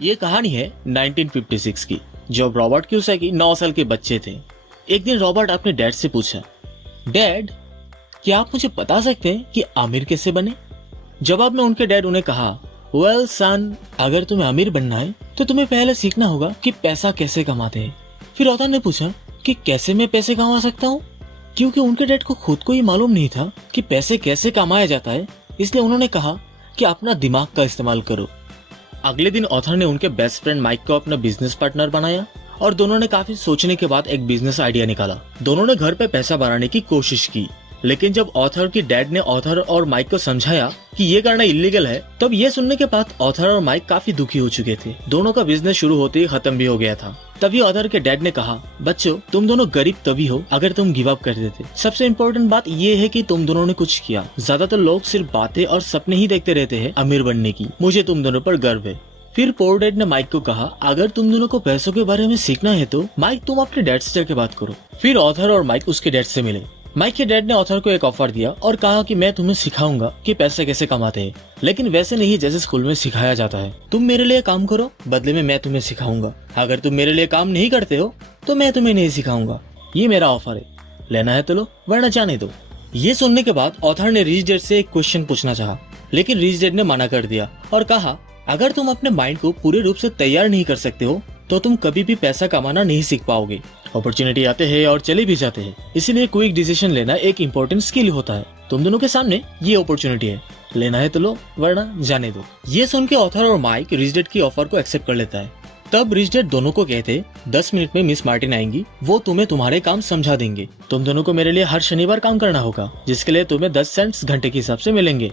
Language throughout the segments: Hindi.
ये कहानी है 1956 की, जब रॉबर्ट क्यूसाकी 9 साल के बच्चे थे। एक दिन रॉबर्ट अपने डैड से पूछा, डैड, क्या आप मुझे बता सकते हैं कि अमीर कैसे बने? जवाब में उनके डैड उन्हें कहा, वेल सन, अगर तुम्हें अमीर बनना है तो तुम्हें पहले सीखना होगा कि पैसा कैसे कमाते हैं। फिर ऑथर ने पूछा कि कैसे मैं पैसे कमा सकता हूँ, क्योंकि उनके डैड को खुद को ही मालूम नहीं था कि पैसे कैसे कमाया जाता है। इसलिए उन्होंने कहा कि अपना दिमाग का इस्तेमाल करो। अगले दिन ऑथर ने उनके बेस्ट फ्रेंड माइक को अपना बिजनेस पार्टनर बनाया और दोनों ने काफी सोचने के बाद एक बिजनेस आइडिया निकाला। दोनों ने घर पे पैसा बनाने की कोशिश की, लेकिन जब ऑथर की डैड ने ऑथर और माइक को समझाया कि ये करना इलीगल है, तब ये सुनने के बाद ऑथर और माइक काफी दुखी हो चुके थे। दोनों का बिजनेस शुरू होते ही खत्म भी हो गया था। तभी ऑथर के डैड ने कहा, बच्चों, तुम दोनों गरीब तभी हो अगर तुम गिव अप कर देते। सबसे इम्पोर्टेंट बात ये है कि तुम दोनों ने कुछ किया। ज्यादातर लोग सिर्फ बातें और सपने ही देखते रहते हैं अमीर बनने की। मुझे तुम दोनों पर गर्व है। फिर पोर डैड ने माइक को कहा, अगर तुम दोनों को पैसों के बारे में सीखना है तो माइक, तुम अपने डैड से जाके बात करो। फिर ऑथर और माइक उसके डैड से मिले। माइक के डैड ने ऑथर को एक ऑफर दिया और कहा कि मैं तुम्हें सिखाऊंगा कि पैसे कैसे कमाते हैं, लेकिन वैसे नहीं जैसे स्कूल में सिखाया जाता है। तुम मेरे लिए काम करो, बदले में मैं तुम्हें सिखाऊंगा। अगर तुम मेरे लिए काम नहीं करते हो तो मैं तुम्हें नहीं सिखाऊंगा। ये मेरा ऑफर है, लेना है तो लो, वरना जाने दो। ये सुनने के बाद ऑथर ने रिच डैड से एक क्वेश्चन पूछना चाहा, लेकिन रिच डैड ने मना कर दिया और कहा, अगर तुम अपने माइंड को पूरे रूप से तैयार नहीं कर सकते हो तो तुम कभी भी पैसा कमाना नहीं सीख पाओगे। अपॉर्चुनिटी आते हैं और चले भी जाते हैं, इसीलिए क्विक डिसीजन लेना एक इम्पोर्टेंट स्किल होता है। तुम दोनों के सामने ये अपॉर्चुनिटी है, लेना है तो लो, वरना जाने दो। ये सुन के ऑथर और माइक रिच डैड की ऑफर को एक्सेप्ट कर लेता है। तब रिच डैड दोनों को कहते, 10 मिनट में मिस मार्टिन आएंगी, वो तुम्हें तुम्हारे काम समझा देंगे। तुम दोनों को मेरे लिए हर शनिवार काम करना होगा, जिसके लिए तुम्हें 10 सेंट्स घंटे के हिसाब से मिलेंगे।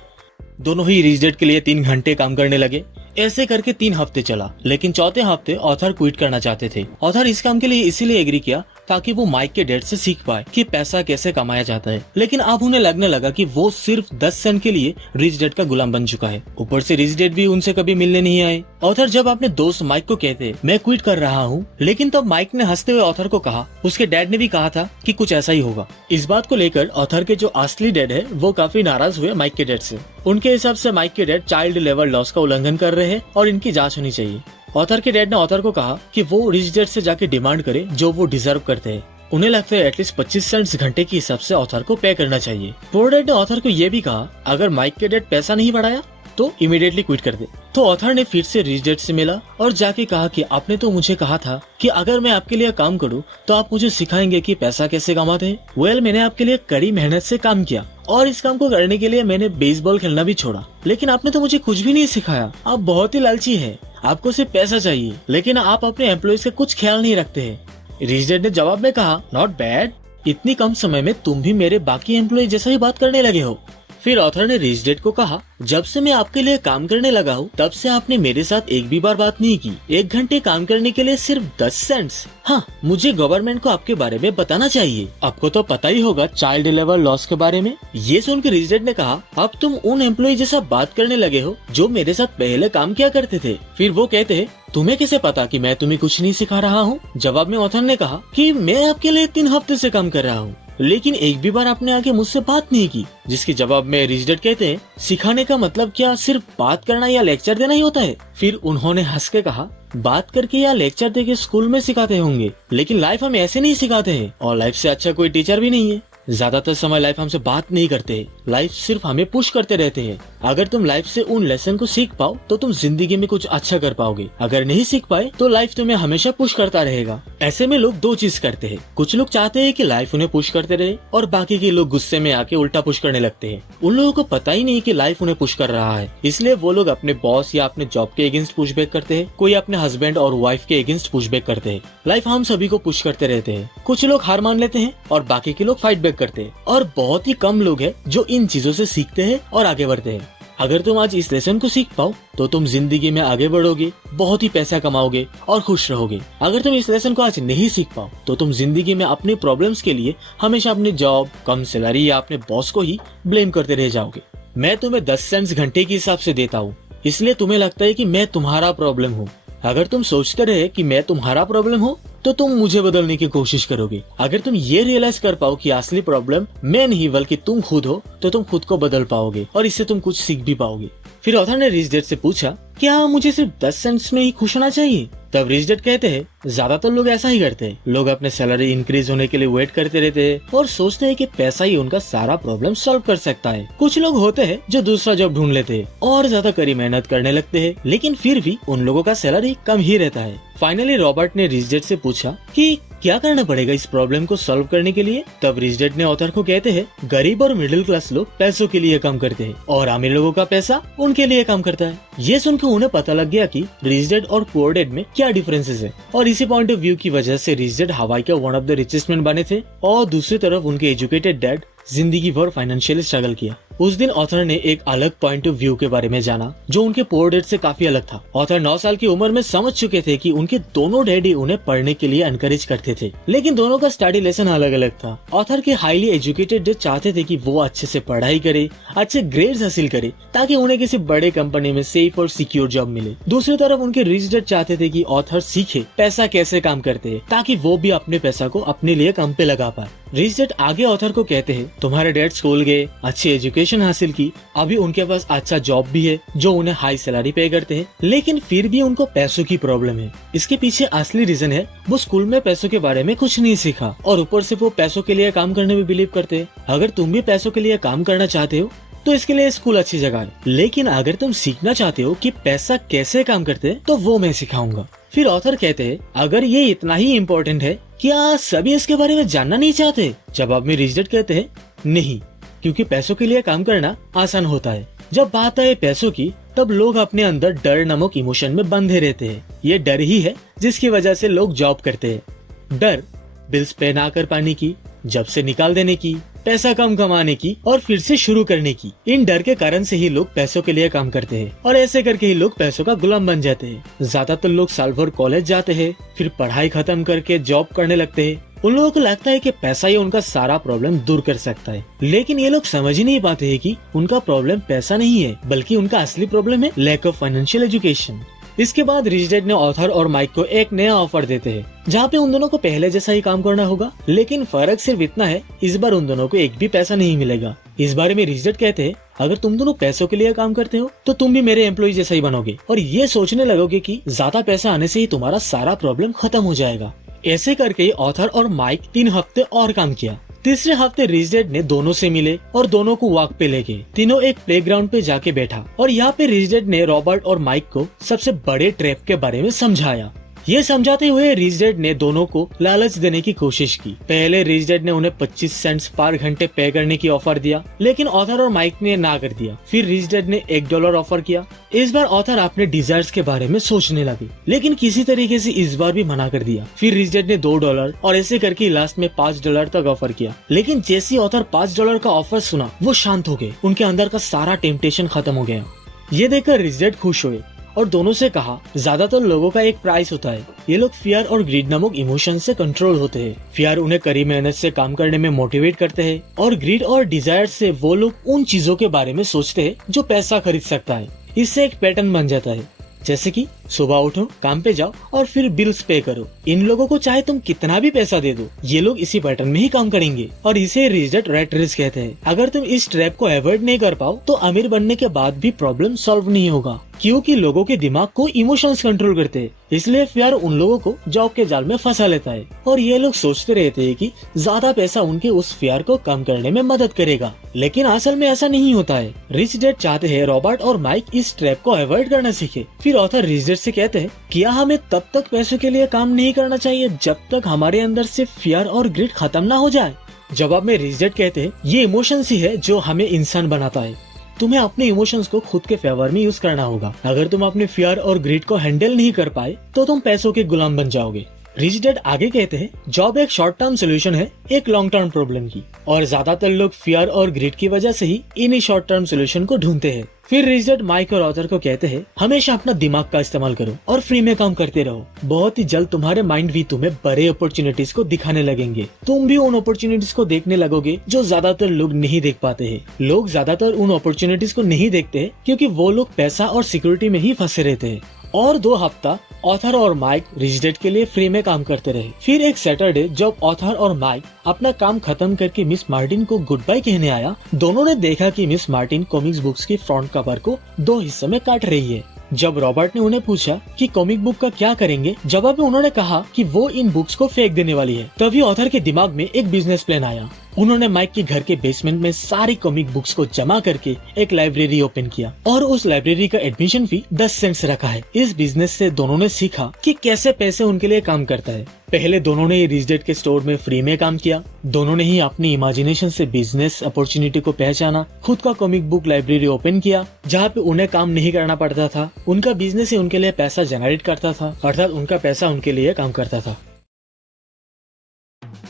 दोनों ही रिच डैड के लिए 3 घंटे काम करने लगे। ऐसे करके 3 हफ्ते चला, लेकिन चौथे हफ्ते ऑथर क्विट करना चाहते थे। ऑथर इस काम के लिए इसीलिए एग्री किया ताकि वो माइक के डैड से सीख पाए कि पैसा कैसे कमाया जाता है। लेकिन अब उन्हें लगने लगा कि वो सिर्फ 10 सेंट के लिए रिच डैड का गुलाम बन चुका है। ऊपर से रिच डैड भी उनसे कभी मिलने नहीं आए। ऑथर जब अपने दोस्त माइक को कहते, मैं क्विट कर रहा हूँ, लेकिन तब माइक ने हंसते हुए ऑथर को कहा, उसके डैड ने भी कहा था कि कुछ ऐसा ही होगा। इस बात को लेकर ऑथर के जो असली डैड है वो काफी नाराज हुए माइक के डैड से। उनके हिसाब से माइक के डैड चाइल्ड लेबर लॉस का उल्लंघन कर रहे हैं और इनकी जांच होनी चाहिए। ऑथर के डैड ने ऑथर को कहा कि वो रिच डैड से जाके डिमांड करे जो वो डिजर्व करते हैं। उन्हें लगता है एटलीस्ट 25 सेंट्स घंटे के हिसाब से ऑथर को पे करना चाहिए। पोर डैड ने ऑथर को ये भी कहा, अगर माइक के डैड पैसा नहीं बढ़ाया तो इमीडिएटली क्विट कर दे। तो ऑथर ने फिर से रिच डैड से मिला और जाके कहा कि आपने तो मुझे कहा था कि अगर मैं आपके लिए काम करूं तो आप मुझे सिखाएंगे कि पैसा कैसे कमाते हैं। वेल, मैंने आपके लिए कड़ी मेहनत से काम किया और इस काम को करने के लिए मैंने बेसबॉल खेलना भी छोड़ा, लेकिन आपने तो मुझे कुछ भी नहीं सिखाया। आप बहुत ही लालची है, आपको सिर्फ पैसा चाहिए, लेकिन आप अपने एम्प्लॉइज का कुछ ख्याल नहीं रखते हैं। रिच डैड ने जवाब में कहा, नॉट बैड, इतनी कम समय में तुम भी मेरे बाकी एम्प्लॉय जैसा ही बात करने लगे हो। फिर ऑथर ने रिच डैड को कहा, जब से मैं आपके लिए काम करने लगा हूँ तब से आपने मेरे साथ एक भी बार बात नहीं की। 1 घंटे काम करने के लिए सिर्फ 10 सेंट्स। हाँ, मुझे गवर्नमेंट को आपके बारे में बताना चाहिए। आपको तो पता ही होगा चाइल्ड लेबर लॉस के बारे में। ये सुनकर रिच डैड ने कहा, अब तुम उन एम्प्लॉय जैसा बात करने लगे हो जो मेरे साथ पहले काम किया करते थे। फिर वो कहते, तुम्हें कैसे पता कि मैं तुम्हें कुछ नहीं सिखा रहा हूँ? जवाब में ऑथर ने कहा कि मैं आपके लिए 3 हफ्ते से काम कर रहा हूँ, लेकिन एक भी बार आपने आगे मुझसे बात नहीं की। जिसके जवाब में रिच डैड कहते हैं, सिखाने का मतलब क्या सिर्फ बात करना या लेक्चर देना ही होता है? फिर उन्होंने हंस के कहा, बात करके या लेक्चर देके स्कूल में सिखाते होंगे, लेकिन लाइफ हम ऐसे नहीं सिखाते हैं और लाइफ से अच्छा कोई टीचर भी नहीं है। ज्यादातर समय लाइफ हमसे बात नहीं करते, लाइफ सिर्फ हमें पुश करते रहते हैं। अगर तुम लाइफ से उन लेसन को सीख पाओ तो तुम जिंदगी में कुछ अच्छा कर पाओगे। अगर नहीं सीख पाए तो लाइफ तुम्हें हमेशा पुश करता रहेगा। ऐसे में लोग 2 चीज करते हैं, कुछ लोग चाहते हैं कि लाइफ उन्हें पुश करते रहे और बाकी के लोग गुस्से में आके उल्टा पुश करने लगते हैं। उन लोगों को पता ही नहीं कि लाइफ उन्हें पुश कर रहा है, इसलिए वो लोग अपने बॉस या अपने जॉब के अगेंस्ट पुशबैक करते हैं, कोई अपने हस्बैंड और वाइफ के अगेंस्ट पुशबैक करते हैं। लाइफ हम सभी को पुश करते रहते हैं। कुछ लोग हार मान लेते हैं और बाकी के लोग फाइट बैक करते हैं, और बहुत ही कम लोग हैं जो इन चीजों से सीखते हैं और आगे बढ़ते हैं। अगर तुम आज इस लेसन को सीख पाओ तो तुम जिंदगी में आगे बढ़ोगे, बहुत ही पैसा कमाओगे और खुश रहोगे। अगर तुम इस लेसन को आज नहीं सीख पाओ तो तुम जिंदगी में अपने प्रॉब्लम्स के लिए हमेशा अपने जॉब, कम सैलरी या अपने बॉस को ही ब्लेम करते रह जाओगे। मैं तुम्हें 10 सेंट्स घंटे के हिसाब से देता हूँ, इसलिए तुम्हें लगता है कि मैं तुम्हारा प्रॉब्लम हूँ। अगर तुम सोचते रहे कि मैं तुम्हारा प्रॉब्लम हूँ तो तुम मुझे बदलने की कोशिश करोगे। अगर तुम ये रियलाइज कर पाओ कि असली प्रॉब्लम मैं नहीं बल्कि तुम खुद हो तो तुम खुद को बदल पाओगे और इससे तुम कुछ सीख भी पाओगे। फिर ऑथर ने रिच डैड से पूछा, क्या मुझे सिर्फ 10 सेंट्स में ही खुश होना चाहिए? तब रिच डैड कहते हैं ज्यादातर लोग ऐसा ही करते हैं। लोग अपने सैलरी इंक्रीज होने के लिए वेट करते रहते हैं और सोचते हैं कि पैसा ही उनका सारा प्रॉब्लम सॉल्व कर सकता है। कुछ लोग होते हैं जो दूसरा जॉब ढूंढ लेते हैं और ज्यादा कड़ी मेहनत करने लगते हैं, लेकिन फिर भी उन लोगों का सैलरी कम ही रहता है। फाइनली रॉबर्ट ने रिच डैड से पूछा कि क्या करना पड़ेगा इस प्रॉब्लम को सॉल्व करने के लिए? तब रिच डैड ने ऑथर को कहते हैं गरीब और मिडिल क्लास लोग पैसों के लिए काम करते हैं और अमीर लोगों का पैसा उनके लिए काम करता है। ये सुनकर उन्हें पता लग गया कि रिच डैड और पुअर डैड में क्या डिफरेंसेस है और इसी पॉइंट ऑफ व्यू की वजह से रिच डैड हवाई के one of the richest man बने थे और दूसरी तरफ उनके एजुकेटेड डैड जिंदगी भर फाइनेंशियली स्ट्रगल किया। उस दिन ऑथर ने एक अलग पॉइंट ऑफ व्यू के बारे में जाना जो उनके पुअर डैड से काफी अलग था। ऑथर 9 साल की उम्र में समझ चुके थे कि उनके दोनों डैडी उन्हें पढ़ने के लिए एनकरेज करते थे, लेकिन दोनों का स्टडी लेसन अलग अलग था। ऑथर के हाईली एजुकेटेड डैड चाहते थे कि वो अच्छे से पढ़ाई करे, अच्छे ग्रेड्स हासिल करे ताकि उन्हें किसी बड़े कंपनी में सेफ और सिक्योर जॉब मिले। दूसरी तरफ उनके रिच डैड चाहते थे कि ऑथर सीखे पैसा कैसे काम करते हैं ताकि वो भी अपने पैसा को अपने लिए काम पे लगा पाए। रिच डैड आगे ऑथर को कहते हैं तुम्हारे डैड स्कूल गए, अच्छी एजुकेशन हासिल की, अभी उनके पास अच्छा जॉब भी है जो उन्हें हाई सैलरी पे करते हैं, लेकिन फिर भी उनको पैसों की प्रॉब्लम है। इसके पीछे असली रीजन है वो स्कूल में पैसों के बारे में कुछ नहीं सीखा और ऊपर से वो पैसों के लिए काम करने में बिलीव करते हैं। अगर तुम भी पैसों के लिए काम करना चाहते हो तो इसके लिए स्कूल अच्छी जगह है, लेकिन अगर तुम सीखना चाहते हो कि पैसा कैसे काम करते हैं तो वो मैं सिखाऊंगा। फिर ऑथर कहते हैं अगर ये इतना ही इम्पोर्टेंट है क्या सभी इसके बारे में जानना नहीं चाहते? जवाब में रिच डैड कहते हैं नहीं, क्योंकि पैसों के लिए काम करना आसान होता है। जब बात आए पैसों की तब लोग अपने अंदर डर नामक इमोशन में बंधे रहते हैं। ये डर ही है जिसकी वजह से लोग जॉब करते हैं। डर बिल्स पे ना कर पाने की, जब से निकाल देने की, पैसा कम कमाने की और फिर से शुरू करने की। इन डर के कारण से ही लोग पैसों के लिए काम करते हैं और ऐसे करके ही लोग पैसों का गुलाम बन जाते हैं। ज्यादातर लोग साल भर कॉलेज जाते हैं, फिर पढ़ाई खत्म करके जॉब करने लगते हैं। उन लोगों को लगता है कि पैसा ही उनका सारा प्रॉब्लम दूर कर सकता है, लेकिन ये लोग समझ ही नहीं पाते हैं कि उनका प्रॉब्लम पैसा नहीं है, बल्कि उनका असली प्रॉब्लम है लैक ऑफ फाइनेंशियल एजुकेशन। इसके बाद रिच डैड ने ऑथर और माइक को एक नया ऑफर देते हैं जहाँ पे उन दोनों को पहले जैसा ही काम करना होगा, लेकिन फर्क सिर्फ इतना है इस बार उन दोनों को एक भी पैसा नहीं मिलेगा। इस बारे में रिच डैड कहते हैं अगर तुम दोनों पैसों के लिए काम करते हो तो तुम भी मेरे एम्प्लॉय जैसा ही बनोगे और ये सोचने लगोगे कि ज्यादा पैसा आने से ही तुम्हारा सारा प्रॉब्लम खत्म हो जाएगा। ऐसे करके ऑथर और माइक 3 हफ्ते और काम किया। तीसरे हफ्ते रिच डैड ने दोनों से मिले और दोनों को वॉक पे ले गए। तीनों एक प्लेग्राउंड पे जाके बैठा और यहाँ पे रिच डैड ने रॉबर्ट और माइक को सबसे बड़े ट्रैप के बारे में समझाया। ये समझाते हुए रिच डैड ने दोनों को लालच देने की कोशिश की। पहले रिच डैड ने उन्हें 25 सेंट्स पर घंटे पे करने की ऑफर दिया, लेकिन ऑथर और माइक ने ना कर दिया। फिर रिच डैड ने $1 ऑफर किया। इस बार ऑथर अपने डिजायर्स के बारे में सोचने लगे, लेकिन किसी तरीके से इस बार भी मना कर दिया। फिर रिच डैड ने $2 और ऐसे करके लास्ट में $5 तक ऑफर किया, लेकिन जैसे ऑथर $5 का ऑफर सुना वो शांत हो गए। उनके अंदर का सारा टेम्पटेशन खत्म हो गया। ये देखकर रिच डैड खुश हुए और दोनों से कहा ज्यादातर लोगों का एक प्राइस होता है, ये लोग फियर और ग्रीड नामक इमोशन से कंट्रोल होते हैं। फियर उन्हें कड़ी मेहनत से काम करने में मोटिवेट करते हैं और ग्रीड और डिजायर से वो लोग उन चीजों के बारे में सोचते हैं जो पैसा खरीद सकता है। इससे एक पैटर्न बन जाता है, जैसे कि सुबह उठो, काम पे जाओ और फिर बिल्स पे करो। इन लोगों को चाहे तुम कितना भी पैसा दे दो, ये लोग इसी पैटर्न में ही काम करेंगे और इसे रिच डैड रैट रेस कहते हैं। अगर तुम इस ट्रैप को अवॉइड नहीं कर पाओ तो अमीर बनने के बाद भी प्रॉब्लम सॉल्व नहीं होगा, क्योंकि लोगों के दिमाग को इमोशंस कंट्रोल करते हैं। इसलिए फियर उन लोगों को जॉब के जाल में फंसा लेता है और ये लोग सोचते रहते हैं कि ज्यादा पैसा उनके उस फियर को कम करने में मदद करेगा, लेकिन असल में ऐसा नहीं होता है। रिच डैड चाहते हैं रॉबर्ट और माइक इस ट्रैप को अवॉइड करना सीखे। फिर ऑथर रिच डैड से कहते हैं क्या हमें तब तक पैसों के लिए काम नहीं करना चाहिए जब तक हमारे अंदर से फियर और ग्रिड खत्म ना हो जाए? जवाब में रिच डैड कहते हैं ये इमोशंस ही है जो हमें इंसान बनाता है। तुम्हें अपने इमोशंस को खुद के फेवर में यूज करना होगा। अगर तुम अपने फियर और ग्रिड को हैंडल नहीं कर पाए तो तुम पैसों के गुलाम बन जाओगे। रिच डैड आगे कहते हैं जॉब एक शॉर्ट टर्म सोल्यूशन है एक लॉन्ग टर्म प्रॉब्लम की, और ज्यादातर लोग फियर और ग्रिड की वजह से ही इन्हीं शॉर्ट टर्म सोल्यूशन को ढूंढते हैं। फिर रिच डैड माइक और ऑथर को कहते हैं हमेशा अपना दिमाग का इस्तेमाल करो और फ्री में काम करते रहो। बहुत ही जल्द तुम्हारे माइंड भी तुम्हें बड़े अपॉर्चुनिटीज को दिखाने लगेंगे। तुम भी उन अपॉर्चुनिटीज को देखने लगोगे जो ज्यादातर लोग नहीं देख पाते हैं। लोग ज्यादातर उन अपॉर्चुनिटीज को नहीं देखते हैं क्योंकि वो लोग पैसा और सिक्योरिटी में ही फंसे रहते हैं। और 2 हफ्ता ऑथर और माइक रिच डैड के लिए फ्री में काम करते रहे। फिर एक सैटरडे जब ऑथर और माइक अपना काम खत्म करके मिस मार्टिन को गुड बाय कहने आया, दोनों ने देखा कि मिस मार्टिन कॉमिक्स बुक्स की फ्रंट कवर को 2 हिस्सों में काट रही है। जब रॉबर्ट ने उन्हें पूछा कि कॉमिक बुक का क्या करेंगे, जवाब में उन्होंने कहा कि वो इन बुक्स को फेंक देने वाली है। तभी ऑथर के दिमाग में एक बिजनेस प्लान आया। उन्होंने माइक के घर के बेसमेंट में सारी कॉमिक बुक्स को जमा करके एक लाइब्रेरी ओपन किया और उस लाइब्रेरी का एडमिशन फी 10 सेंट्स रखा है। इस बिजनेस से दोनों ने सीखा कि कैसे पैसे उनके लिए काम करता है। पहले दोनों ने रिच डैड के स्टोर में फ्री में काम किया। दोनों ने ही अपनी इमेजिनेशन से बिजनेस अपॉर्चुनिटी को पहचाना, खुद का कॉमिक बुक लाइब्रेरी ओपन किया जहाँ पे उन्हें काम नहीं करना पड़ता था। उनका बिजनेस ही उनके लिए पैसा जनरेट करता था, अर्थात उनका पैसा उनके लिए काम करता था।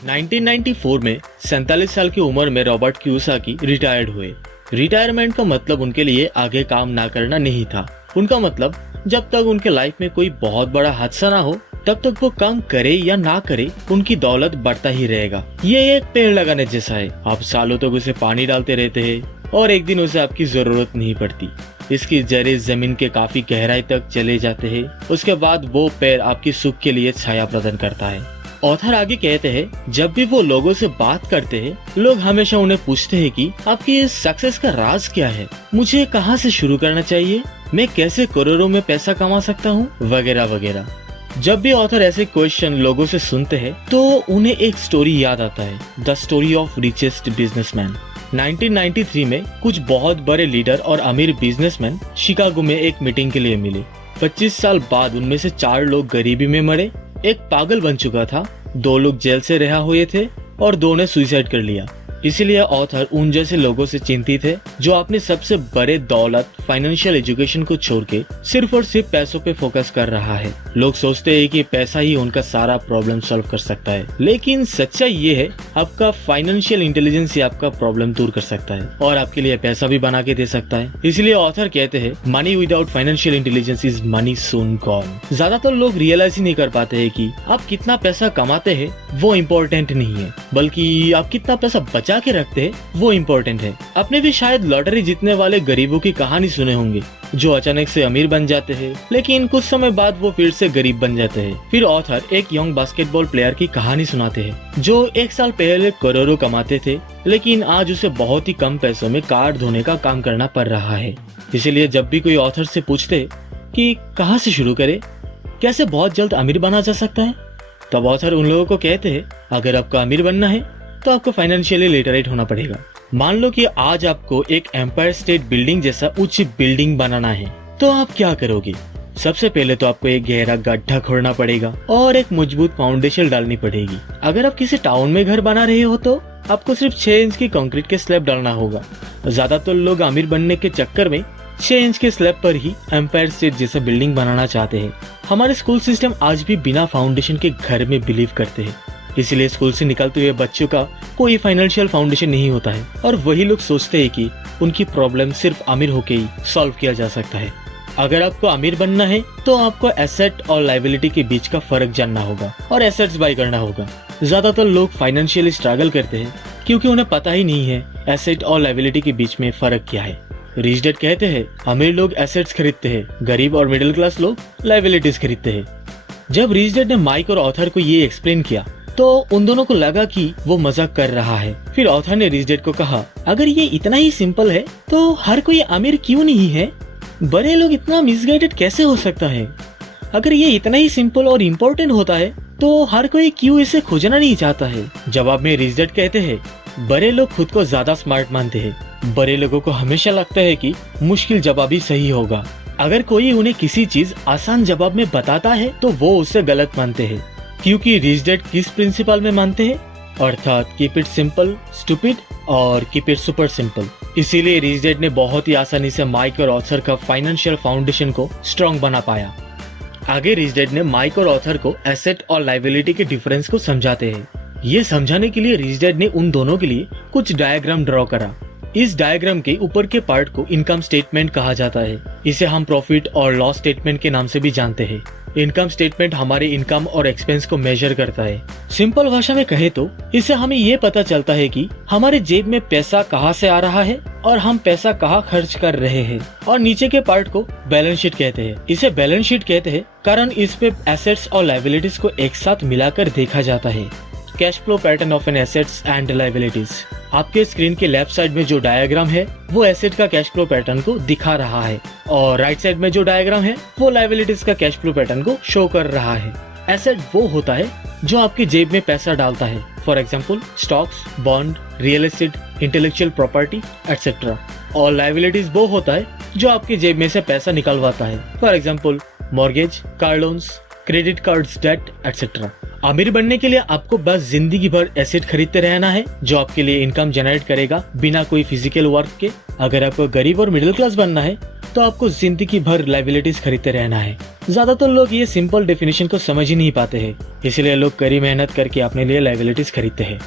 1994 में 47 साल की उम्र में रॉबर्ट कियोसाकी रिटायर्ड हुए। रिटायरमेंट का मतलब उनके लिए आगे काम ना करना नहीं था। उनका मतलब जब तक उनके लाइफ में कोई बहुत बड़ा हादसा ना हो तब तक वो काम करे या ना करे, उनकी दौलत बढ़ता ही रहेगा। ये एक पेड़ लगाने जैसा है, आप सालों तक उसे पानी डालते रहते हैं और एक दिन उसे आपकी जरूरत नहीं पड़ती। इसकी जड़ें जमीन के काफी गहराई तक चले जाते हैं, उसके बाद वो पेड़ आपकी सुख के लिए छाया प्रदान करता है। ऑथर आगे कहते हैं, जब भी वो लोगों से बात करते हैं, लोग हमेशा उन्हें पूछते हैं कि आपकी इस सक्सेस का राज क्या है, मुझे कहाँ से शुरू करना चाहिए, मैं कैसे करोड़ों में पैसा कमा सकता हूँ, वगैरह वगैरह। जब भी ऑथर ऐसे क्वेश्चन लोगों से सुनते हैं तो उन्हें एक स्टोरी याद आता है, the story of richest businessman. 1993 में कुछ बहुत बड़े लीडर और अमीर बिजनेसमैन शिकागो में एक मीटिंग के लिए मिले। 25 साल बाद उनमें से 4 लोग गरीबी में मरे, एक पागल बन चुका था, 2 लोग जेल से रिहा हुए थे और 2 ने सुसाइड कर लिया। इसलिए ऑथर उन जैसे लोगों से चिंतित है जो अपने सबसे बड़े दौलत फाइनेंशियल एजुकेशन को छोड़ के सिर्फ और सिर्फ पैसों पे फोकस कर रहा है। लोग सोचते हैं कि पैसा ही उनका सारा प्रॉब्लम सॉल्व कर सकता है, लेकिन सच्चाई ये है आपका फाइनेंशियल इंटेलिजेंस ही आपका प्रॉब्लम दूर कर सकता है और आपके लिए पैसा भी बना के दे सकता है। इसलिए ऑथर कहते हैं, money without financial intelligence is money soon gone. ज्यादातर लोग रियलाइज ही नहीं कर पाते है कि आप कितना पैसा कमाते हैं वो इम्पोर्टेंट नहीं है, बल्कि आप कितना पैसा बचा के रखते हैं वो इम्पोर्टेंट है। आपने भी शायद लॉटरी जीतने वाले गरीबों की कहानी सुने होंगे जो अचानक से अमीर बन जाते हैं, लेकिन कुछ समय बाद वो फिर से गरीब बन जाते हैं। फिर ऑथर एक यंग बास्केटबॉल प्लेयर की कहानी सुनाते हैं जो 1 साल पहले करोड़ों कमाते थे, लेकिन आज उसे बहुत ही कम पैसों में कार धोने का काम करना पड़ रहा है। इसीलिए जब भी कोई ऑथर से पूछते कि कहाँ से शुरू करे, कैसे बहुत जल्द अमीर बना जा सकता है, तब ऑथर उन लोगों को कहते हैं, अगर आपको अमीर बनना है तो आपको फाइनेंशियली लिटरेट होना पड़ेगा। मान लो कि आज आपको एक एम्पायर स्टेट बिल्डिंग जैसा उच्च बिल्डिंग बनाना है, तो आप क्या करोगे? सबसे पहले तो आपको एक गहरा गड्ढा खोदना पड़ेगा और एक मजबूत फाउंडेशन डालनी पड़ेगी। अगर आप किसी टाउन में घर बना रहे हो तो आपको सिर्फ 6 इंच की कंक्रीट के स्लैब डालना होगा। ज्यादातर लोग अमीर बनने के चक्कर में 6 इंच के स्लैब पर ही एम्पायर स्टेट जैसा बिल्डिंग बनाना चाहते हैं। हमारे स्कूल सिस्टम आज भी बिना फाउंडेशन के घर में बिलीव करते हैं, इसलिए स्कूल से निकलते हुए बच्चों का कोई फाइनेंशियल फाउंडेशन नहीं होता है और वही लोग सोचते हैं कि उनकी प्रॉब्लम सिर्फ अमीर होके ही सॉल्व किया जा सकता है। अगर आपको अमीर बनना है तो आपको एसेट और लायबिलिटी के बीच का फर्क जानना होगा और एसेट्स बाय करना होगा। ज्यादातर लोग फाइनेंशियली स्ट्रगल करते हैं क्योंकि उन्हें पता ही नहीं है एसेट और लायबिलिटी के बीच में फर्क क्या है। रिच डैड कहते हैं, अमीर लोग एसेट्स खरीदते हैं, गरीब और मिडिल क्लास लोग लायबिलिटीज खरीदते हैं। जब रिच डैड ने माइक और ऑथर को ये एक्सप्लेन किया तो उन दोनों को लगा कि वो मजाक कर रहा है। फिर ऑथर ने रिच डैड को कहा, अगर ये इतना ही सिंपल है तो हर कोई अमीर क्यों नहीं है? बड़े लोग इतना मिसगाइडेड कैसे हो सकता है? अगर ये इतना ही सिंपल और इम्पोर्टेंट होता है तो हर कोई क्यों इसे खोजना नहीं चाहता है? जवाब में रिच डैड कहते हैं, बड़े लोग खुद को ज्यादा स्मार्ट मानते हैं। बड़े लोगों को हमेशा लगता है कि मुश्किल जवाब ही सही होगा। अगर कोई उन्हें किसी चीज आसान जवाब में बताता है तो वो उसे गलत मानते हैं, क्योंकि रिच डैड किस प्रिंसिपल में मानते हैं, अर्थात कीप इट सिंपल स्टूपिड और कीप इट सुपर सिंपल। इसीलिए रिच डैड ने बहुत ही आसानी से माइक और ऑथर का फाइनेंशियल फाउंडेशन को स्ट्रॉन्ग बना पाया। आगे रिच डैड ने माइक और ऑथर को एसेट और लायबिलिटी के डिफरेंस को समझाते हैं। ये समझाने के लिए रिच डैड ने उन दोनों के लिए कुछ डायग्राम ड्रॉ करा। इस डायग्राम के ऊपर के पार्ट को इनकम स्टेटमेंट कहा जाता है। इसे हम प्रॉफिट और लॉस स्टेटमेंट के नाम से भी जानते हैं। इनकम स्टेटमेंट हमारे इनकम और एक्सपेंस को मेजर करता है। सिंपल भाषा में कहे तो इससे हमें ये पता चलता है कि हमारे जेब में पैसा कहाँ से आ रहा है और हम पैसा कहाँ खर्च कर रहे हैं। और नीचे के पार्ट को बैलेंस शीट कहते हैं। इसे बैलेंस शीट कहते हैं कारण इस पे एसेट्स और लायबिलिटीज को एक साथ मिलाकर देखा जाता है। Cash flow pattern of an assets and liabilities. आपके स्क्रीन के लेफ्ट साइड में जो डायग्राम है वो एसेट का कैश फ्लो पैटर्न को दिखा रहा है और राइट साइड में जो डायग्राम है वो लायबिलिटीज का कैश फ्लो पैटर्न को शो कर रहा है। एसेट वो होता है जो आपकी जेब में पैसा डालता है, for example stocks, bond, real estate, intellectual property etcetera. और लायबिलिटीज वो होता है जो आपकी जेब में से पैसा निकलवाता है, for example mortgage, car loans, credit cards, debt etcetera. अमीर बनने के लिए आपको बस जिंदगी भर एसेट खरीदते रहना है जो आपके लिए इनकम जनरेट करेगा बिना कोई फिजिकल वर्क के। अगर आपको गरीब और मिडिल क्लास बनना है तो आपको जिंदगी भर लायबिलिटीज खरीदते रहना है। ज्यादातर लोग ये सिंपल डेफिनेशन को समझ ही नहीं पाते हैं, इसलिए लोग कड़ी मेहनत करके अपने लिए लायबिलिटीज खरीदते हैं।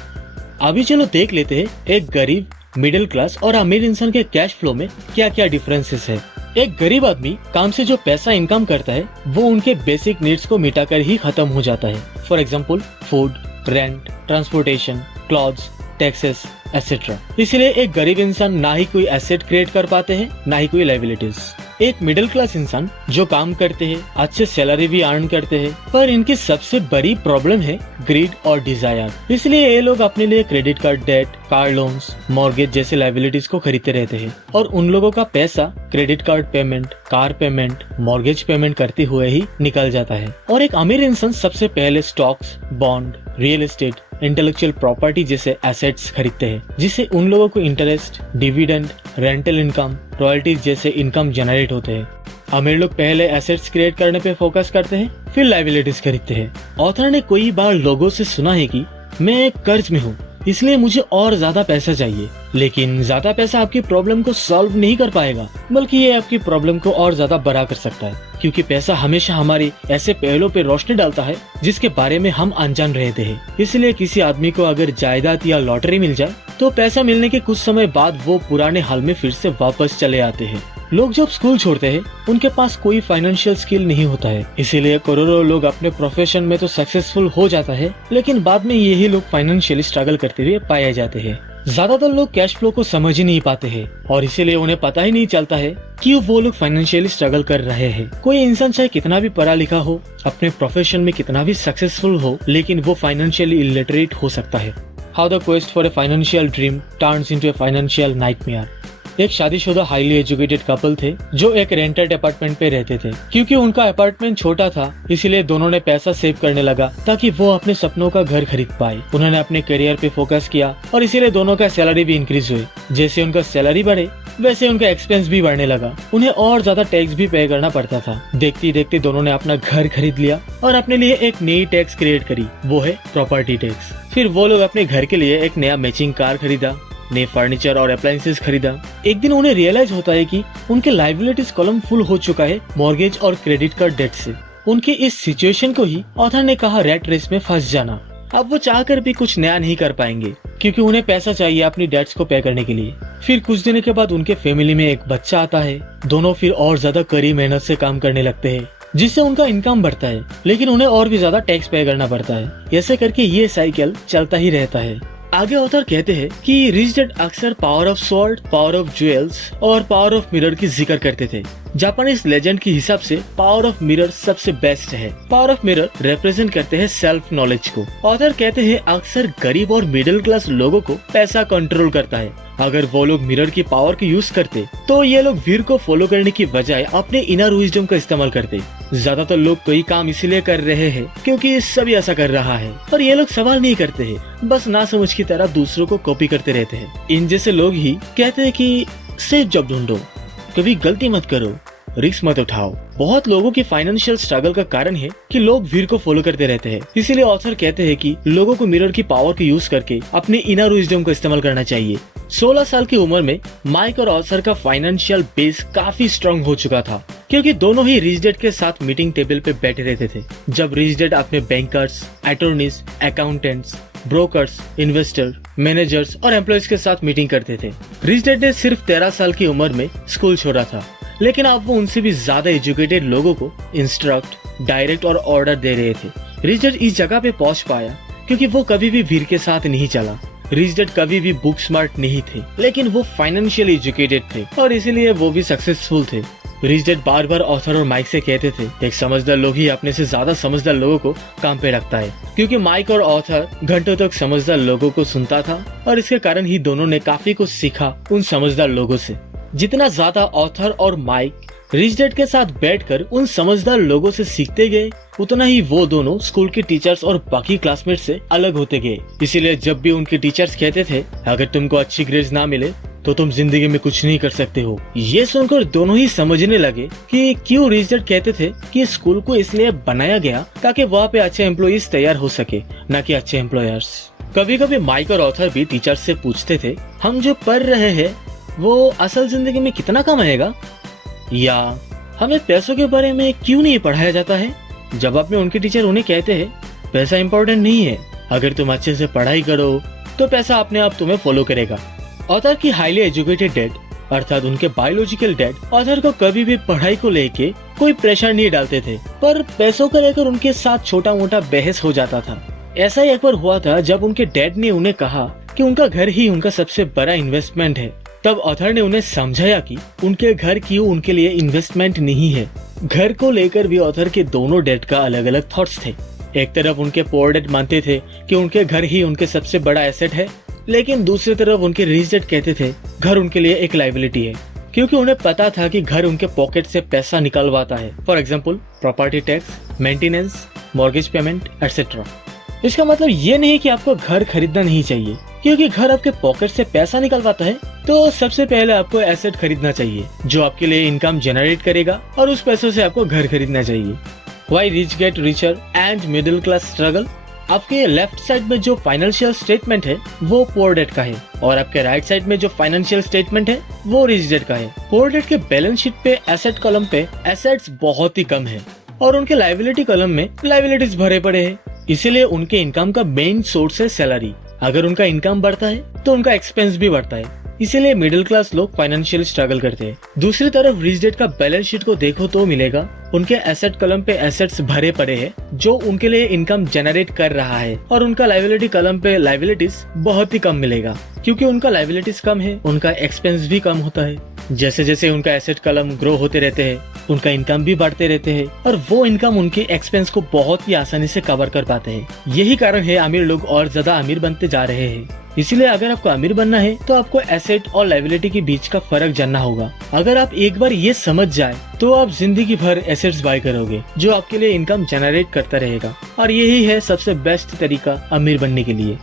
अभी चलो देख लेते हैं एक गरीब, मिडिल क्लास और अमीर इंसान के कैश फ्लो में क्या क्या डिफरेंसेस है। एक गरीब आदमी काम से जो पैसा इनकम करता है वो उनके बेसिक नीड्स को मिटाकर ही खत्म हो जाता है, for example food, rent, transportation, clothes, taxes etcetera. इसलिए एक गरीब इंसान ना ही कोई एसेट क्रिएट कर पाते हैं ना ही कोई लायबिलिटीज। एक मिडिल क्लास इंसान जो काम करते हैं, अच्छे सैलरी भी अर्न करते हैं, पर इनकी सबसे बड़ी प्रॉब्लम है ग्रीड और डिजायर। इसलिए ये लोग अपने लिए credit card, debt, car loans, mortgage जैसे लायबिलिटीज को खरीदते रहते हैं और उन लोगों का पैसा credit card payment, car payment, mortgage payment करते हुए ही निकल जाता है। और एक अमीर इंसान सबसे पहले stocks, bond, real estate, intellectual property जैसे एसेट्स खरीदते हैं, जिससे उन लोगों को interest, dividend, rental income, royalties जैसे इनकम जनरेट होते हैं। अमीर लोग पहले एसेट्स क्रिएट करने पे फोकस करते हैं, फिर लायबिलिटीज खरीदते हैं। ऑथर ने कई बार लोगों से सुना है कि मैं कर्ज में हूँ इसलिए मुझे और ज्यादा पैसा चाहिए, लेकिन ज्यादा पैसा आपकी प्रॉब्लम को सॉल्व नहीं कर पाएगा, बल्कि ये आपकी प्रॉब्लम को और ज्यादा बड़ा कर सकता है, क्योंकि पैसा हमेशा हमारे ऐसे पहलुओं पे रोशनी डालता है जिसके बारे में हम अनजान रहते हैं। इसलिए किसी आदमी को अगर जायदाद या लॉटरी मिल जाए तो पैसा मिलने के कुछ समय बाद वो पुराने हाल में फिर से वापस चले आते हैं। लोग जब स्कूल छोड़ते हैं उनके पास कोई फाइनेंशियल स्किल नहीं होता है, इसीलिए करोड़ों लोग अपने प्रोफेशन में तो सक्सेसफुल हो जाता है, लेकिन बाद में यही लोग फाइनेंशियली स्ट्रगल करते हुए पाए जाते हैं। ज्यादातर लोग कैश फ्लो को समझ ही नहीं पाते हैं और इसीलिए उन्हें पता ही नहीं चलता है कि वो लोग फाइनेंशियली स्ट्रगल कर रहे हैं। कोई इंसान चाहे कितना भी पढ़ा लिखा हो, अपने प्रोफेशन में कितना भी सक्सेसफुल हो, लेकिन वो फाइनेंशियली इलिटरेट हो सकता है। How the quest for a financial dream turns into a financial nightmare. एक शादीशुदा हाईली एजुकेटेड कपल थे जो एक रेंटेड अपार्टमेंट पे रहते थे। क्योंकि उनका अपार्टमेंट छोटा था इसलिए दोनों ने पैसा सेव करने लगा ताकि वो अपने सपनों का घर खरीद पाए। उन्होंने अपने करियर पे फोकस किया और इसीलिए दोनों का सैलरी भी इंक्रीज हुई। जैसे उनका सैलरी बढ़े वैसे उनका एक्सपेंस भी बढ़ने लगा। उन्हें और ज्यादा टैक्स भी पे करना पड़ता था। देखते देखते दोनों ने अपना घर खरीद लिया और अपने लिए एक नई टैक्स क्रिएट करी, वो है प्रॉपर्टी टैक्स। फिर वो लोग अपने घर के लिए एक नया मैचिंग कार खरीदा, नए फर्नीचर और अप्लायंसेस खरीदा। एक दिन उन्हें रियलाइज होता है कि उनके लायबिलिटीज कॉलम फुल हो चुका है मॉर्गेज और क्रेडिट कार्ड डेट से। उनके इस सिचुएशन को ही ऑथर ने कहा रेट रेस में फंस जाना। अब वो चाहकर भी कुछ नया नहीं कर पाएंगे क्योंकि उन्हें पैसा चाहिए अपनी डेट्स को पे करने के लिए। फिर कुछ दिनों के बाद उनके फैमिली में एक बच्चा आता है। दोनों फिर और ज्यादा कड़ी मेहनत से काम करने लगते हैं जिससे उनका इनकम बढ़ता है, लेकिन उन्हें और भी ज्यादा टैक्स पे करना पड़ता है। ऐसे करके ये साइकिल चलता ही रहता है। आगे ऑथर कहते हैं कि रिच डैड अक्सर power of sword, power of jewels और पावर ऑफ मिरर की जिक्र करते थे। जापानीज लेजेंड के हिसाब से पावर ऑफ मिरर सबसे बेस्ट है। पावर ऑफ मिरर रिप्रेजेंट करते हैं सेल्फ नॉलेज को। ऑथर कहते हैं अक्सर गरीब और मिडिल क्लास लोगों को पैसा कंट्रोल करता है। अगर वो लोग मिरर की पावर को यूज करते तो ये लोग वीर को फॉलो करने की बजाय अपने इनर विजडम का इस्तेमाल करते। ज्यादातर लोग कोई काम इसीलिए कर रहे हैं क्योंकि सभी ऐसा कर रहा है, और ये लोग सवाल नहीं करते हैं, बस ना समझ की तरह दूसरों को कॉपी करते रहते हैं। इन जैसे लोग ही कहते हैं कि सेफ जॉब ढूंढो, कभी गलती मत करो, रिस्क मत उठाओ। बहुत लोगों की फाइनेंशियल स्ट्रगल का कारण है कि लोग वीर को फॉलो करते रहते हैं। इसीलिए ऑथर कहते हैं कि लोगों को मिरर की पावर को यूज करके अपने इनर विजडम को इस्तेमाल करना चाहिए। 16 साल की उम्र में माइक और ऑथर का फाइनेंशियल बेस काफी स्ट्रॉन्ग हो चुका था क्योंकि दोनों ही रिच डैड के साथ मीटिंग टेबल पे बैठे रहते थे। जब रिच डैड अपने bankers, attorneys, accountants, brokers, investor, managers और एम्प्लॉयज के साथ मीटिंग करते थे। रिच डैड ने सिर्फ 13 साल की उम्र में स्कूल छोड़ा था, लेकिन अब वो उनसे भी ज्यादा एजुकेटेड लोगों को इंस्ट्रक्ट, डायरेक्ट और ऑर्डर दे रहे थे। रिच डैड इस जगह पे पहुंच पाया क्योंकि वो कभी भी भीड़ के साथ नहीं चला। रिच डैड कभी भी बुक स्मार्ट नहीं थे, लेकिन वो फाइनेंशियली एजुकेटेड थे और इसीलिए वो भी सक्सेसफुल थे। रिच डैड बार बार ऑथर और माइक से कहते थे, एक समझदार लोग ही अपने से ज्यादा समझदार लोगों को काम पे रखता है, क्योंकि माइक और ऑथर घंटों तक समझदार लोगों को सुनता था और इसके कारण ही दोनों ने काफी कुछ सीखा उन समझदार लोगों से। जितना ज्यादा ऑथर और माइक रिच डैड के साथ बैठकर उन समझदार लोगों से सीखते गए, उतना ही वो दोनों स्कूल के टीचर्स और बाकी क्लासमेट से अलग होते गए। इसीलिए जब भी उनके टीचर्स कहते थे, अगर तुमको अच्छी ग्रेड्स ना मिले तो तुम जिंदगी में कुछ नहीं कर सकते हो, ये सुनकर दोनों ही समझने लगे कि क्यों रिच डैड कहते थे कि स्कूल को इसलिए बनाया गया ताकि वहाँ पे अच्छे एम्प्लॉइज तैयार हो सके, न कि अच्छे एम्प्लॉयर्स। कभी कभी माइक और ऑथर भी टीचर्स से पूछते थे, हम जो पढ़ रहे हैं वो असल जिंदगी में कितना कम आएगा, या हमें पैसों के बारे में क्यों नहीं पढ़ाया जाता है। जवाब में उनके टीचर उन्हें कहते हैं, पैसा इम्पोर्टेंट नहीं है, अगर तुम अच्छे से पढ़ाई करो तो पैसा अपने आप तुम्हें फॉलो करेगा। ऑथर की हाईली एजुकेटेड डैड अर्थात उनके बायोलॉजिकल डैड ऑथर को कभी भी पढ़ाई को लेके कोई प्रेशर नहीं डालते थे, पर पैसों को लेकर उनके साथ छोटा मोटा बहस हो जाता था। ऐसा ही एक बार हुआ था जब उनके डैड ने उन्हें कहा कि उनका घर ही उनका सबसे बड़ा इन्वेस्टमेंट है। तब ऑथर ने उन्हें समझाया कि उनके घर क्यों उनके लिए इन्वेस्टमेंट नहीं है। घर को लेकर भी ऑथर के दोनों डैड का अलग अलग थॉट्स थे। एक तरफ उनके पोअर डैड मानते थे कि उनके घर ही उनके सबसे बड़ा एसेट है, लेकिन दूसरी तरफ उनके रिच डैड कहते थे घर उनके लिए एक लायबिलिटी है, क्योंकि उन्हें पता था कि घर उनके पॉकेट से पैसा निकलवाता है। For example property tax, maintenance, mortgage payment etcetera. इसका मतलब ये नहीं कि आपको घर खरीदना नहीं चाहिए, क्योंकि घर आपके पॉकेट से पैसा निकलवाता है तो सबसे पहले आपको एसेट खरीदना चाहिए जो आपके लिए इनकम जनरेट करेगा, और उस पैसों से आपको घर खरीदना चाहिए। Why rich get richer and middle class struggle? आपके लेफ्ट साइड में जो फाइनेंशियल स्टेटमेंट है वो पोअर डैड का है, और आपके राइट साइड में जो फाइनेंशियल स्टेटमेंट है वो रिच डैड का है। पोअर डैड के बैलेंस शीट पे एसेट कॉलम पे एसेट्स बहुत ही कम है, और उनके लायबिलिटी कॉलम में लायबिलिटीज भरे पड़े हैं। इसीलिए उनके इनकम का मेन सोर्स है सैलरी। अगर उनका इनकम बढ़ता है तो उनका एक्सपेंस भी बढ़ता है, इसीलिए मिडिल क्लास लोग फाइनेंशियल स्ट्रगल करते हैं। दूसरी तरफ रिच डैड का बैलेंस शीट को देखो तो मिलेगा उनके एसेट कॉलम पे एसेट्स भरे पड़े हैं जो उनके लिए इनकम जनरेट कर रहा है, और उनका लायबिलिटी कॉलम पे लायबिलिटीज बहुत ही कम मिलेगा, क्योंकि उनका लायबिलिटीज कम है, उनका एक्सपेंस भी कम होता है। जैसे जैसे उनका एसेट कॉलम ग्रो होते रहते हैं, उनका इनकम भी बढ़ते रहते हैं, और वो इनकम उनके एक्सपेंस को बहुत ही आसानी से कवर कर पाते हैं। यही कारण है अमीर लोग और ज्यादा अमीर बनते जा रहे हैं। इसीलिए अगर आपको अमीर बनना है तो आपको एसेट और लायबिलिटी के बीच का फर्क जानना होगा। अगर आप एक बार ये समझ जाए तो आप जिंदगी भर एसेट्स बाय करोगे जो आपके लिए इनकम जनरेट करता रहेगा, और यही है सबसे बेस्ट तरीका अमीर बनने के लिए।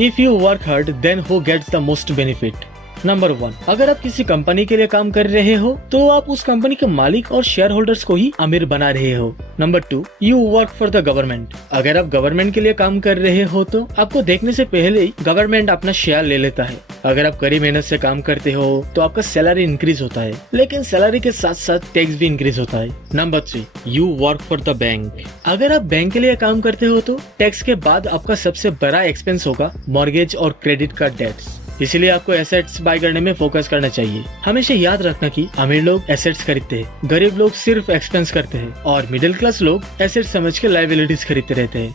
If you work hard then who gets the most benefit. Number 1, अगर आप किसी कंपनी के लिए काम कर रहे हो तो आप उस कंपनी के मालिक और शेयर होल्डर्स को ही अमीर बना रहे हो। Number 2, you work for the government. अगर आप गवर्नमेंट के लिए काम कर रहे हो तो आपको देखने से पहले ही गवर्नमेंट अपना शेयर ले लेता है। अगर आप कड़ी मेहनत से काम करते हो तो आपका सैलरी इंक्रीज होता है, लेकिन सैलरी के साथ साथ टैक्स भी इंक्रीज होता है। Number 3, you work for the bank. अगर आप बैंक के लिए काम करते हो तो टैक्स के बाद आपका सबसे बड़ा एक्सपेंस होगा मॉर्गेज और क्रेडिट कार्ड डेट्स। इसलिए आपको एसेट्स बाय करने में फोकस करना चाहिए। हमेशा याद रखना कि अमीर लोग एसेट्स खरीदते हैं, गरीब लोग सिर्फ एक्सपेंस करते हैं, और मिडिल क्लास लोग एसेट्स समझ के लायबिलिटीज खरीदते रहते हैं।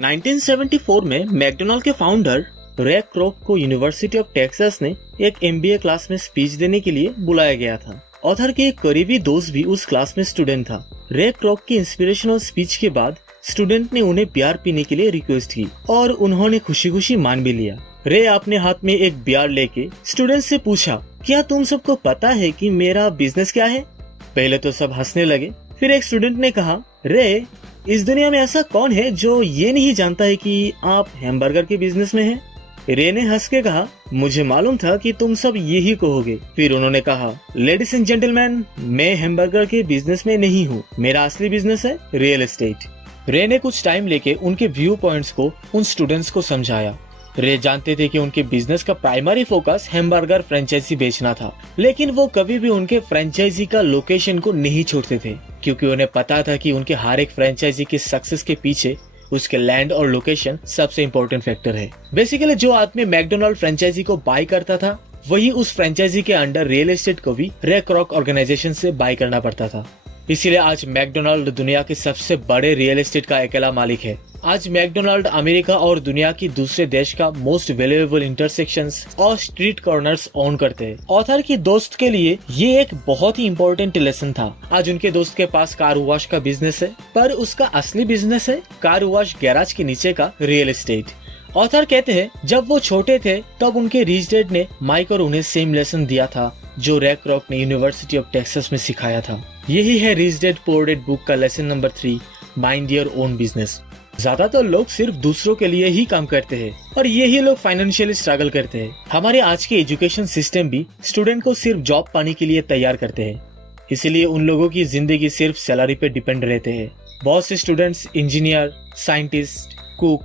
1974 में मैकडोनाल्ड के फाउंडर रे क्रॉक को यूनिवर्सिटी ऑफ टेक्सास ने एक MBA क्लास में स्पीच देने के लिए बुलाया गया था। ऑथर के एक करीबी दोस्त भी उस क्लास में स्टूडेंट था। रे क्रॉक की इंस्पिरेशनल स्पीच के बाद स्टूडेंट ने उन्हें बियर पीने के लिए रिक्वेस्ट की, और उन्होंने खुशी खुशी मान भी लिया। रे अपने हाथ में एक बियर लेके स्टूडेंट से पूछा, क्या तुम सबको पता है कि मेरा बिजनेस क्या है? पहले तो सब हंसने लगे। फिर एक स्टूडेंट ने कहा, रे, इस दुनिया में ऐसा कौन है जो ये नहीं जानता है कि आप हैमबर्गर के बिजनेस में हैं? रे ने हंस के कहा, मुझे मालूम था कि तुम सब यही कहोगे। फिर उन्होंने कहा, लेडीज एंड जेंटलमैन, मैं हैमबर्गर के बिजनेस में नहीं हूँ, मेरा असली बिजनेस है रियल एस्टेट। रे ने कुछ टाइम लेके उनके व्यू पॉइंट्स को उन स्टूडेंट्स को समझाया। रे जानते थे कि उनके बिजनेस का प्राइमरी फोकस हैमबर्गर फ्रेंचाइजी बेचना था, लेकिन वो कभी भी उनके फ्रेंचाइजी का लोकेशन को नहीं छोड़ते थे, क्योंकि उन्हें पता था कि उनके हर एक फ्रेंचाइजी की सक्सेस के पीछे उसके लैंड और लोकेशन सबसे इम्पोर्टेंट फैक्टर है। बेसिकली जो आदमी मैकडोनाल्ड फ्रेंचाइजी को बाय करता था, वही उस फ्रेंचाइजी के अंडर रियल एस्टेट को भी रे क्रॉक ऑर्गेनाइजेशन से बाय करना पड़ता था। इसीलिए आज मैकडोनाल्ड दुनिया के सबसे बड़े रियल एस्टेट का अकेला मालिक है। आज मैकडोनाल्ड अमेरिका और दुनिया की दूसरे देश का मोस्ट वैल्यूएबल इंटरसेक्शंस और स्ट्रीट कॉर्नर्स ओन करते हैं। ऑथर की दोस्त के लिए ये एक बहुत ही इम्पोर्टेंट लेसन था। आज उनके दोस्त के पास कार वॉश का बिजनेस है, पर उसका असली बिजनेस है कार वॉश गैराज के नीचे का रियल एस्टेट। ऑथर कहते हैं जब वो छोटे थे तब उनके रिच डैड ने माइक और उन्हें सेम लेसन दिया था जो रैक रॉक ने यूनिवर्सिटी ऑफ टेक्सास में सिखाया था। यही है rich dad poor dad book का lesson number 3, mind your own business. ज्यादातर लोग सिर्फ दूसरों के लिए ही काम करते हैं और यही लोग फाइनेंशियली स्ट्रगल करते हैं। हमारे आज के एजुकेशन सिस्टम भी स्टूडेंट को सिर्फ जॉब पाने के लिए तैयार करते हैं, इसलिए उन लोगों की जिंदगी सिर्फ सैलरी पे डिपेंड रहते हैं। बहुत से students engineer, scientist, cook,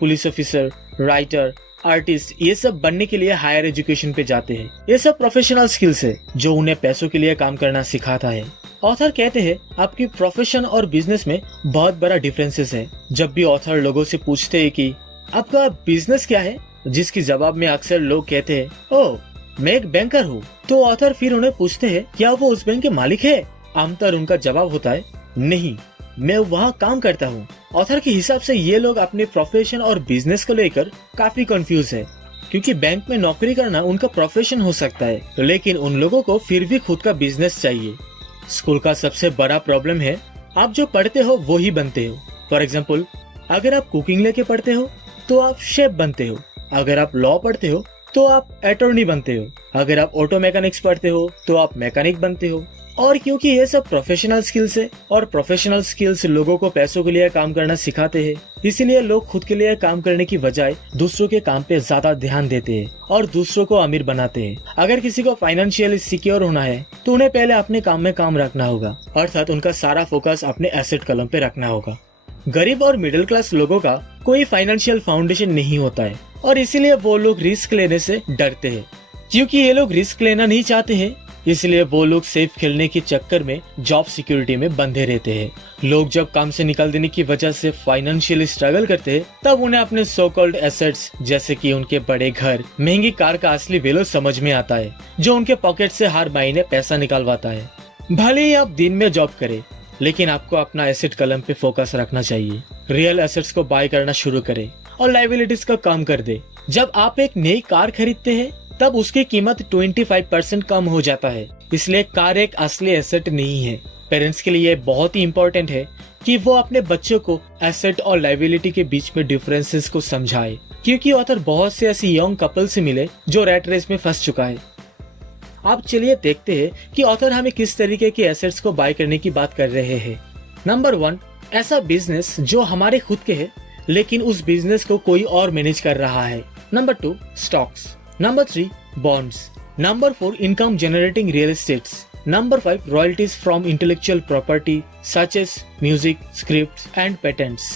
police officer, writer, artist ये सब बनने के लिए हायर एजुकेशन पे जाते हैं। ये सब प्रोफेशनल स्किल्स है जो उन्हें पैसों के लिए काम करना सिखाता है। ऑथर कहते हैं आपकी प्रोफेशन और बिजनेस में बहुत बड़ा डिफरेंसेस है। जब भी ऑथर लोगों से पूछते हैं कि आपका बिजनेस क्या है, जिसकी जवाब में अक्सर लोग कहते हैं ओह मैं एक बैंकर हूँ, तो ऑथर फिर उन्हें पूछते हैं क्या वो उस बैंक के मालिक है। आमतौर उनका जवाब होता है नहीं, मैं वहाँ काम करता हूँ। ऑथर के हिसाब से ये लोग अपने प्रोफेशन और बिजनेस को लेकर काफी कंफ्यूज है, क्योंकि बैंक में नौकरी करना उनका प्रोफेशन हो सकता है, लेकिन उन लोगों को फिर भी खुद का बिजनेस चाहिए। स्कूल का सबसे बड़ा प्रॉब्लम है आप जो पढ़ते हो वो ही बनते हो। फॉर एग्जाम्पल, अगर आप कुकिंग लेके पढ़ते हो तो आप शेफ बनते हो, अगर आप लॉ पढ़ते हो तो आप अटॉर्नी बनते हो, अगर आप ऑटो मैकेनिक्स पढ़ते हो तो आप मैकेनिक बनते हो। और क्योंकि ये सब प्रोफेशनल स्किल्स है और प्रोफेशनल स्किल्स लोगों को पैसों के लिए काम करना सिखाते हैं, इसीलिए लोग खुद के लिए काम करने की बजाय दूसरों के काम पे ज्यादा ध्यान देते हैं और दूसरों को अमीर बनाते हैं। अगर किसी को फाइनेंशियली सिक्योर होना है तो उन्हें पहले अपने काम में काम रखना होगा, अर्थात उनका सारा फोकस अपने एसेट कलम पे रखना होगा। गरीब और मिडिल क्लास लोगों का कोई फाइनेंशियल फाउंडेशन नहीं होता है और इसीलिए वो लोग रिस्क लेने से डरते हैं। क्योंकि ये लोग रिस्क लेना नहीं चाहते हैं, इसलिए वो लोग सेफ खेलने के चक्कर में जॉब सिक्योरिटी में बंधे रहते हैं। लोग जब काम से निकाल देने की वजह से फाइनेंशियली स्ट्रगल करते हैं, तब उन्हें अपने सो कॉल्ड एसेट्स जैसे कि उनके बड़े घर, महंगी कार का असली वैल्यू समझ में आता है, जो उनके पॉकेट से हर महीने पैसा निकालवाता है। भले ही आप दिन में जॉब करें, लेकिन आपको अपना एसेट कलम पे फोकस रखना चाहिए। रियल एसेट्स को बाय करना शुरू करें और लायबिलिटीज का कम कर दे। जब आप एक नई कार खरीदते हैं तब उसकी कीमत 25% कम हो जाता है, इसलिए कार एक असली एसेट नहीं है। पेरेंट्स के लिए बहुत ही इम्पोर्टेंट है कि वो अपने बच्चों को एसेट और लायबिलिटी के बीच में डिफरेंसेस को समझाए, क्योंकि ऑथर बहुत से ऐसी यंग कपल से मिले जो रैट रेस में फंस चुका है। आप चलिए देखते हैं कि ऑथर हमें किस तरीके के एसेट्स को बाय करने की बात कर रहे हैं। नंबर 1, ऐसा बिजनेस जो हमारे खुद के है लेकिन उस बिजनेस को कोई और मैनेज कर रहा है। Number 2, stocks. Number 3, bonds. Number 4, income generating real estates. Number 5, royalties from intellectual property such as music, scripts and patents.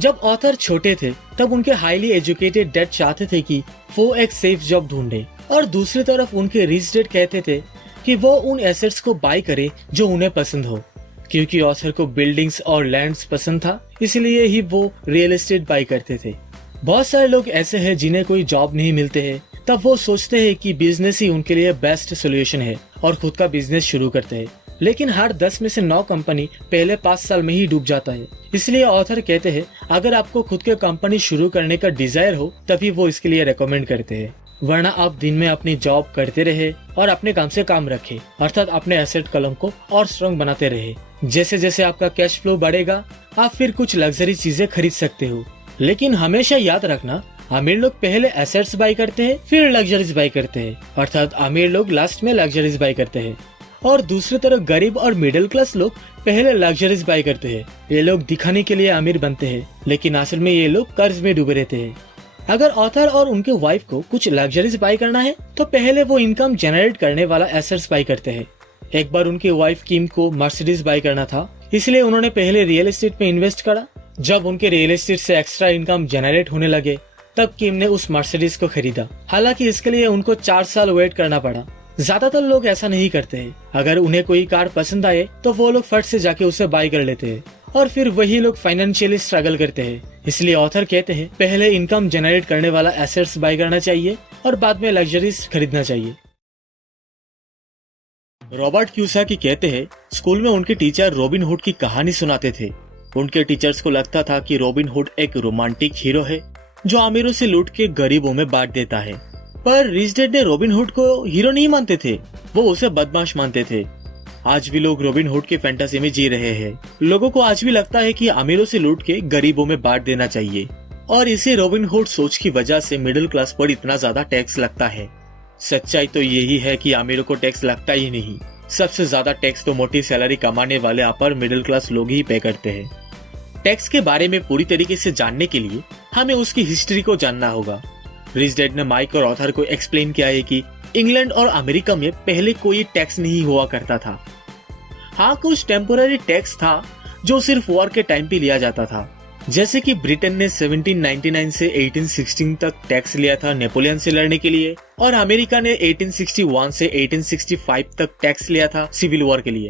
जब ऑथर छोटे थे तब उनके हाईली एजुकेटेड डैड चाहते थे कि वो एक सेफ जॉब ढूंढे, और दूसरी तरफ उनके रिच डैड कहते थे कि वो उन एसेट्स को बाय करे जो उन्हें पसंद हो। क्योंकि ऑथर को बिल्डिंग्स और लैंड्स पसंद था, इसलिए ही वो रियल एस्टेट बाय करते थे। बहुत सारे लोग ऐसे हैं जिन्हें कोई जॉब नहीं मिलते हैं, तब वो सोचते हैं कि बिजनेस ही उनके लिए बेस्ट सोल्यूशन है और खुद का बिजनेस शुरू करते हैं। लेकिन हर 10 में से 9 कंपनी पहले 5 साल में ही डूब जाता है। इसलिए ऑथर कहते हैं अगर आपको खुद के कंपनी शुरू करने का डिजायर हो तभी वो इसके लिए रेकमेंड करते हैं, वरना आप दिन में अपनी जॉब करते रहे और अपने काम से काम रखे, अर्थात अपने एसेट कलम को और स्ट्रॉन्ग बनाते रहे। जैसे जैसे आपका कैश फ्लो बढ़ेगा आप फिर कुछ लग्जरी चीजें खरीद सकते हो। लेकिन हमेशा याद रखना, अमीर लोग पहले एसेट्स बाय करते हैं फिर लग्जरीज बाय करते हैं, अर्थात अमीर लोग लास्ट में लग्जरीज बाय करते हैं, और दूसरी तरफ गरीब और मिडिल क्लास लोग पहले लग्जरीज बाय करते हैं। ये लोग दिखाने के लिए अमीर बनते हैं, लेकिन असल में ये लोग कर्ज में डूबे रहते हैं। अगर ऑथर और उनके वाइफ को कुछ लग्जरीज बाय करना है तो पहले वो इनकम जनरेट करने वाला एसेट्स बाय करते हैं। एक बार उनकी वाइफ किम को मर्सिडीज बाय करना था, इसलिए उन्होंने पहले रियल एस्टेट में इन्वेस्ट करा। जब उनके रियल एस्टेट से एक्स्ट्रा इनकम जनरेट होने लगे तब किम ने उस मर्सिडीज को खरीदा। हालांकि इसके लिए उनको 4 साल वेट करना पड़ा। ज्यादातर लोग ऐसा नहीं करते हैं। अगर उन्हें कोई कार पसंद आए तो वो लोग फट से जाके उसे बाय कर लेते हैं और फिर वही लोग फाइनेंशियली स्ट्रगल करते हैं। इसलिए ऑथर कहते हैं पहले इनकम जनरेट करने वाला एसेट्स बाय करना चाहिए और बाद में लग्जरीज खरीदना चाहिए। रॉबर्ट क्यूसाकी कहते हैं, स्कूल में उनके टीचर रॉबिन हुड की कहानी सुनाते थे। उनके टीचर्स को लगता था कि रॉबिन हुड एक रोमांटिक हीरो है जो अमीरों से लूट के गरीबों में बांट देता है। पर रिच डैड ने रॉबिन हुड को हीरो नहीं मानते थे, वो उसे बदमाश मानते थे। आज भी लोग रॉबिन हुड की फैंटेसी में जी रहे हैं। लोगों को आज भी लगता है कि अमीरों से लूट के गरीबों में बांट देना चाहिए, और इसी रॉबिन हुड सोच की वजह से मिडिल क्लास पर इतना ज्यादा टैक्स लगता है। सच्चाई तो यही है कि अमीरों को टैक्स लगता ही नहीं। सबसे ज्यादा टैक्स तो मोटी सैलरी कमाने वाले अपर मिडिल क्लास लोग ही पे करते हैं। टैक्स के बारे में पूरी तरीके से जानने के लिए हमें उसकी हिस्ट्री को जानना होगा। रिच डैड ने माइक और ऑथर को एक्सप्लेन किया है कि इंग्लैंड और अमेरिका में पहले कोई टैक्स नहीं हुआ करता था। हाँ, कुछ टेम्पोररी टैक्स था जो सिर्फ वॉर के टाइम पे लिया जाता था, जैसे कि ब्रिटेन ने 1799 से 1816 तक टैक्स लिया था नेपोलियन से लड़ने के लिए, और अमेरिका ने 1861 से 1865 तक टैक्स लिया था सिविल वॉर के लिए।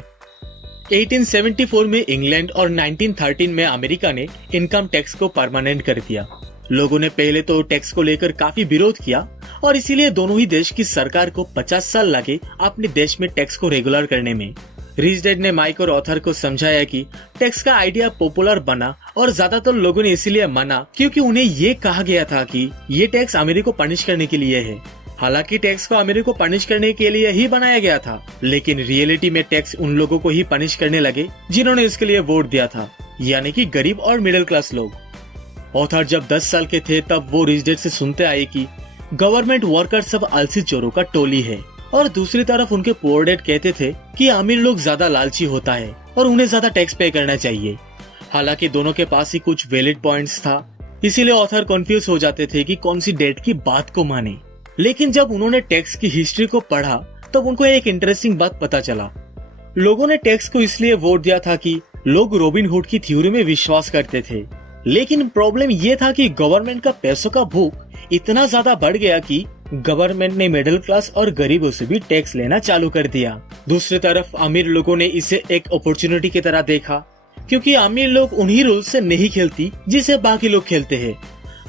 1874 में इंग्लैंड और 1913 में अमेरिका ने इनकम टैक्स को परमानेंट कर दिया। लोगों ने पहले तो टैक्स को लेकर काफी विरोध किया, और इसीलिए दोनों ही देश की सरकार को 50 साल लगे अपने देश में टैक्स को रेगुलर करने में। रिच डैड ने माइक और ऑथर को समझाया कि टैक्स का आइडिया पॉपुलर बना, और ज्यादातर लोगों ने इसीलिए माना क्योंकि उन्हें ये कहा गया था कि ये टैक्स अमीरी को पनिश करने के लिए है। हालांकि टैक्स को अमीरी को पनिश करने के लिए ही बनाया गया था, लेकिन रियलिटी में टैक्स उन लोगों को ही पनिश करने लगे जिन्होंने इसके लिए वोट दिया था, यानी कि गरीब और मिडिल क्लास लोग। ऑथर जब 10 साल के थे तब वो रिच डैड से सुनते आए कि गवर्नमेंट वर्कर सब आलसी चोरों का टोली है, और दूसरी तरफ उनके पुअर डैड कहते थे कि अमीर लोग ज्यादा लालची होता है और उन्हें ज्यादा टैक्स पे करना चाहिए। हालांकि दोनों के पास ही कुछ वैलिड पॉइंट्स था, इसीलिए ऑथर कंफ्यूज हो जाते थे कि कौन सी डैड की बात को माने। लेकिन जब उन्होंने टैक्स की हिस्ट्री को पढ़ा तब उनको एक इंटरेस्टिंग बात पता चला। लोगों ने टैक्स को इसलिए वोट दिया था कि लोग रॉबिन हुड की थ्योरी में विश्वास करते थे, लेकिन प्रॉब्लम ये था कि गवर्नमेंट का पैसों का भूख इतना ज्यादा बढ़ गया कि गवर्नमेंट ने मिडिल क्लास और गरीबों से भी टैक्स लेना चालू कर दिया। दूसरी तरफ अमीर लोगों ने इसे एक अपॉर्चुनिटी की तरह देखा, क्योंकि अमीर लोग उन्हीं रूल से नहीं खेलती जिसे बाकी लोग खेलते हैं।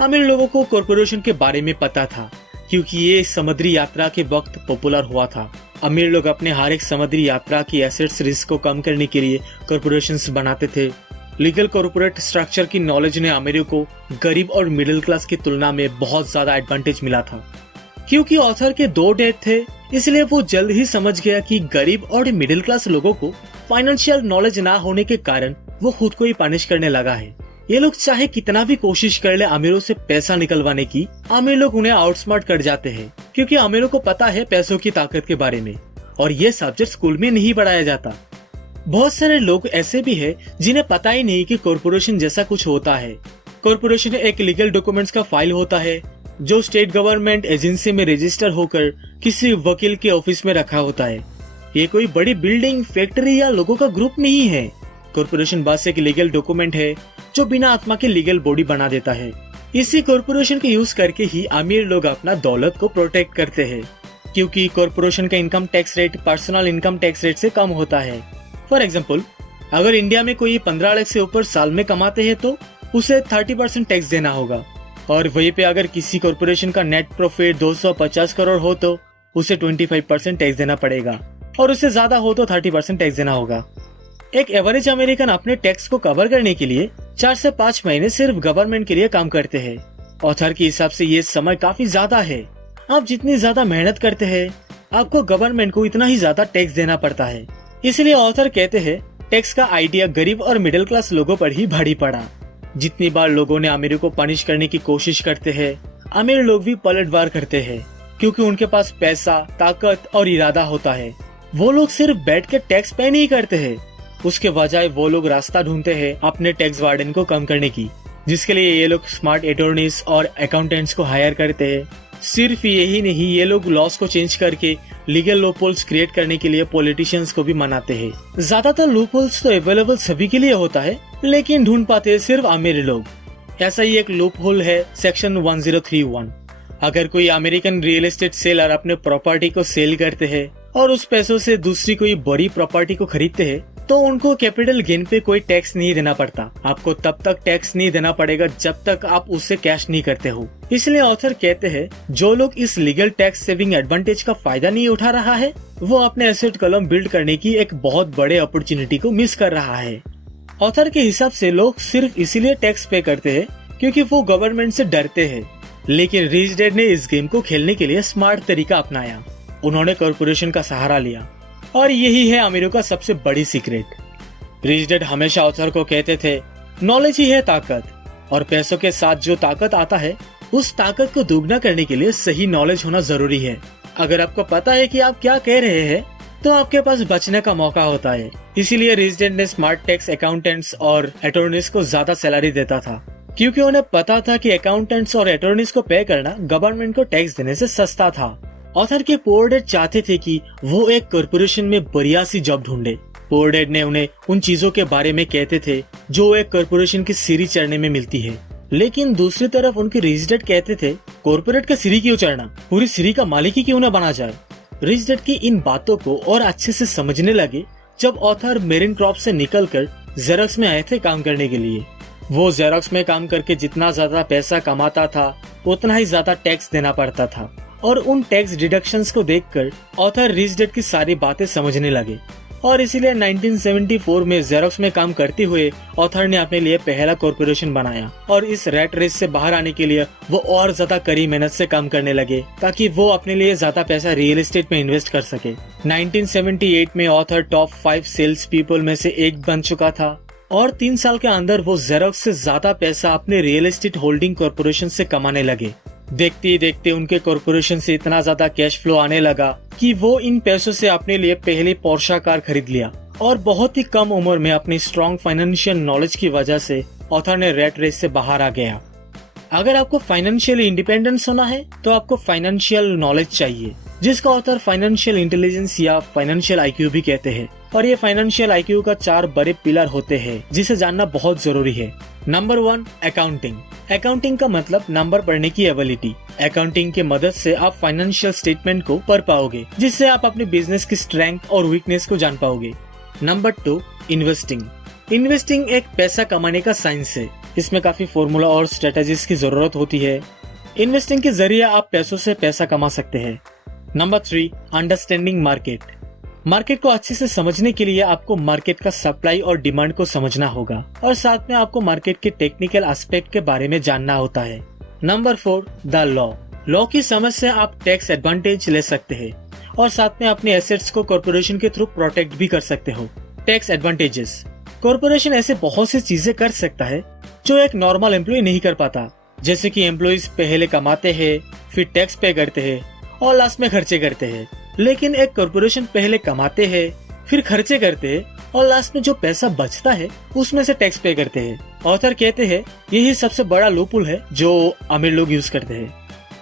अमीर लोगों को कॉर्पोरेशन के बारे में पता था, क्योंकि ये समुद्री यात्रा के वक्त पॉपुलर हुआ था। अमीर लोग अपने हर एक समुद्री यात्रा की एसेट्स रिस्क को कम करने के लिए कॉर्पोरेशंस बनाते थे। लीगल कॉर्पोरेट स्ट्रक्चर की नॉलेज ने अमीरों को गरीब और मिडिल क्लास की तुलना में बहुत ज्यादा एडवांटेज मिला था। क्योंकि ऑथर के 2 डैड थे, इसलिए वो जल्द ही समझ गया कि गरीब और मिडिल क्लास लोगों को फाइनेंशियल नॉलेज ना होने के कारण वो खुद को ही पनिश करने लगा है। ये लोग चाहे कितना भी कोशिश कर ले अमीरों से पैसा निकलवाने की, अमीर लोग उन्हें आउटस्मार्ट कर जाते हैं, क्योंकि अमीरों को पता है पैसों की ताकत के बारे में, और ये सब्जेक्ट स्कूल में नहीं पढ़ाया जाता। बहुत सारे लोग ऐसे भी हैं जिन्हें पता ही नहीं कि कॉर्पोरेशन जैसा कुछ होता है। कॉर्पोरेशन एक लीगल डॉक्यूमेंट्स का फाइल होता है जो स्टेट गवर्नमेंट एजेंसी में रजिस्टर होकर किसी वकील के ऑफिस में रखा होता है। ये कोई बड़ी बिल्डिंग, फैक्ट्री या लोगों का ग्रुप नहीं है। कॉर्पोरेशन बस एक लीगल डॉक्यूमेंट है जो बिना आत्मा के लीगल बॉडी बना देता है। इसी कॉर्पोरेशन के यूज करके ही अमीर लोग अपना दौलत को प्रोटेक्ट करते हैं, क्योंकि कॉर्पोरेशन का income tax rate personal income tax rate से कम होता है। फॉर एग्जाम्पल, अगर इंडिया में कोई 15 लाख से ऊपर साल में कमाते हैं तो उसे 30% टैक्स देना होगा, और वहीं पे अगर किसी कॉर्पोरेशन का नेट प्रॉफिट 250 करोड़ हो तो उसे 25% टैक्स देना पड़ेगा, और उससे ज्यादा हो तो 30% टैक्स देना होगा। एक एवरेज अमेरिकन अपने टैक्स को कवर करने के लिए 4 से 5 महीने सिर्फ गवर्नमेंट के लिए काम करते हैं। ऑथर के हिसाब से ये समय काफी ज्यादा है। आप जितनी ज्यादा मेहनत करते हैं, आपको गवर्नमेंट को इतना ही ज्यादा टैक्स देना पड़ता है। इसलिए ऑथर कहते हैं टैक्स का आइडिया गरीब और मिडिल क्लास लोगों पर ही भारी पड़ा। जितनी बार लोगों ने अमीरों को पनिश करने की कोशिश करते हैं, अमीर लोग भी पलटवार करते हैं, क्योंकि उनके पास पैसा, ताकत और इरादा होता है। वो लोग सिर्फ बैठ के टैक्स पे नहीं करते हैं, उसके बजाय वो लोग रास्ता ढूंढते हैं अपने टैक्स वार्डन को कम करने की, जिसके लिए ये लोग स्मार्ट अटॉर्नीज और अकाउंटेंट्स को हायर करते हैं। सिर्फ यही नहीं, ये लोग लॉस को चेंज करके लीगल लूपहोल्स क्रिएट करने के लिए पॉलिटिशियंस को भी मनाते हैं। ज्यादातर लूपहोल्स तो अवेलेबल सभी के लिए होता है, लेकिन ढूंढ पाते हैं सिर्फ अमीर लोग। ऐसा ही एक लूपहोल है सेक्शन 1031। अगर कोई अमेरिकन रियल एस्टेट सेलर अपने प्रॉपर्टी को सेल करते हैं और उस पैसों से दूसरी कोई बड़ी प्रॉपर्टी को खरीदते हैं, तो उनको कैपिटल गेन पे कोई टैक्स नहीं देना पड़ता। आपको तब तक टैक्स नहीं देना पड़ेगा जब तक आप उससे कैश नहीं करते हो। इसलिए ऑथर कहते हैं जो लोग इस लीगल टैक्स सेविंग एडवांटेज का फायदा नहीं उठा रहा है वो अपने एसेट कॉलम बिल्ड करने की एक बहुत बड़े अपॉर्चुनिटी को मिस कर रहा है। ऑथर के हिसाब से लोग सिर्फ इसीलिए टैक्स पे करते हैं क्योंकि वो गवर्नमेंट से डरते हैं। लेकिन रिच डैड ने इस गेम को खेलने के लिए स्मार्ट तरीका अपनाया। उन्होंने कॉर्पोरेशन का सहारा लिया और यही है अमीरों का सबसे बड़ी सीक्रेट। रिच डैड हमेशा ऑथर को कहते थे नॉलेज ही है ताकत, और पैसों के साथ जो ताकत आता है उस ताकत को दुगना करने के लिए सही नॉलेज होना जरूरी है। अगर आपको पता है कि आप क्या कह रहे हैं तो आपके पास बचने का मौका होता है। इसीलिए रिच डैड ने स्मार्ट टैक्स अकाउंटेंट्स और अटॉर्नीज को ज्यादा सैलरी देता था, क्योंकि उन्हें पता था कि अकाउंटेंट्स और अटॉर्नीज को पे करना गवर्नमेंट को टैक्स देने से सस्ता था। ऑथर के पुअर डैड चाहते थे कि वो एक कॉर्पोरेशन में बढ़िया सी जॉब ढूंढे। पुअर डैड ने उन्हें उन चीजों के बारे में कहते थे जो एक कॉर्पोरेशन की सीढ़ी चढ़ने में मिलती है। लेकिन दूसरी तरफ उनके रिच डैड कहते थे कॉर्पोरेट का सीढ़ी क्यों चढ़ना, पूरी सीढ़ी का मालिक ही क्यों न बना जाए। रिच डैड की इन बातों को और अच्छे से समझने लगे जब ऑथर मेरिन क्रॉप से निकलकर जेरोक्स में आए थे काम करने के लिए। वो जेरोक्स में काम करके जितना ज्यादा पैसा कमाता था उतना ही ज्यादा टैक्स देना पड़ता था, और उन टैक्स डिडक्शंस को देखकर ऑथर रिच डैड की सारी बातें समझने लगे। और इसीलिए 1974 में जेरोक्स में काम करते हुए ऑथर ने अपने लिए पहला कॉर्पोरेशन बनाया, और इस रैट रेस से बाहर आने के लिए वो और ज्यादा कड़ी मेहनत से काम करने लगे ताकि वो अपने लिए ज्यादा पैसा रियल एस्टेट में इन्वेस्ट कर सके। 1978 में ऑथर टॉप 5 सेल्स पीपल में से एक बन चुका था, और 3 साल के अंदर वो जेरोक्स से ज्यादा पैसा अपने रियल एस्टेट होल्डिंग कॉर्पोरेशन से कमाने लगे। देखते ही देखते उनके कॉर्पोरेशन से इतना ज्यादा कैश फ्लो आने लगा कि वो इन पैसों से अपने लिए पहले पोर्शा कार खरीद लिया, और बहुत ही कम उम्र में अपनी स्ट्रॉन्ग फाइनेंशियल नॉलेज की वजह से ऑथर ने रैट रेस से बाहर आ गया। अगर आपको फाइनेंशियली इंडिपेंडेंस होना है तो आपको फाइनेंशियल नॉलेज चाहिए, जिसका ऑथर फाइनेंशियल इंटेलिजेंस या फाइनेंशियल आईक्यू भी कहते हैं। और ये फाइनेंशियल आईक्यू का 4 बड़े पिलर होते हैं जिसे जानना बहुत जरूरी है। Number 1, accounting. अकाउंटिंग का मतलब नंबर पढ़ने की एबिलिटी। अकाउंटिंग की मदद से आप फाइनेंशियल स्टेटमेंट को पढ़ पाओगे, जिससे आप अपने बिजनेस की स्ट्रेंथ और वीकनेस को जान पाओगे। Number 2, investing. इन्वेस्टिंग एक पैसा कमाने का साइंस है। इसमें काफी फॉर्मूला और स्ट्रेटेजीज की जरूरत होती है। इन्वेस्टिंग के जरिए आप पैसों से पैसा कमा सकते हैं। Number 3, understanding market. मार्केट को अच्छे से समझने के लिए आपको मार्केट का सप्लाई और डिमांड को समझना होगा, और साथ में आपको मार्केट के टेक्निकल एस्पेक्ट के बारे में जानना होता है। Number 4, the law. लॉ की समझ से आप टैक्स एडवांटेज ले सकते हैं, और साथ में अपने एसेट्स को कॉर्पोरेशन के थ्रू प्रोटेक्ट भी कर सकते हो। Tax advantages. कॉर्पोरेशन ऐसे बहुत सी चीजें कर सकता है जो एक नॉर्मल एम्प्लॉय नहीं कर पाता, जैसे कि एम्प्लॉइज पहले कमाते हैं, फिर टैक्स पे करते हैं और लास्ट में खर्चे करते हैं। लेकिन एक कॉर्पोरेशन पहले कमाते हैं, फिर खर्चे करते हैं, और लास्ट में जो पैसा बचता है उसमें से टैक्स पे करते हैं। ऑथर कहते हैं यही सबसे बड़ा लूपहोल है जो अमीर लोग यूज करते हैं।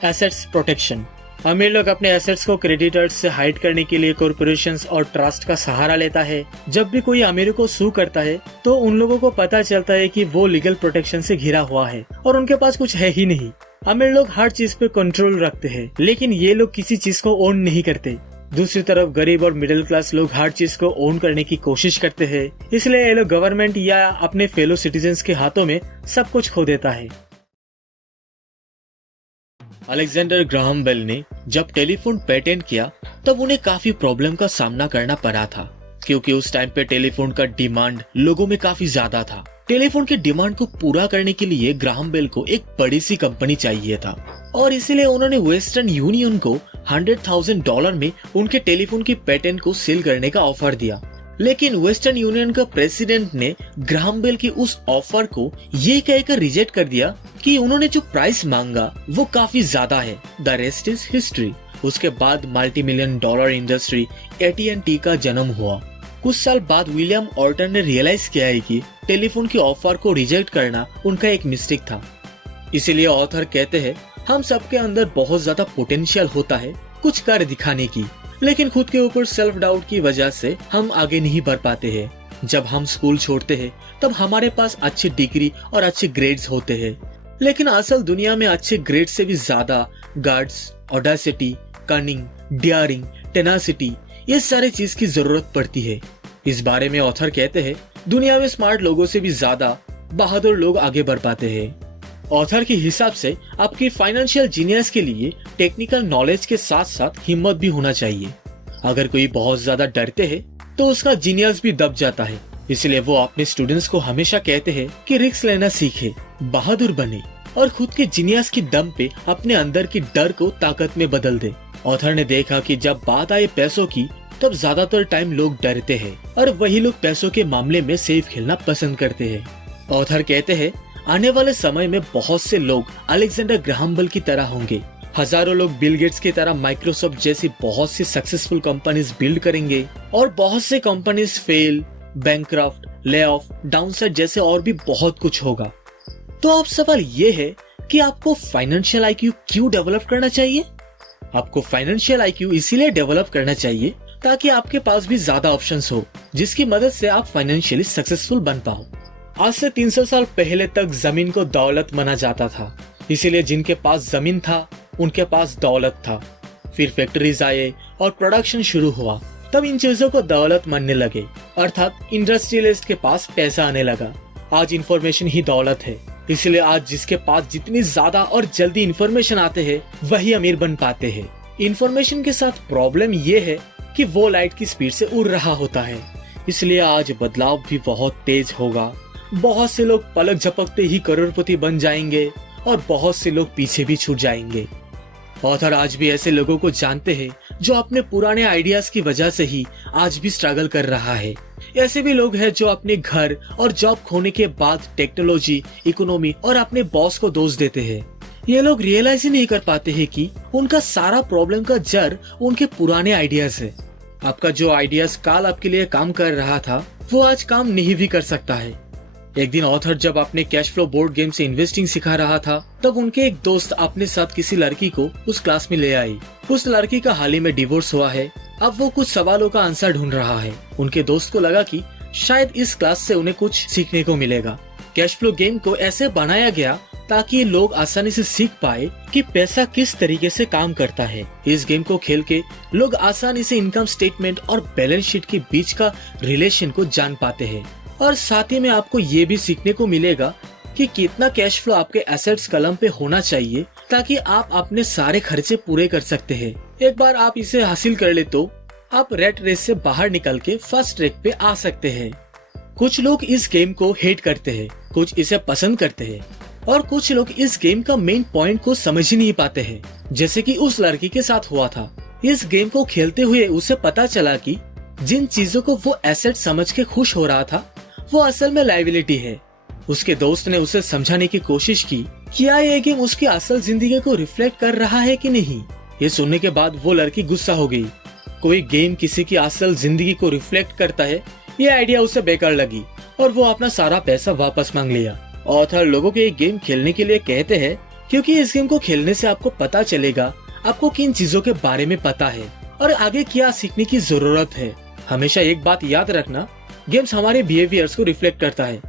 Assets protection. अमीर लोग अपने एसेट्स को क्रेडिटर्स से हाइड करने के लिए कॉर्पोरेशंस और ट्रस्ट का सहारा लेता है। जब भी कोई अमीर को सू करता है तो उन लोगों को पता चलता है कि वो लीगल प्रोटेक्शन से घिरा हुआ है और उनके पास कुछ है ही नहीं। अमीर लोग हर चीज पे कंट्रोल रखते हैं, लेकिन ये लोग किसी चीज को ओन नहीं करते। दूसरी तरफ गरीब और मिडिल क्लास लोग हर चीज को ओन करने की कोशिश करते हैं, इसलिए ये लोग गवर्नमेंट या अपने फेलो सिटीजन्स के हाथों में सब कुछ खो देता है। अलेक्जेंडर ग्राहम बेल ने जब टेलीफोन पेटेंट किया तब उन्हें काफी प्रॉब्लम का सामना करना पड़ा था, क्योंकि उस टाइम पे टेलीफोन का डिमांड लोगों में काफी ज्यादा था। टेलीफोन की डिमांड को पूरा करने के लिए ग्राहम बेल को एक बड़ी सी कंपनी चाहिए था, और इसीलिए उन्होंने वेस्टर्न यूनियन को $100,000 में उनके टेलीफोन की पेटेंट को सेल करने का ऑफर दिया। लेकिन वेस्टर्न यूनियन का प्रेसिडेंट ने ग्राहम बेल की उस ऑफर को ये कहकर रिजेक्ट कर दिया कि उन्होंने जो प्राइस मांगा वो काफी ज्यादा है। The rest is history. उसके बाद $multi-million इंडस्ट्री AT&T का जन्म हुआ। कुछ साल बाद विलियम ऑर्टन ने रियलाइज किया है कि टेलीफोन की ऑफर को रिजेक्ट करना उनका एक मिस्टेक था। इसीलिए ऑथर कहते हैं हम सबके अंदर बहुत ज्यादा पोटेंशियल होता है कुछ कर दिखाने की, लेकिन खुद के ऊपर सेल्फ डाउट की वजह से हम आगे नहीं बढ़ पाते हैं। जब हम स्कूल छोड़ते हैं तब हमारे पास अच्छी डिग्री और अच्छे ग्रेड्स होते हैं, लेकिन असल दुनिया में अच्छे ग्रेड से भी ज्यादा गार्ड्स, ऑडेसिटी, कनिंग, डियरिंग, टेनासिटी, ये सारी चीज की जरूरत पड़ती है। इस बारे में ऑथर कहते हैं, दुनिया में स्मार्ट लोगों से भी ज्यादा बहादुर लोग आगे बढ़ पाते हैं। ऑथर के हिसाब से आपकी फाइनेंशियल जीनियस के लिए टेक्निकल नॉलेज के साथ साथ हिम्मत भी होना चाहिए। अगर कोई बहुत ज्यादा डरते हैं तो उसका जीनियस भी दब जाता है। इसलिए वो अपने स्टूडेंट्स को हमेशा कहते हैं कि रिस्क लेना सीखे, बहादुर बने और खुद के जीनियस की दम पे अपने अंदर की डर को ताकत में बदल दे। ऑथर ने देखा कि जब बात आए पैसों की तब ज्यादातर टाइम लोग डरते हैं और वही लोग पैसों के मामले में सेफ खेलना पसंद करते हैं। ऑथर कहते हैं, आने वाले समय में बहुत से लोग अलेक्जेंडर ग्राहम बेल की तरह होंगे। हजारों लोग बिल गेट्स की तरह माइक्रोसॉफ्ट जैसी बहुत सी सक्सेसफुल कंपनीज बिल्ड करेंगे और बहुत से companies fail, बैंकक्रफ्ट, lay off, downside जैसे और भी बहुत कुछ होगा। तो अब सवाल ये है कि आपको फाइनेंशियल आईक्यू क्यों डेवलप करना चाहिए? आपको फाइनेंशियल आईक्यू इसीलिए डेवलप करना चाहिए ताकि आपके पास भी ज्यादा ऑप्शंस हो जिसकी मदद से आप फाइनेंशियली सक्सेसफुल बन पाओ। आज से 300 साल पहले तक जमीन को दौलत माना जाता था, इसीलिए जिनके पास जमीन था उनके पास दौलत था। फिर फैक्ट्रीज आए और प्रोडक्शन शुरू हुआ, तब इन चीजों को दौलत मानने लगे, अर्थात इंडस्ट्रियलिस्ट के पास पैसा आने लगा। आज इंफॉर्मेशन ही दौलत है, इसलिए आज जिसके पास जितनी ज्यादा और जल्दी इंफॉर्मेशन आते हैं वही अमीर बन पाते हैं। इंफॉर्मेशन के साथ प्रॉब्लम ये है कि वो लाइट की स्पीड से उड़ रहा होता है, इसलिए आज बदलाव भी बहुत तेज होगा। बहुत से लोग पलक झपकते ही करोड़पति बन जाएंगे और बहुत से लोग पीछे भी छूट जाएंगे। ऑथर आज भी ऐसे लोगों को जानते हैं जो अपने पुराने आइडियाज की वजह से ही आज भी स्ट्रगल कर रहा है। ऐसे भी लोग हैं जो अपने घर और जॉब खोने के बाद टेक्नोलॉजी, इकोनॉमी और अपने बॉस को दोष देते हैं। ये लोग रियलाइज ही नहीं कर पाते हैं कि उनका सारा प्रॉब्लम का जड़ उनके पुराने आइडियाज है। आपका जो आइडियाज काल आपके लिए काम कर रहा था वो आज काम नहीं भी कर सकता है। एक दिन ऑथर जब अपने कैश फ्लो बोर्ड गेम से इन्वेस्टिंग सिखा रहा था तब उनके एक दोस्त अपने साथ किसी लड़की को उस क्लास में ले आई। उस लड़की का हाल ही में डिवोर्स हुआ है। अब वो कुछ सवालों का आंसर ढूंढ रहा है। उनके दोस्त को लगा कि शायद इस क्लास से उन्हें कुछ सीखने को मिलेगा। कैश फ्लो गेम को ऐसे बनाया गया ताकि लोग आसानी से सीख पाए कि पैसा किस तरीके से काम करता है। इस गेम को खेल के लोग आसानी से इनकम स्टेटमेंट और बैलेंस शीट के बीच का रिलेशन को जान पाते हैं और साथ ही में आपको ये भी सीखने को मिलेगा कि कितना कैश फ्लो आपके एसेट्स कलम पे होना चाहिए ताकि आप अपने सारे खर्चे पूरे कर सकते हैं। एक बार आप इसे हासिल कर ले तो आप रेट रेस से बाहर निकल के फर्स्ट ट्रैक पे आ सकते हैं। कुछ लोग इस गेम को हेट करते हैं, कुछ इसे पसंद करते हैं और कुछ लोग इस गेम का मेन पॉइंट को समझ ही नहीं पाते हैं, जैसे कि उस लड़की के साथ हुआ था। इस गेम को खेलते हुए उसे पता चला कि जिन चीजों को वो एसेट समझ के खुश हो रहा था वो असल में लायबिलिटी है। उसके दोस्त ने उसे समझाने की कोशिश की क्या ये गेम उसकी असल जिंदगी को रिफ्लेक्ट कर रहा है कि नहीं। ये सुनने के बाद वो लड़की गुस्सा हो गई। कोई गेम किसी की असल जिंदगी को रिफ्लेक्ट करता है, ये आइडिया उसे बेकार लगी और वो अपना सारा पैसा वापस मांग लिया। ऑथर लोगों को ये गेम खेलने के लिए कहते हैं क्योंकि इस गेम को खेलने से आपको पता चलेगा आपको किन चीजों के बारे में पता है और आगे क्या सीखने की जरूरत है। हमेशा एक बात याद रखना, गेम्स हमारे बिहेवियर्स को रिफ्लेक्ट करता है।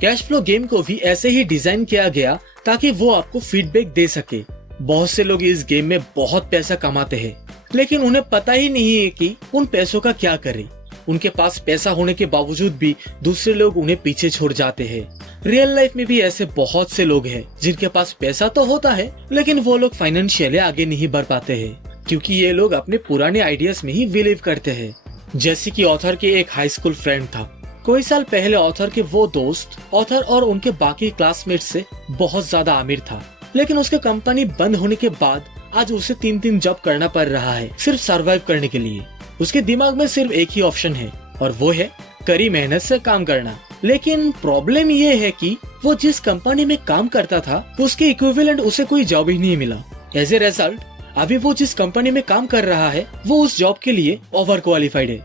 कैश फ्लो गेम को भी ऐसे ही डिजाइन किया गया ताकि वो आपको फीडबैक दे सके। बहुत से लोग इस गेम में बहुत पैसा कमाते हैं लेकिन उन्हें पता ही नहीं है कि उन पैसों का क्या करें। उनके पास पैसा होने के बावजूद भी दूसरे लोग उन्हें पीछे छोड़ जाते हैं। रियल लाइफ में भी ऐसे बहुत से लोग हैं जिनके पास पैसा तो होता है लेकिन वो लोग फाइनेंशियली आगे नहीं बढ़ पाते हैं क्योंकि ये लोग अपने पुराने आइडियाज में ही बिलीव करते हैं। जैसे कि ऑथर के एक हाई स्कूल फ्रेंड था। कोई साल पहले ऑथर के वो दोस्त ऑथर और उनके बाकी क्लासमेट से बहुत ज्यादा अमीर था, लेकिन उसके कंपनी बंद होने के बाद आज उसे 3-3 जॉब करना पड़ रहा है सिर्फ सरवाइव करने के लिए। उसके दिमाग में सिर्फ एक ही ऑप्शन है और वो है कड़ी मेहनत से काम करना। लेकिन प्रॉब्लम ये है कि वो जिस कंपनी में काम करता था उसके इक्विवेलेंट उसे कोई जॉब ही नहीं मिला। एज ए रिजल्ट अभी वो जिस कंपनी में काम कर रहा है वो उस जॉब के लिए ओवर क्वालिफाइड है।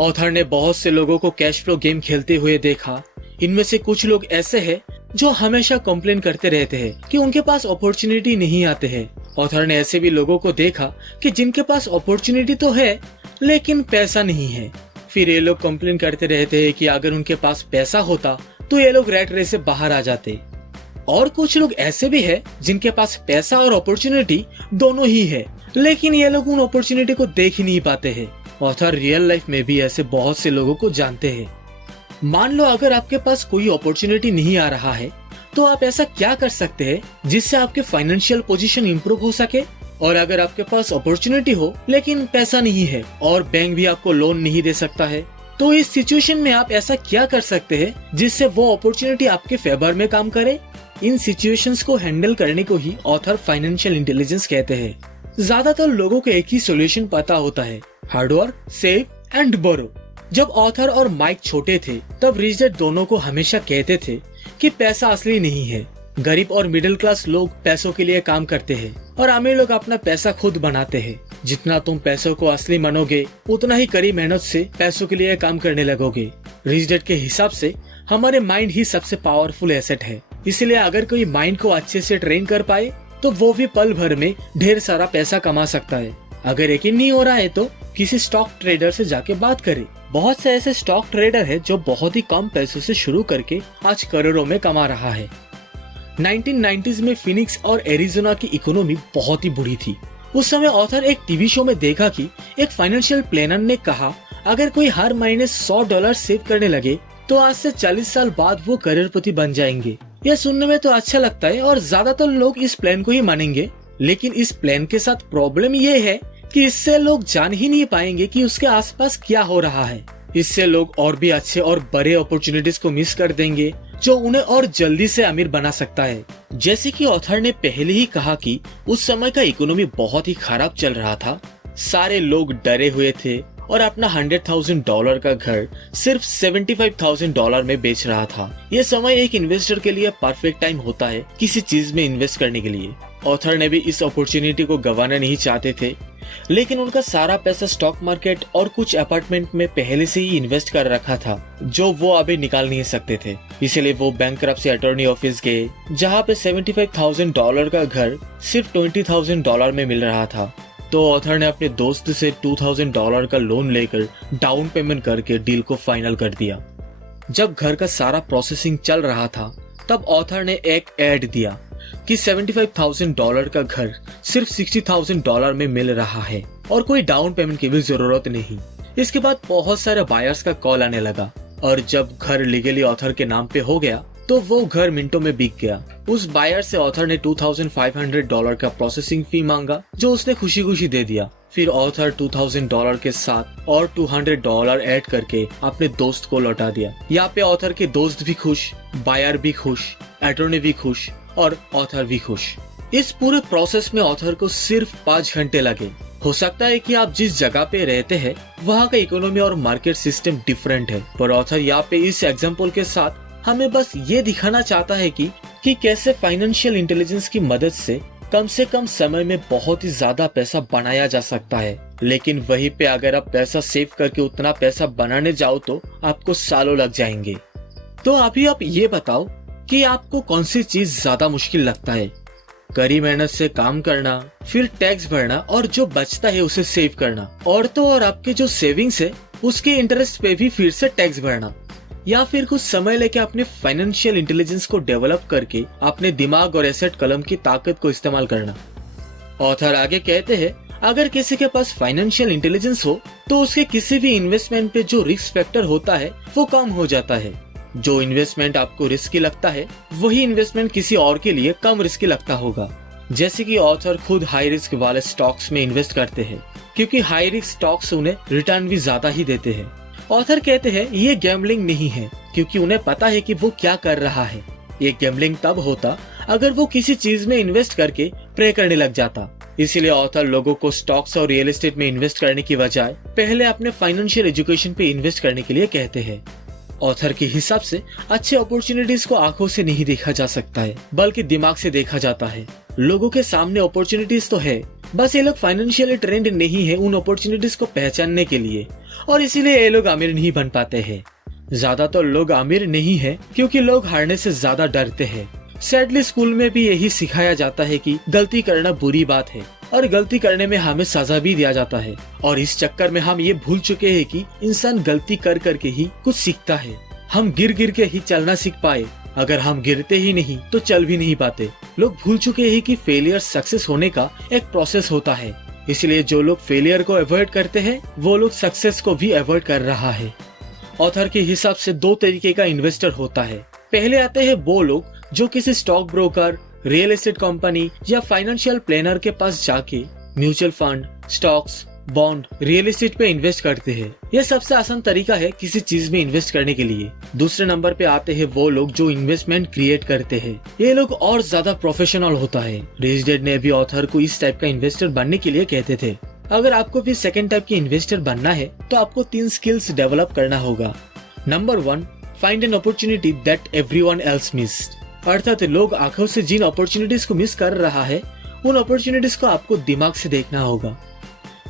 ऑथर ने बहुत से लोगों को कैश फ्लो गेम खेलते हुए देखा। इनमें से कुछ लोग ऐसे हैं जो हमेशा कंप्लेन करते रहते हैं कि उनके पास अपॉर्चुनिटी नहीं आते हैं। ऑथर ने ऐसे भी लोगों को देखा कि जिनके पास अपॉर्चुनिटी तो है लेकिन पैसा नहीं है। फिर ये लोग कंप्लेन करते रहते हैं कि अगर उनके पास पैसा होता तो ये लोग रैट रेस से बाहर आ जाते। और कुछ लोग ऐसे भी हैं जिनके पास पैसा और अपॉर्चुनिटी दोनों ही है लेकिन ये लोग उन अपॉर्चुनिटी को देख ही नहीं पाते हैं। ऑथर रियल लाइफ में भी ऐसे बहुत से लोगों को जानते हैं। मान लो अगर आपके पास कोई अपॉर्चुनिटी नहीं आ रहा है तो आप ऐसा क्या कर सकते हैं जिससे आपके फाइनेंशियल पोजीशन इंप्रूव हो सके। और अगर आपके पास अपॉर्चुनिटी हो लेकिन पैसा नहीं है और बैंक भी आपको लोन नहीं दे सकता है, तो इस सिचुएशन में आप ऐसा क्या कर सकते हैं जिससे वो अपॉर्चुनिटी आपके फेवर में काम करे। इन सिचुएशंस को हैंडल करने को ही ऑथर फाइनेंशियल इंटेलिजेंस कहते हैं। ज्यादातर लोगों को एक ही सॉल्यूशन पता होता है, हार्डवर्क, सेव एंड बोरो। जब ऑथर और माइक छोटे थे तब रिच डैड दोनों को हमेशा कहते थे कि पैसा असली नहीं है। गरीब और मिडिल क्लास लोग पैसों के लिए काम करते हैं और अमीर लोग अपना पैसा खुद बनाते हैं। जितना तुम पैसों को असली मानोगे उतना ही कड़ी मेहनत से पैसों के लिए काम करने लगोगे। रिच डैड के हिसाब से हमारे माइंड ही सबसे पावरफुल एसेट है, इसलिए अगर कोई माइंड को अच्छे से ट्रेन कर पाए तो वो भी पल भर में ढेर सारा पैसा कमा सकता है। अगर यकीन नहीं हो रहा है तो किसी स्टॉक ट्रेडर से जाके बात करें। बहुत से ऐसे स्टॉक ट्रेडर है जो बहुत ही कम पैसों से शुरू करके आज करोड़ों में कमा रहा है। 1990s में फिनिक्स और एरिजोना की इकोनॉमी बहुत ही बुरी थी। उस समय ऑथर एक टीवी शो में देखा कि एक फाइनेंशियल प्लानर ने कहा अगर कोई हर महीने $100 सेव करने लगे तो आज से 40 साल बाद वो करोड़पति बन जाएंगे। यह सुनने में तो अच्छा लगता है और ज्यादातर लोग इस प्लान को ही मानेंगे, लेकिन इस प्लान के साथ प्रॉब्लम ये है कि इससे लोग जान ही नहीं पाएंगे कि उसके आसपास क्या हो रहा है। इससे लोग और भी अच्छे और बड़े अपॉर्चुनिटीज को मिस कर देंगे जो उन्हें और जल्दी से अमीर बना सकता है। जैसे कि ऑथर ने पहले ही कहा कि उस समय का इकोनॉमी बहुत ही खराब चल रहा था। सारे लोग डरे हुए थे और अपना $100,000 का घर सिर्फ $75,000 में बेच रहा था। यह समय एक इन्वेस्टर के लिए परफेक्ट टाइम होता है किसी चीज में इन्वेस्ट करने के लिए। ऑथर ने भी इस अपॉर्चुनिटी को गंवाना नहीं चाहते थे, लेकिन उनका सारा पैसा स्टॉक मार्केट और कुछ अपार्टमेंट में पहले से ही इन्वेस्ट कर रखा था जो वो अभी निकाल नहीं सकते थे। इसलिए वो बैंकरप्सी अटॉर्नी ऑफिस गए जहाँ पे $75,000 का घर सिर्फ $20,000 में मिल रहा था। तो ऑथर ने अपने दोस्त से $2,000 का लोन लेकर डाउन पेमेंट करके डील को फाइनल कर दिया। जब घर का सारा प्रोसेसिंग चल रहा था तब ऑथर ने एक एड दिया कि $75,000 का घर सिर्फ $60,000 में मिल रहा है और कोई डाउन पेमेंट की भी जरूरत नहीं। इसके बाद बहुत सारे बायर्स का कॉल आने लगा और जब घर लीगली ऑथर के नाम पे हो गया तो वो घर मिनटों में बिक गया। उस बायर से ऑथर ने $2,500 का प्रोसेसिंग फी मांगा जो उसने खुशी खुशी दे दिया। फिर ऑथर $2,000 के साथ और $200 ऐड करके अपने दोस्त को लौटा दिया। यहाँ पे ऑथर के दोस्त भी खुश, बायर भी खुश, अटॉर्नी भी खुश और ऑथर भी खुश। इस पूरे प्रोसेस में ऑथर को सिर्फ 5 घंटे लगे। हो सकता है कि आप जिस जगह पे रहते हैं वहाँ का इकोनॉमी और मार्केट सिस्टम डिफरेंट है, पर ऑथर यहाँ पे इस एग्जाम्पल के साथ हमें बस ये दिखाना चाहता है कि कैसे फाइनेंशियल इंटेलिजेंस की मदद से कम समय में बहुत ही ज्यादा पैसा बनाया जा सकता है। लेकिन वहीं पे अगर आप पैसा सेव करके उतना पैसा बनाने जाओ तो आपको सालों लग जाएंगे। तो अभी आप ये बताओ कि आपको कौन सी चीज ज्यादा मुश्किल लगता है, कड़ी मेहनत से काम करना, फिर टैक्स भरना और जो बचता है उसे सेव करना, और तो और आपके जो सेविंग्स है उसके इंटरेस्ट पे भी फिर से टैक्स भरना, या फिर कुछ समय लेके अपने फाइनेंशियल इंटेलिजेंस को डेवलप करके अपने दिमाग और एसेट कलम की ताकत को इस्तेमाल करना। ऑथर आगे कहते हैं अगर किसी के पास फाइनेंशियल इंटेलिजेंस हो तो उसके किसी भी इन्वेस्टमेंट पे जो रिस्क फैक्टर होता है वो कम हो जाता है। जो इन्वेस्टमेंट आपको रिस्की लगता है वही इन्वेस्टमेंट किसी और के लिए कम रिस्की लगता होगा। जैसे कि ऑथर खुद हाई रिस्क वाले स्टॉक्स में इन्वेस्ट करते हैं क्योंकि हाई रिस्क स्टॉक्स उन्हें रिटर्न भी ज्यादा ही देते हैं। ऑथर कहते हैं ये गैम्बलिंग नहीं है क्योंकि उन्हें पता है कि वो क्या कर रहा है। ये गैम्बलिंग तब होता अगर वो किसी चीज में इन्वेस्ट करके प्रे करने लग जाता। इसीलिए ऑथर लोगों को स्टॉक्स और रियल एस्टेट में इन्वेस्ट करने की बजाय पहले अपने फाइनेंशियल एजुकेशन पे इन्वेस्ट करने के लिए कहते हैं। ऑथर के हिसाब से अच्छे अपॉर्चुनिटीज को आंखों से नहीं देखा जा सकता है बल्कि दिमाग से देखा जाता है। लोगों के सामने अपॉर्चुनिटीज तो है, बस ये लोग फाइनेंशियली ट्रेंड नहीं है उन अपॉर्चुनिटीज को पहचानने के लिए, और इसीलिए ये लोग अमीर नहीं बन पाते हैं। ज्यादातर लोग अमीर नहीं है क्योंकि लोग हारने से ज्यादा डरते हैं। सैडली स्कूल में भी यही सिखाया जाता है कि गलती करना बुरी बात है और गलती करने में हमें सजा भी दिया जाता है, और इस चक्कर में हम ये भूल चुके हैं कि इंसान गलती कर करके ही कुछ सीखता है। हम गिर गिर के ही चलना सीख पाए, अगर हम गिरते ही नहीं तो चल भी नहीं पाते। लोग भूल चुके हैं कि फेलियर सक्सेस होने का एक प्रोसेस होता है। इसलिए जो लोग फेलियर को अवॉइड करते हैं वो लोग सक्सेस को भी अवॉइड कर रहा है। ऑथर के हिसाब से 2 तरीके का इन्वेस्टर होता है। पहले आते हैं वो लोग जो किसी stock broker, real estate company या फाइनेंशियल प्लानर के पास जाके mutual fund, stocks, bond, real estate पे इन्वेस्ट करते हैं। यह सबसे आसान तरीका है किसी चीज में इन्वेस्ट करने के लिए। दूसरे नंबर पे आते हैं वो लोग जो इन्वेस्टमेंट क्रिएट करते हैं। ये लोग और ज्यादा प्रोफेशनल होता है। रिच डैड ने भी ऑथर को इस टाइप का इन्वेस्टर बनने के लिए कहते थे। अगर आपको भी सेकंड टाइप के इन्वेस्टर बनना है तो आपको 3 स्किल्स डेवलप करना होगा। Number 1, find an opportunity that everyone else missed. अर्थात लोग आंखों से जिन अपॉर्चुनिटीज को मिस कर रहा है उन अपॉर्चुनिटीज को आपको दिमाग से देखना होगा।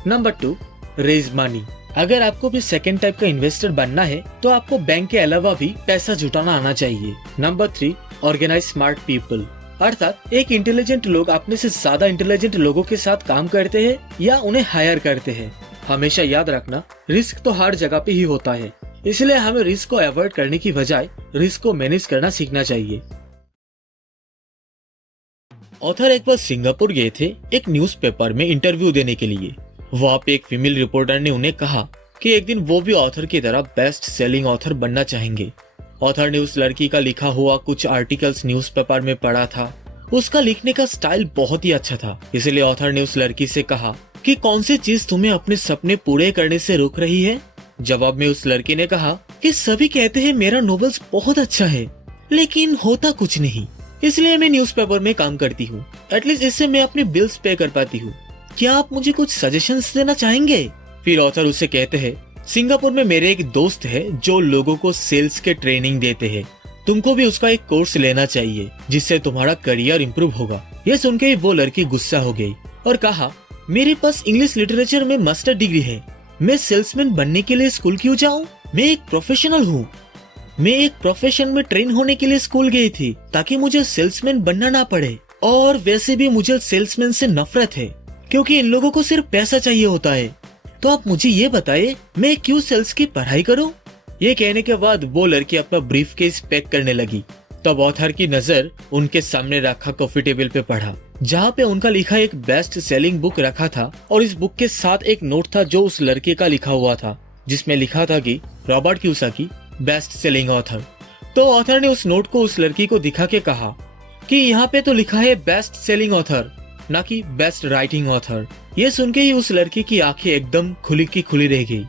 Number 2, raise money. अगर आपको भी सेकंड टाइप का इन्वेस्टर बनना है तो आपको बैंक के अलावा भी पैसा जुटाना आना चाहिए। Number 3, organise smart people. अर्थात एक इंटेलिजेंट लोग अपने से ज्यादा इंटेलिजेंट लोगों के साथ काम करते हैं या उन्हें हायर करते हैं। हमेशा याद रखना, रिस्क तो हर जगह पे ही होता है, इसलिए हमें रिस्क को अवॉइड करने की बजाय रिस्क को मैनेज करना सीखना चाहिए। ऑथर एक बार सिंगापुर गए थे एक न्यूज़पेपर में इंटरव्यू देने के लिए। वहाँ पे एक फीमेल रिपोर्टर ने उन्हें कहा कि एक दिन वो भी ऑथर की तरह बेस्ट सेलिंग ऑथर बनना चाहेंगे। ऑथर ने उस लड़की का लिखा हुआ कुछ आर्टिकल्स न्यूज़पेपर में पढ़ा था। उसका लिखने का स्टाइल बहुत ही अच्छा था, इसलिए ऑथर ने उस लड़की से कहा कि कौन सी चीज तुम्हें अपने सपने पूरे करने से रोक रही है। जवाब में उस लड़की ने कहा कि सभी कहते हैं मेरा नॉवेल्स बहुत अच्छा है, लेकिन होता कुछ नहीं, इसलिए मैं न्यूज़पेपर में काम करती हूँ। एटलीस्ट इससे मैं अपने बिल्स पे कर पाती हूँ। क्या आप मुझे कुछ सजेशंस देना चाहेंगे? फिर ऑथर उसे कहते हैं, सिंगापुर में मेरे एक दोस्त है जो लोगों को सेल्स के ट्रेनिंग देते हैं। तुमको भी उसका एक कोर्स लेना चाहिए जिससे तुम्हारा करियर इम्प्रूव होगा। यह सुन के ही वो लड़की गुस्सा हो गई और कहा, मेरे पास इंग्लिश लिटरेचर में मास्टर डिग्री है, मैं सेल्समैन बनने के लिए स्कूल क्यों जाऊँ? मैं एक प्रोफेशनल हूँ। मैं एक प्रोफेशन में ट्रेन होने के लिए स्कूल गई थी ताकि मुझे सेल्समैन बनना ना पड़े। और वैसे भी मुझे सेल्समैन से नफरत है क्योंकि इन लोगों को सिर्फ पैसा चाहिए होता है। तो आप मुझे ये बताइए मैं क्यों सेल्स की पढ़ाई करूं? ये कहने के बाद वो लड़की अपना ब्रीफकेस पैक करने लगी। तब ऑथर की नजर उनके सामने रखा कॉफी टेबल पे पड़ा, जहाँ पे उनका लिखा एक बेस्ट सेलिंग बुक रखा था और इस बुक के साथ एक नोट था जो उस लड़के का लिखा हुआ था, जिसमें लिखा था कि Robert Kiyosaki best selling author. तो ऑथर ने उस नोट को उस लड़की को दिखा के कहा कि यहाँ पे तो लिखा है बेस्ट सेलिंग ऑथर, ना कि बेस्ट राइटिंग ऑथर। ये सुन के ही उस लड़की की आंखें एकदम खुली की खुली रह गई।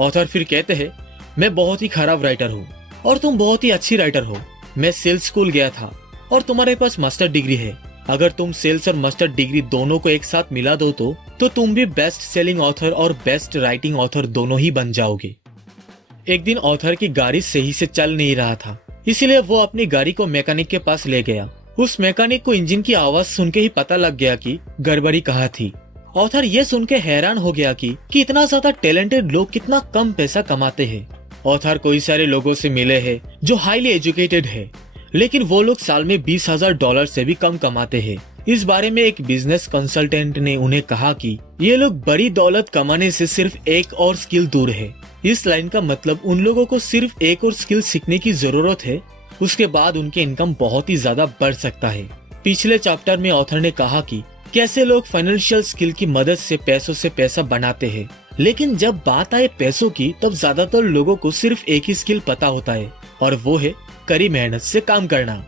ऑथर फिर कहते हैं, मैं बहुत ही खराब राइटर हूँ और तुम बहुत ही अच्छी राइटर हो। मैं सेल्स स्कूल गया था और तुम्हारे पास मास्टर डिग्री है। अगर तुम सेल्स और मास्टर डिग्री दोनों को एक साथ मिला दो तो तुम भी बेस्ट सेलिंग ऑथर और बेस्ट राइटिंग ऑथर दोनों ही बन जाओगे। एक दिन ऑथर की गाड़ी सही से चल नहीं रहा था, इसीलिए वो अपनी गाड़ी को मैकेनिक के पास ले गया। उस मैकेनिक को इंजन की आवाज सुन के ही पता लग गया कि गड़बड़ी कहाँ थी। ऑथर ये सुन के हैरान हो गया कि इतना ज्यादा टैलेंटेड लोग कितना कम पैसा कमाते हैं। ऑथर कई सारे लोगों से मिले हैं जो हाईली एजुकेटेड है, लेकिन वो लोग साल में $20,000 से भी कम कमाते हैं। इस बारे में एक बिजनेस कंसल्टेंट ने उन्हें कहा कि ये लोग बड़ी दौलत कमाने से सिर्फ एक और स्किल दूर है। इस लाइन का मतलब उन लोगों को सिर्फ एक और स्किल सीखने की जरूरत है, उसके बाद उनके इनकम बहुत ही ज्यादा बढ़ सकता है। पिछले चैप्टर में ऑथर ने कहा कि कैसे लोग फाइनेंशियल स्किल की मदद से पैसा बनाते हैं, लेकिन जब बात आए पैसों की तब ज्यादातर लोगों को सिर्फ एक ही स्किल पता होता है और वो है कड़ी मेहनत से काम करना।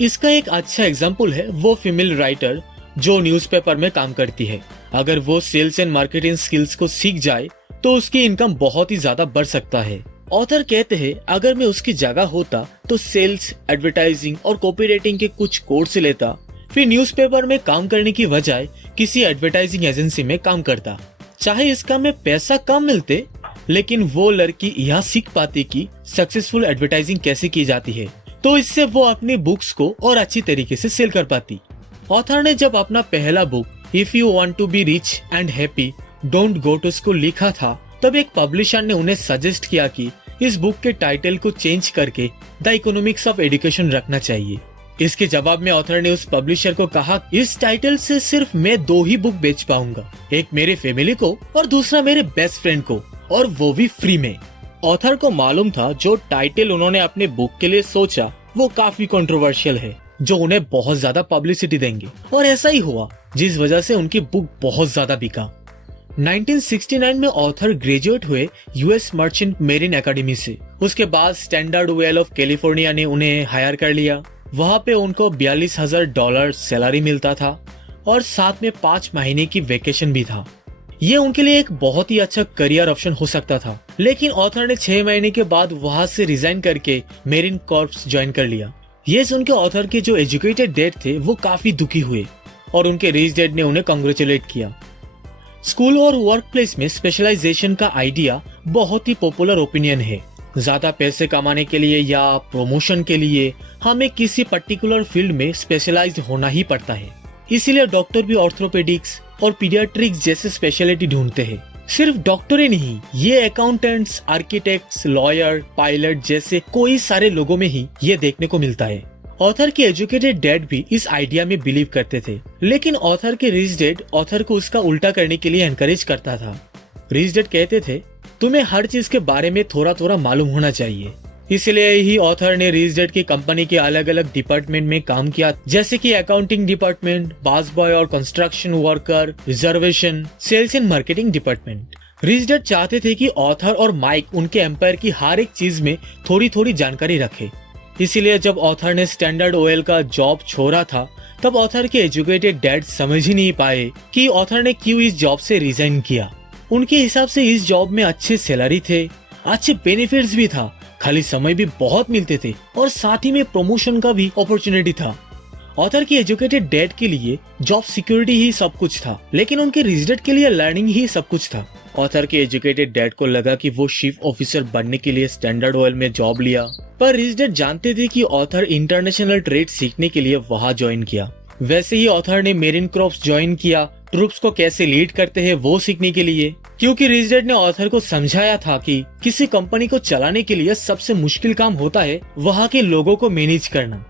इसका एक अच्छा एग्जाम्पल है वो फीमेल राइटर जो न्यूज़पेपर में काम करती है। अगर वो सेल्स एंड मार्केटिंग स्किल्स को सीख जाए तो उसकी इनकम बहुत ही ज्यादा बढ़ सकता है। ऑथर कहते हैं, अगर मैं उसकी जगह होता तो सेल्स, एडवर्टाइजिंग और कॉपीराइटिंग के कुछ कोर्स लेता, फिर न्यूज़पेपर में काम करने की बजाय किसी एडवर्टाइजिंग एजेंसी में काम करता। चाहे इसका में पैसा कम मिलते, लेकिन वो लड़की यहाँ सीख पाती कि सक्सेसफुल एडवर्टाइजिंग कैसे की जाती है, तो इससे वो अपनी बुक्स को और अच्छी तरीके से सेल कर पाती। ऑथर ने जब अपना पहला book if you want to be rich and happy don't go to school लिखा था, तब एक पब्लिशर ने उन्हें सजेस्ट किया कि इस बुक के टाइटल को चेंज करके द इकोनॉमिक्स ऑफ एजुकेशन रखना चाहिए। इसके जवाब में ऑथर ने उस पब्लिशर को कहा, इस टाइटल से सिर्फ मैं 2 ही बुक बेच पाऊंगा, एक मेरे फैमिली को और दूसरा मेरे बेस्ट फ्रेंड को, और वो भी फ्री में। ऑथर को मालूम था जो टाइटल उन्होंने अपने बुक के लिए सोचा वो काफी कंट्रोवर्शियल है, जो उन्हें बहुत ज्यादा पब्लिसिटी देंगे, और ऐसा ही हुआ। जिस वजह से उनकी बुक बहुत ज्यादा बिका। 1969 में ऑथर ग्रेजुएट हुए यूएस मर्चेंट मेरिन एकेडमी से। उसके बाद स्टैंडर्ड ऑयल ऑफ कैलिफोर्निया ने उन्हें हायर कर लिया। वहां पे उनको $42,000 सैलरी मिलता था और साथ में 5 महीने की वेकेशन भी था। ये उनके लिए एक बहुत ही अच्छा करियर ऑप्शन हो सकता था, लेकिन ऑथर ने 6 महीने के बाद वहां से रिजाइन करके मेरिन कॉर्प्स ज्वाइन कर लिया। ये सुन के ऑथर के जो एजुकेटेड डैड थे वो काफी दुखी हुए और उनके रिच डैड ने उन्हें कांग्रेचुलेट किया। स्कूल और वर्क प्लेस में स्पेशलाइजेशन का आइडिया बहुत ही पॉपुलर ओपिनियन है। ज्यादा पैसे कमाने के लिए या प्रमोशन के लिए हमें किसी पर्टिकुलर फील्ड में स्पेशलाइज्ड होना ही पड़ता है। इसीलिए डॉक्टर भी ऑर्थोपेडिक्स और पीडियाट्रिक्स जैसे स्पेशलिटी ढूंढते हैं। सिर्फ डॉक्टर ही नहीं, ये अकाउंटेंट्स, आर्किटेक्ट्स, लॉयर, पायलट जैसे कोई सारे लोगों में ही ये देखने को मिलता है। ऑथर के एजुकेटेड डैड भी इस आइडिया में बिलीव करते थे, लेकिन ऑथर के रिच डैड ऑथर को उसका उल्टा करने के लिए एनकरेज करता था। रिच डैड कहते थे, तुम्हें हर चीज के बारे में थोड़ा थोड़ा मालूम होना चाहिए। इसलिए ही ऑथर ने रिच डैड की कंपनी के अलग अलग डिपार्टमेंट में काम किया, जैसे कि अकाउंटिंग डिपार्टमेंट, बास बॉय और construction worker, reservation, sales and marketing department. Rich dad चाहते थे कि ऑथर और माइक उनके एम्पायर की हर एक चीज में थोड़ी थोड़ी जानकारी रखे। इसीलिए जब ऑथर ने स्टैंडर्ड ऑयल का जॉब छोड़ा था, तब ऑथर के एजुकेटेड डैड समझ ही नहीं पाए कि ऑथर ने क्यों इस जॉब से रिजाइन किया। उनके हिसाब से इस जॉब में अच्छे सैलरी थे, अच्छे बेनिफिट्स भी था, खाली समय भी बहुत मिलते थे और साथ ही में प्रमोशन का भी अपॉर्चुनिटी था। ऑथर के एजुकेटेड डैड के लिए जॉब सिक्योरिटी ही सब कुछ था, लेकिन उनके रिच डैड के लिए लर्निंग ही सब कुछ था। ऑथर के एजुकेटेड डैड को लगा कि वो चीफ ऑफिसर बनने के लिए स्टैंडर्ड ऑयल में जॉब लिया, पर रिच डैड जानते थे कि ऑथर इंटरनेशनल ट्रेड सीखने के लिए वहाँ ज्वाइन किया। वैसे ही ऑथर ने मेरिन कॉर्प्स ज्वाइन किया, ट्रूप्स को कैसे लीड करते हैं वो सीखने के लिए, क्योंकि रिच डैड ने ऑथर को समझाया था कि किसी कंपनी को चलाने के लिए सबसे मुश्किल काम होता है वहाँ के लोगों को मैनेज करना।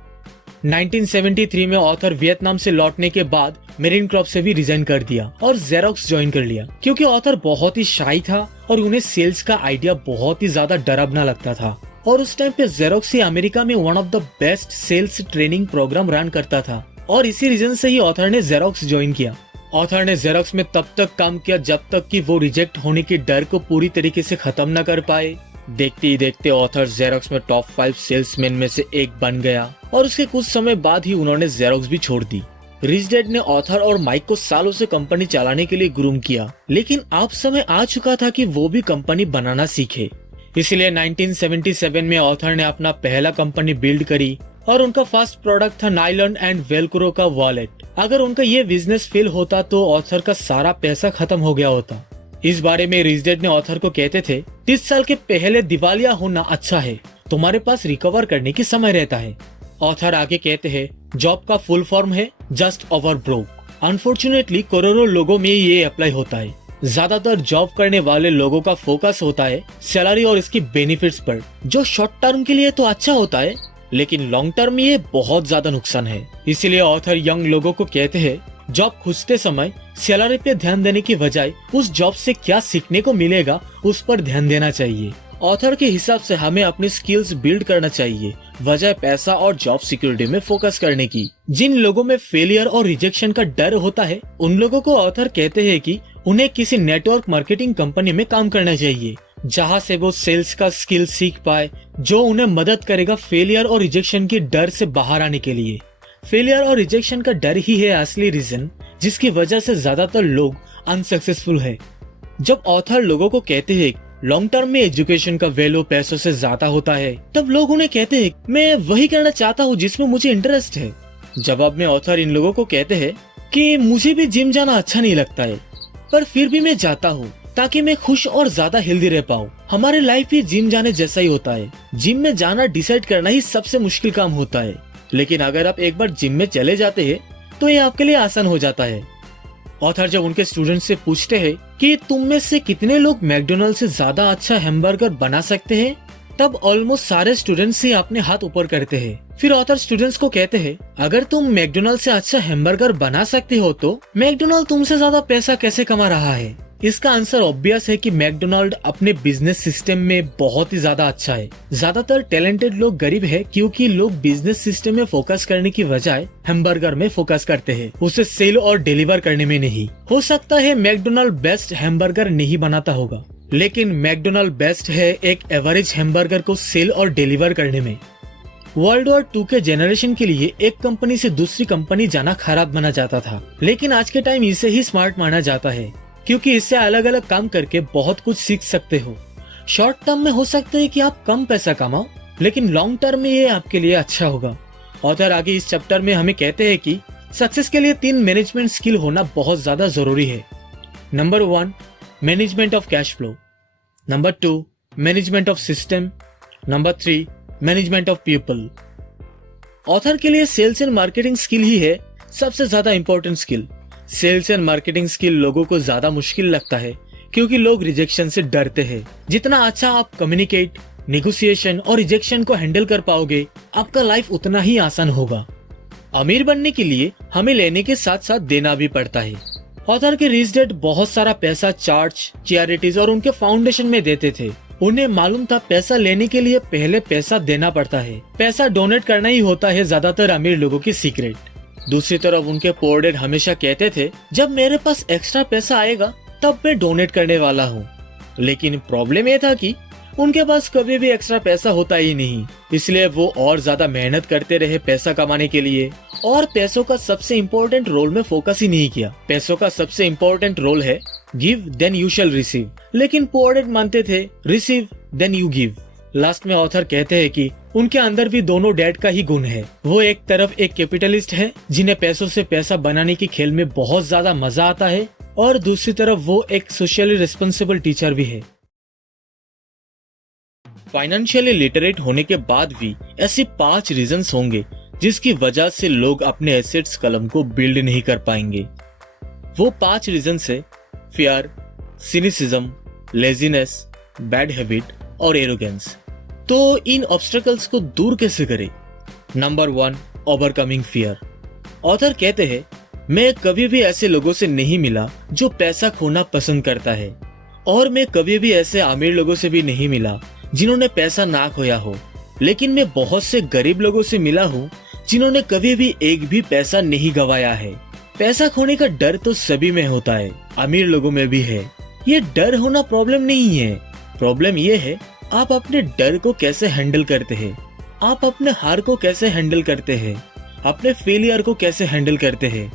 1973 में ऑथर वियतनाम से लौटने के बाद मेरिन कॉर्प्स से भी रिजाइन कर दिया और जेरोक्स ज्वाइन कर लिया, क्योंकि ऑथर बहुत ही शाई था और उन्हें सेल्स का आइडिया बहुत ही ज्यादा डरावना लगता था। और उस टाइम पे जेरोक्स ही अमेरिका में one of the best sales training programme run करता था और इसी रीजन से ही ऑथर ने जेरोक्स ज्वाइन किया। ऑथर ने जेरोक्स में तब तक काम किया जब तक कि वो रिजेक्ट होने के डर को पूरी तरीके से खत्म न कर पाए। देखते ही देखते ऑथर जेरोक्स में टॉप 5 सेल्समैन में से एक बन गया और उसके कुछ समय बाद ही उन्होंने जेरोक्स भी छोड़ दी। रिच डैड ने ऑथर और माइक को सालों से कंपनी चलाने के लिए ग्रूम किया, लेकिन अब समय आ चुका था कि वो भी कंपनी बनाना सीखे। इसलिए 1977 में ऑथर ने अपना पहला कंपनी बिल्ड करी और उनका फर्स्ट प्रोडक्ट था नायलॉन एंड वेलक्रो का वॉलेट। अगर उनका ये बिजनेस फेल होता तो ऑथर का सारा पैसा खत्म हो गया होता। इस बारे में रिच डैड ने ऑथर को कहते थे, 30 साल के पहले दिवालिया होना अच्छा है, तुम्हारे पास रिकवर करने की समय रहता है। ऑथर आगे कहते हैं, जॉब का फुल फॉर्म है जस्ट ओवर ब्रोक। अनफॉर्चुनेटली करोड़ों लोगों में ये अप्लाई होता है। ज्यादातर जॉब करने वाले लोगों का फोकस होता है सैलरी और इसकी बेनिफिट्स पर, जो शॉर्ट टर्म के लिए तो अच्छा होता है, लेकिन लॉन्ग टर्म में ये बहुत ज्यादा नुकसान है। इसीलिए ऑथर यंग लोगों को कहते हैं, जॉब खोजते समय सैलरी पे ध्यान देने की बजाय उस जॉब से क्या सीखने को मिलेगा उस पर ध्यान देना चाहिए। ऑथर के हिसाब से हमें अपनी स्किल्स बिल्ड करना चाहिए, बजाय पैसा और जॉब सिक्योरिटी में फोकस करने की। जिन लोगों में फेलियर और रिजेक्शन का डर होता है, उन लोगों को ऑथर कहते हैं कि उन्हें किसी नेटवर्क मार्केटिंग कंपनी में काम करना चाहिए, जहां से वो सेल्स का स्किल सीख पाए, जो उन्हें मदद करेगा फेलियर और रिजेक्शन के डर से बाहर आने के लिए। फेलियर और रिजेक्शन का डर ही है असली रीजन जिसकी वजह से ज्यादातर लोग अनसक्सेसफुल है। जब ऑथर लोगों को कहते हैं लॉन्ग टर्म में एजुकेशन का वैल्यू पैसों से ज्यादा होता है, तब लोग उन्हें कहते हैं मैं वही करना चाहता हूँ जिसमें मुझे इंटरेस्ट है। जवाब में ऑथर इन लोगों को कहते हैं कि मुझे भी जिम जाना अच्छा नहीं लगता है, पर फिर भी मैं जाता हूँ ताकि मैं खुश और ज्यादा हेल्दी रह पाऊँ। हमारे लाइफ ही जिम जाने जैसा ही होता है। जिम में जाना डिसाइड करना ही सबसे मुश्किल काम होता है, लेकिन अगर आप एक बार जिम में चले जाते हैं तो ये आपके लिए आसान हो जाता है। ऑथर जब उनके स्टूडेंट से पूछते हैं कि तुम में से कितने लोग मैकडोनल्ड से ज्यादा अच्छा हैमबर्गर बना सकते हैं, तब ऑलमोस्ट सारे स्टूडेंट्स ही अपने हाथ ऊपर करते हैं। फिर ऑथर स्टूडेंट्स को कहते हैं, अगर तुम मैकडोनल्ड से अच्छा हैमबर्गर बना सकते हो तो मैकडोनल्ड तुमसे ज्यादा पैसा कैसे कमा रहा है। इसका आंसर ऑब्वियस है कि मैकडोनाल्ड अपने बिजनेस सिस्टम में बहुत ही ज्यादा अच्छा है। ज्यादातर टैलेंटेड लोग गरीब है क्योंकि लोग बिजनेस सिस्टम में फोकस करने की बजाय हैमबर्गर में फोकस करते हैं, उसे सेल और डिलीवर करने में नहीं। हो सकता है मैकडोनाल्ड बेस्ट हैमबर्गर नहीं बनाता होगा, लेकिन मैकडोनाल्ड बेस्ट है एक एवरेज हैमबर्गर को सेल और डिलीवर करने में। वर्ल्ड वॉर 2 के जनरेशन के लिए एक कंपनी से दूसरी कंपनी जाना खराब माना जाता था, लेकिन आज के टाइम इसे ही स्मार्ट माना जाता है क्योंकि इससे अलग अलग काम करके बहुत कुछ सीख सकते हो। शॉर्ट टर्म में हो सकता है कि आप कम पैसा कमाओ, लेकिन लॉन्ग टर्म में ये आपके लिए अच्छा होगा। ऑथर आगे इस चैप्टर में हमें कहते हैं कि सक्सेस के लिए 3 मैनेजमेंट स्किल होना बहुत ज्यादा जरूरी है। Number 1, management of cash flow. Number 2, management of system. Number 3, management of people. Author के लिए सेल्स एंड मार्केटिंग स्किल ही है सबसे ज्यादा important skill. Sales and marketing skill लोगों को ज्यादा मुश्किल लगता है क्योंकि लोग रिजेक्शन से डरते हैं। जितना अच्छा आप कम्युनिकेट, नेगोशिएशन और रिजेक्शन को हैंडल कर पाओगे, आपका लाइफ उतना ही आसान होगा। अमीर बनने के लिए हमें लेने के साथ साथ देना भी पड़ता है। ऑथर के रिच डैड बहुत सारा पैसा चर्च, चैरिटीज और उनके फाउंडेशन में देते थे। उन्हें मालूम था पैसा लेने के लिए पहले पैसा देना पड़ता है। पैसा डोनेट करना ही होता है ज्यादातर अमीर लोगों की सीक्रेट। दूसरी तरफ उनके पोर डैड हमेशा कहते थे, जब मेरे पास एक्स्ट्रा पैसा आएगा तब मैं डोनेट करने वाला हूँ। लेकिन प्रॉब्लम ये था कि उनके पास कभी भी एक्स्ट्रा पैसा होता ही नहीं, इसलिए वो और ज्यादा मेहनत करते रहे पैसा कमाने के लिए और पैसों का सबसे इम्पोर्टेंट रोल में फोकस ही नहीं किया। पैसों का सबसे इम्पोर्टेंट रोल है give then you shall receive, लेकिन पोर डैड मानते थे receive then you give. Last में ऑथर कहते हैं कि उनके अंदर भी दोनों डैड का ही गुण है। वो एक तरफ एक कैपिटलिस्ट है जिन्हें पैसों से पैसा बनाने की खेल में बहुत ज्यादा मजा आता है, और दूसरी तरफ वो एक सोशली रिस्पॉन्सिबल टीचर भी है। फाइनेंशियली लिटरेट होने के बाद भी ऐसी 5 रीजंस होंगे जिसकी वजह से लोग अपने एसेट्स कलम को बिल्ड नहीं कर पाएंगे। वो 5 रीजंस है fear, cynicism, laziness, bad habit और एरोगेंस। तो इन ऑब्स्टेकल्स को दूर कैसे करें? Number 1, overcoming fear. ऑथर कहते हैं, मैं कभी भी ऐसे लोगों से नहीं मिला जो पैसा खोना पसंद करता है, और मैं कभी भी ऐसे अमीर लोगों से भी नहीं मिला जिन्होंने पैसा ना खोया हो। लेकिन मैं बहुत से गरीब लोगों से मिला हूँ जिन्होंने कभी भी एक भी पैसा नहीं गवाया है। पैसा खोने का डर तो सभी में होता है, अमीर लोगों में भी है। ये डर होना प्रॉब्लम नहीं है, प्रॉब्लम ये है आप अपने डर को कैसे हैंडल करते हैं, आप अपने हार को कैसे हैंडल करते हैं, अपने फेलियर को कैसे हैंडल करते हैं।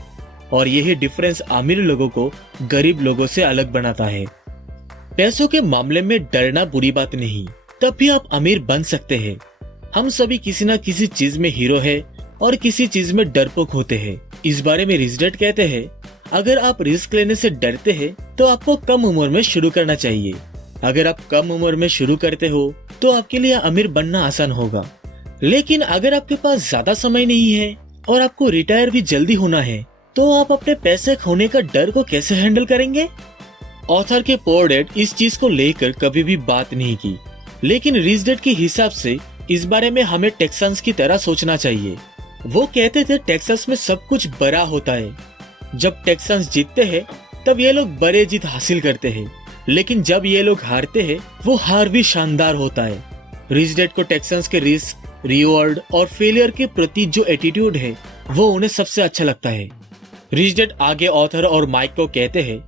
और यही डिफरेंस अमीर लोगों को गरीब लोगों से अलग बनाता है। पैसों के मामले में डरना बुरी बात नहीं, तब भी आप अमीर बन सकते हैं। हम सभी किसी न किसी चीज में हीरो है और किसी चीज में डरपोक होते हैं। इस बारे में रिच डैड कहते हैं, अगर आप रिस्क लेने से डरते हैं तो आपको कम उम्र में शुरू करना चाहिए। अगर आप कम उम्र में शुरू करते हो तो आपके लिए अमीर बनना आसान होगा। लेकिन अगर आपके पास ज्यादा समय नहीं है और आपको रिटायर भी जल्दी होना है, तो आप अपने पैसे खोने का डर को कैसे हैंडल करेंगे? ऑथर के पोर डैड इस चीज को लेकर कभी भी बात नहीं की, लेकिन रिच डैड के हिसाब से इस बारे में हमें टेक्सान्स की तरह सोचना चाहिए। वो कहते थे टेक्सास में सब कुछ बड़ा होता है। जब टेक्सान्स जीतते हैं तब ये लोग बड़े जीत हासिल करते हैं, लेकिन जब ये लोग हारते हैं वो हार भी शानदार होता है। रिच डैड को टेक्सान्स के रिस्क, रिवॉर्ड और फेलियर के प्रति जो एटीट्यूड है वो उन्हें सबसे अच्छा लगता है। रिच डैड आगे ऑथर और माइक को कहते हैं,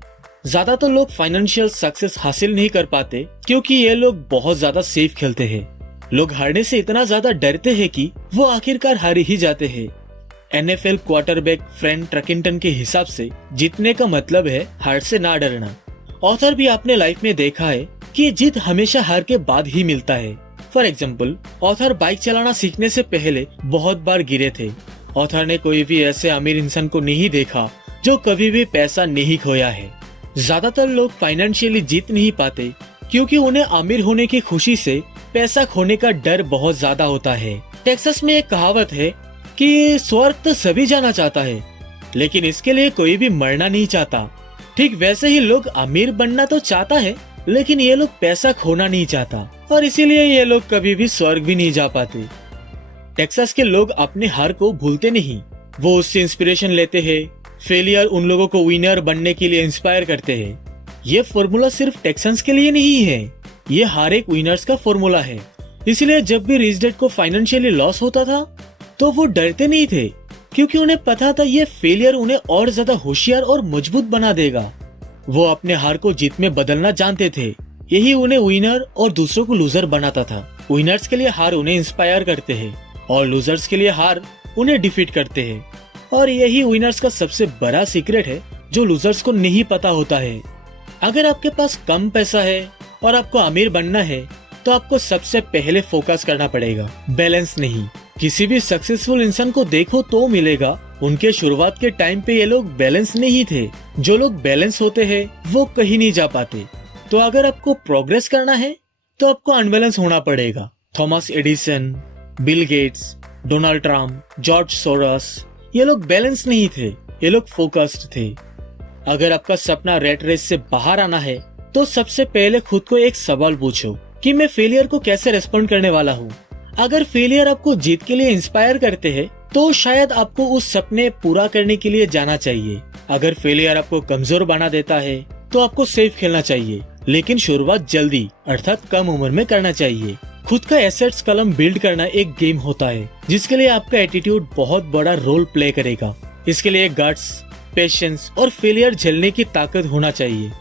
ज्यादातर लोग फाइनेंशियल सक्सेस हासिल नहीं कर पाते क्योंकि ये लोग बहुत ज्यादा सेफ खेलते हैं। लोग हारने से इतना ज्यादा डरते हैं कि वो आखिरकार हार ही जाते हैं। NFL क्वार्टरबैक फ्रैंक ट्रकिंटन के हिसाब से जीतने का मतलब है हार से ना डरना। ऑथर भी अपने लाइफ में देखा है कि जीत हमेशा हार के बाद ही मिलता है। फॉर एग्जाम्पल, ऑथर बाइक चलाना सीखने से पहले बहुत बार गिरे थे। ऑथर ने कोई भी ऐसे अमीर इंसान को नहीं देखा जो कभी भी पैसा नहीं खोया है। ज्यादातर लोग फाइनेंशियली जीत नहीं पाते क्योंकि उन्हें अमीर होने की खुशी से पैसा खोने का डर बहुत ज्यादा होता है। टेक्सास में एक कहावत है कि स्वर्ग तो सभी जाना चाहता है, लेकिन इसके लिए कोई भी मरना नहीं चाहता। ठीक वैसे ही लोग अमीर बनना तो चाहता है, लेकिन ये लोग पैसा खोना नहीं चाहता, और इसीलिए ये लोग कभी भी स्वर्ग भी नहीं जा पाते। टेक्सास के लोग अपने हार को भूलते नहीं, वो उससे इंस्पिरेशन लेते हैं। फेलियर उन लोगों को विनर बनने के लिए इंस्पायर करते हैं। ये फॉर्मूला सिर्फ टेक्सन्स के लिए नहीं है, ये हर एक विनर्स का फॉर्मूला है। इसलिए जब भी रिच डैड को फाइनेंशियली लॉस होता था तो वो डरते नहीं थे, क्योंकि उन्हें पता था ये फेलियर उन्हें और ज्यादा होशियार और मजबूत बना देगा। वो अपने हार को जीत में बदलना जानते थे, यही उन्हें विनर और दूसरों को लूजर बनाता था। विनर्स के लिए हार उन्हें इंस्पायर करते हैं और लूजर्स के लिए हार उन्हें डिफीट करते हैं। और यही विनर्स का सबसे बड़ा सीक्रेट है जो लूजर्स को नहीं पता होता है। अगर आपके पास कम पैसा है और आपको अमीर बनना है तो आपको सबसे पहले फोकस करना पड़ेगा, बैलेंस नहीं। किसी भी सक्सेसफुल इंसान को देखो तो मिलेगा उनके शुरुआत के टाइम पे ये लोग बैलेंस नहीं थे। जो लोग बैलेंस होते हैं वो कहीं नहीं जा पाते। तो अगर आपको प्रोग्रेस करना है तो आपको अनबैलेंस होना पड़ेगा। Thomas Edison, Bill Gates, Donald Trump, George Soros, ये लोग बैलेंस नहीं थे, ये लोग फोकस्ड थे। अगर आपका सपना रेट रेस से बाहर आना है तो सबसे पहले खुद को एक सवाल पूछो कि मैं फेलियर को कैसे रेस्पॉन्ड करने वाला हूँ। अगर फेलियर आपको जीत के लिए इंस्पायर करते हैं तो शायद आपको उस सपने पूरा करने के लिए जाना चाहिए। अगर फेलियर आपको कमजोर बना देता है तो आपको सेफ खेलना चाहिए, लेकिन शुरुआत जल्दी अर्थात कम उम्र में करना चाहिए। खुद का एसेट्स कलम बिल्ड करना एक गेम होता है जिसके लिए आपका एटीट्यूड बहुत बड़ा रोल प्ले करेगा। इसके लिए गट्स, पेशेंस और फेलियर झेलने की ताकत होना चाहिए।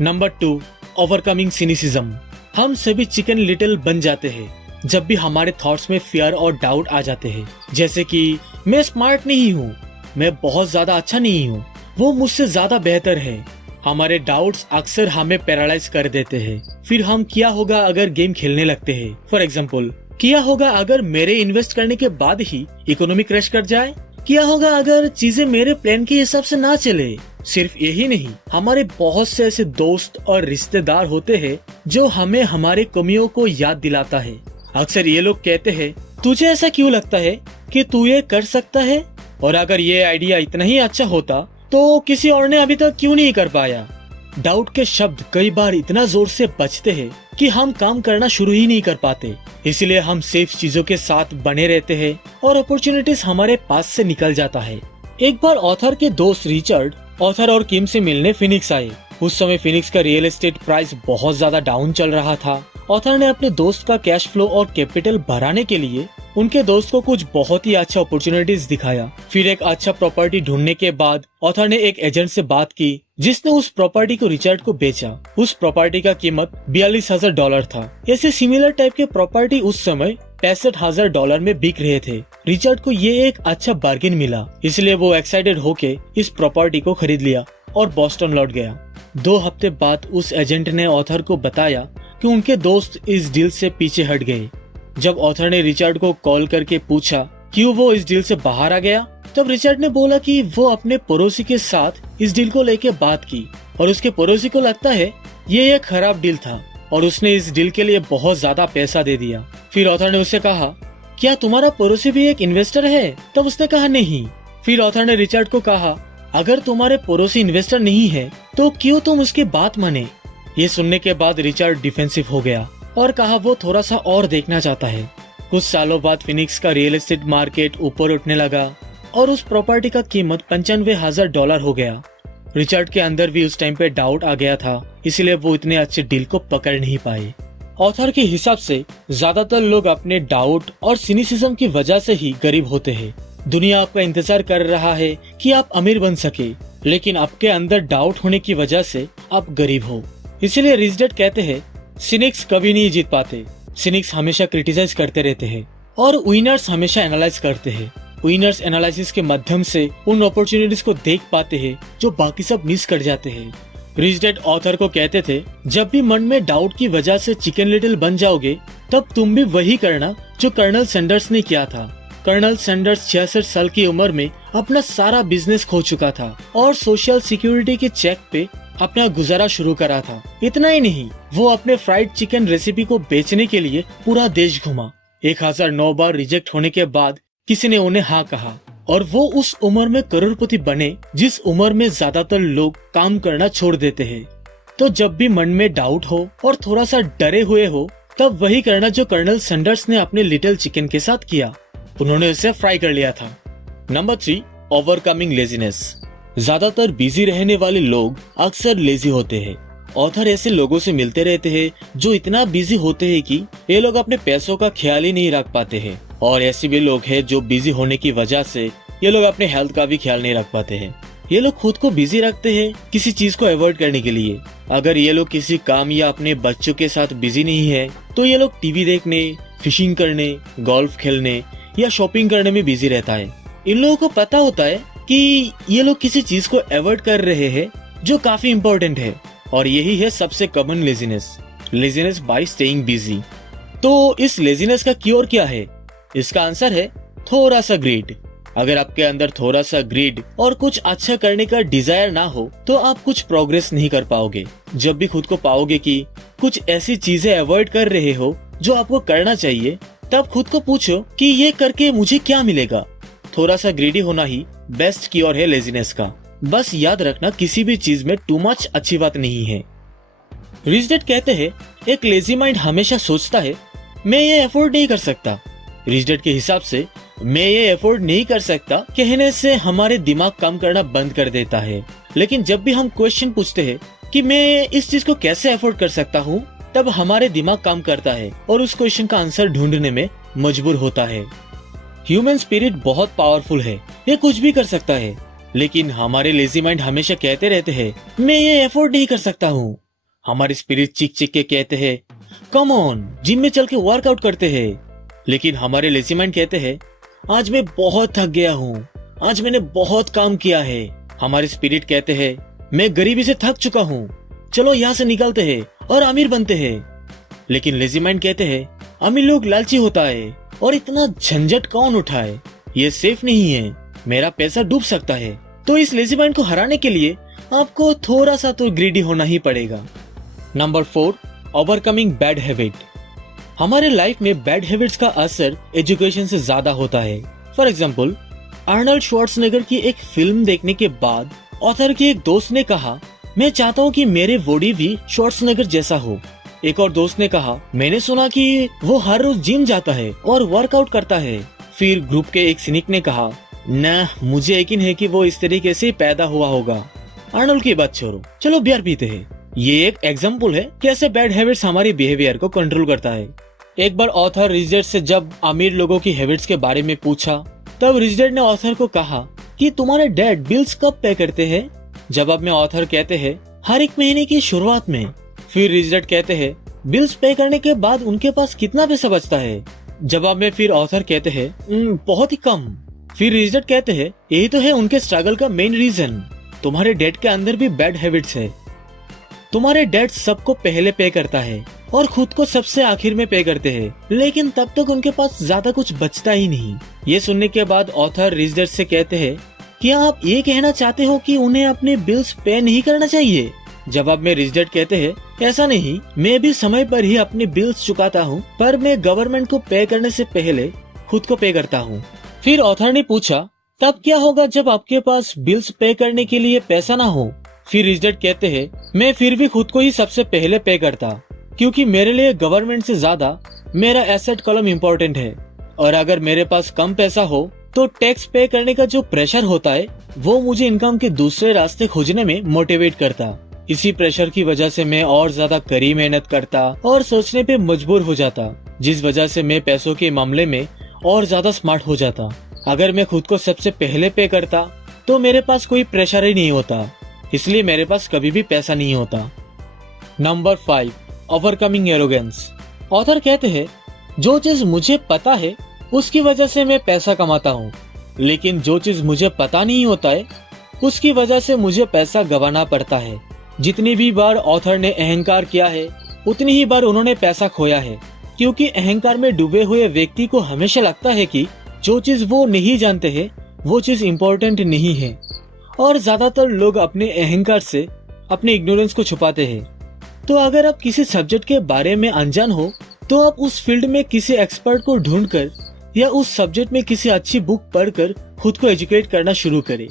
Number 2, overcoming cynicism. हम सभी चिकन लिटिल बन जाते हैं जब भी हमारे थॉट्स में फियर और डाउट आ जाते हैं, जैसे कि मैं स्मार्ट नहीं हूँ, मैं बहुत ज्यादा अच्छा नहीं हूँ, वो मुझसे ज्यादा बेहतर है। हमारे डाउट्स अक्सर हमें पैरालाइज कर देते हैं। फिर हम क्या होगा अगर गेम खेलने लगते हैं। फॉर एग्जाम्पल, क्या होगा अगर मेरे इन्वेस्ट करने के बाद ही इकोनॉमी क्रैश कर जाए, क्या होगा अगर चीजें मेरे प्लान के हिसाब से ना चले। सिर्फ यही नहीं, हमारे बहुत से ऐसे दोस्त और रिश्तेदार होते हैं जो हमें हमारे कमियों को याद दिलाता है। अक्सर ये लोग कहते हैं, तुझे ऐसा क्यों लगता है कि तू ये कर सकता है, और अगर ये आइडिया इतना ही अच्छा होता तो किसी और ने अभी तक क्यों नहीं कर पाया। डाउट के शब्द कई बार इतना जोर से बजते हैं कि हम काम करना शुरू ही नहीं कर पाते। इसलिए हम सेफ चीजों के साथ बने रहते हैं और अपॉर्चुनिटीज हमारे पास से निकल जाता है। एक बार ऑथर के दोस्त रिचर्ड ऑथर और किम से मिलने फिनिक्स आए। उस समय फिनिक्स का रियल एस्टेट प्राइस बहुत ज्यादा डाउन चल रहा था। ऑथर ने अपने दोस्त का कैश फ्लो और कैपिटल बढ़ाने के लिए उनके दोस्त को कुछ बहुत ही अच्छा अपॉर्चुनिटीज दिखाया। फिर एक अच्छा प्रॉपर्टी ढूंढने के बाद ऑथर ने एक एजेंट से बात की जिसने उस प्रॉपर्टी को रिचर्ड को बेचा। उस प्रॉपर्टी का कीमत $42,000 था। ऐसे सिमिलर टाइप के प्रॉपर्टी उस समय $65,000 में बिक रहे थे। रिचर्ड को ये एक अच्छा बार्गेन मिला, इसलिए वो एक्साइटेड होके इस प्रॉपर्टी को खरीद लिया और बॉस्टन लौट गया। 2 हफ्ते बाद उस एजेंट ने ऑथर को बताया कि उनके दोस्त इस डील से पीछे हट गए। जब ऑथर ने रिचर्ड को कॉल करके पूछा क्यों वो इस डील से बाहर आ गया, तब रिचर्ड ने बोला कि वो अपने पड़ोसी के साथ इस डील को लेके बात की और उसके पड़ोसी को लगता है ये एक खराब डील था और उसने इस डील के लिए बहुत ज्यादा पैसा दे दिया। फिर ऑथर ने उससे कहा, क्या तुम्हारा पड़ोसी भी एक इन्वेस्टर है? तब उसने कहा नहीं। फिर ऑथर ने रिचर्ड को कहा, अगर तुम्हारे पड़ोसी इन्वेस्टर नहीं है तो क्यों तुम उसकी बात माने। ये सुनने के बाद रिचर्ड डिफेंसिव हो गया और कहा वो थोड़ा सा और देखना चाहता है। कुछ सालों बाद फिनिक्स का रियल एस्टेट मार्केट ऊपर उठने लगा और उस प्रॉपर्टी का कीमत $95,000 हो गया। रिचर्ड के अंदर भी उस टाइम पे डाउट आ गया था, इसलिए वो इतने अच्छे डील को पकड़ नहीं पाए। ऑथर के हिसाब से ज्यादातर लोग अपने डाउट और सिनिसिज्म की वजह से ही गरीब होते हैं। दुनिया आपका इंतजार कर रहा है कि आप अमीर बन सके, लेकिन आपके अंदर डाउट होने की वजह से आप गरीब हो। इसीलिए रिच डैड कहते हैं, सिनिक्स कभी नहीं जीत पाते। सिनिक्स हमेशा क्रिटिसाइज करते रहते हैं और विनर्स हमेशा एनालाइज करते हैं। विनर्स एनालिसिस के माध्यम से उन अपॉर्चुनिटीज को देख पाते हैं जो बाकी सब मिस कर जाते हैं। रिच डैड ऑथर को कहते थे, जब भी मन में डाउट की वजह से चिकन लिटिल बन जाओगे तब तुम भी वही करना जो कर्नल सैंडर्स ने किया था। कर्नल सैंडर्स 66 साल की उम्र में अपना सारा बिजनेस खो चुका था और सोशल सिक्योरिटी के चेक पे अपना गुजारा शुरू करा था। इतना ही नहीं, वो अपने फ्राइड चिकन रेसिपी को बेचने के लिए पूरा देश घुमा। 1009 बार रिजेक्ट होने के बाद किसी ने उन्हें हाँ कहा और वो उस उम्र में करोड़पति बने जिस उम्र में ज्यादातर लोग काम करना छोड़ देते हैं। तो जब भी मन में डाउट हो और थोड़ा सा डरे हुए हो तब वही करना जो कर्नल सैंडर्स ने अपने लिटिल चिकन के साथ किया। उन्होंने उसे फ्राई कर लिया था। Number 3, overcoming laziness. ज्यादातर बिजी रहने वाले लोग अक्सर लेजी होते हैं। ऑथर ऐसे लोगों से मिलते रहते हैं जो इतना बिजी होते हैं कि ये लोग अपने पैसों का ख्याल ही नहीं रख पाते हैं, और ऐसे भी लोग हैं जो बिजी होने की वजह से ये लोग अपने हेल्थ का भी ख्याल नहीं रख पाते हैं। ये लोग खुद को बिजी रखते हैं किसी चीज को अवॉइड करने के लिए। अगर ये लोग किसी काम या अपने बच्चों के साथ बिजी नहीं है तो ये लोग टीवी देखने, फिशिंग करने, गोल्फ खेलने या शॉपिंग करने में बिजी रहता है। इन लोगों को पता होता है कि ये लोग किसी चीज को अवॉइड कर रहे हैं जो काफी इम्पोर्टेंट है, और यही है सबसे common laziness bye staying busy. तो इस लेजीनेस का क्योर क्या है? इसका आंसर है थोड़ा सा ग्रीड। अगर आपके अंदर थोड़ा सा ग्रीड और कुछ अच्छा करने का डिजायर ना हो तो आप कुछ प्रोग्रेस नहीं कर पाओगे। जब भी खुद को पाओगे कि कुछ ऐसी चीजें अवॉइड कर रहे हो जो आपको करना चाहिए, तब खुद को पूछो कि ये करके मुझे क्या मिलेगा। थोड़ा सा ग्रीडी होना ही बेस्ट क्योर है लेजीनेस का। बस याद रखना, किसी भी चीज में टू मच अच्छी बात नहीं है। रिच डैड कहते हैं एक लेजी माइंड हमेशा सोचता है मैं ये अफोर्ड नहीं कर सकता। रिच डैड के हिसाब से मैं ये अफोर्ड नहीं कर सकता कहने से हमारे दिमाग काम करना बंद कर देता है। लेकिन जब भी हम क्वेश्चन पूछते हैं कि मैं इस चीज को कैसे अफोर्ड कर सकता हूँ, तब हमारे दिमाग काम करता है और उस क्वेश्चन का आंसर ढूंढने में मजबूर होता है। ह्यूमन स्पिरिट बहुत पावरफुल है, ये कुछ भी कर सकता है, लेकिन हमारे लेजी माइंड हमेशा कहते रहते हैं मैं ये अफोर्ड नहीं कर सकता हूँ। हमारे स्पिरिट चिक चिक के कहते हैं कम ऑन, जिम में चल के वर्कआउट करते हैं। लेकिन हमारे लेजी माइंड कहते हैं आज मैं बहुत थक गया हूँ, आज मैंने बहुत काम किया है। हमारे स्पिरिट कहते हैं मैं गरीबी से थक चुका हूँ, चलो यहाँ से निकलते हैं और अमीर बनते हैं। लेकिन लेजी माइंड कहते हैं अमीर लोग लालची होता है और इतना झंझट कौन उठाए, ये सेफ नहीं है, मेरा पैसा डूब सकता है। तो इस लेजी माइंड को हराने के लिए आपको थोड़ा सा तो ग्रीडी होना ही पड़ेगा। Number 4, overcoming bad habit. हमारे लाइफ में बैड हैबिट्स का असर एजुकेशन से ज्यादा होता है। फॉर एग्जाम्पल, आर्नल्ड श्वार्ज़नेगर की एक फिल्म देखने के बाद ऑथर के एक दोस्त ने कहा मैं चाहता हूँ कि मेरे बॉडी भी श्वार्ज़नेगर जैसा हो। एक और दोस्त ने कहा मैंने सुना कि वो हर रोज जिम जाता है और वर्कआउट करता है। फिर ग्रुप के एक सिनिक ने कहा न, मुझे यकीन है कि वो इस तरीके से पैदा हुआ होगा। आर्नल्ड की बात छोड़ो, चलो बियर पीते हैं। ये एक एग्जाम्पल है कैसे बैड हैबिट्स हमारे बिहेवियर को कंट्रोल करता है। एक बार ऑथर रिच डैड से जब अमीर लोगों की हैबिट्स के बारे में पूछा, तब रिच डैड ने ऑथर को कहा कि तुम्हारे डैड बिल्स कब पे करते हैं? जवाब में ऑथर कहते हैं हर एक महीने की शुरुआत में। फिर रिच डैड कहते हैं बिल्स पे करने के बाद उनके पास कितना पैसा बचता है? जवाब में फिर ऑथर कहते हैं बहुत ही कम। फिर रिच डैड कहते हैं यही तो है उनके स्ट्रगल का मेन रीजन। तुम्हारे डैड के अंदर भी बैड हैबिट्स है। तुम्हारे डैड सबको पहले पे करता है और खुद को सबसे आखिर में पे करते हैं, लेकिन तब तक उनके पास ज्यादा कुछ बचता ही नहीं। ये सुनने के बाद ऑथर रिच डैड से कहते हैं क्या आप ये कहना चाहते हो कि उन्हें अपने बिल्स पे नहीं करना चाहिए? जवाब में रिच डैड कहते हैं ऐसा नहीं, मैं भी समय पर ही अपने बिल्स चुकाता हूँ, पर मैं गवर्नमेंट को पे करने से पहले खुद को पे करता हूँ। फिर ऑथर ने पूछा तब क्या होगा जब आपके पास बिल्स पे करने के लिए पैसा ना हो? फिर रिच डैड कहते हैं मैं फिर भी खुद को ही सबसे पहले पे करता, क्योंकि मेरे लिए गवर्नमेंट से ज्यादा मेरा एसेट कॉलम इम्पोर्टेंट है, और अगर मेरे पास कम पैसा हो तो टैक्स पे करने का जो प्रेशर होता है वो मुझे इनकम के दूसरे रास्ते खोजने में मोटिवेट करता। इसी प्रेशर की वजह से मैं और ज्यादा कड़ी मेहनत करता और सोचने पे मजबूर हो जाता, जिस वजह से मैं पैसों के मामले में और ज्यादा स्मार्ट हो जाता। अगर मैं खुद को सबसे पहले पे करता तो मेरे पास कोई प्रेशर ही नहीं होता, इसलिए मेरे पास कभी भी पैसा नहीं होता। Number 5, overcoming arrogance. ऑथर कहते हैं जो चीज मुझे पता है उसकी वजह से मैं पैसा कमाता हूँ, लेकिन जो चीज मुझे पता नहीं होता है उसकी वजह से मुझे पैसा गंवाना पड़ता है। जितनी भी बार ऑथर ने अहंकार किया है उतनी ही बार उन्होंने पैसा खोया है, क्योंकि अहंकार में डूबे हुए व्यक्ति को हमेशा लगता है कि जो चीज वो नहीं जानते हैं वो चीज इम्पोर्टेंट नहीं है, और ज्यादातर लोग अपने अहंकार से अपने इग्नोरेंस को छुपाते हैं। तो अगर आप किसी सब्जेक्ट के बारे में अनजान हो तो आप उस फील्ड में किसी एक्सपर्ट को ढूंढकर या उस सब्जेक्ट में किसी अच्छी बुक पढ़कर खुद को एजुकेट करना शुरू करें।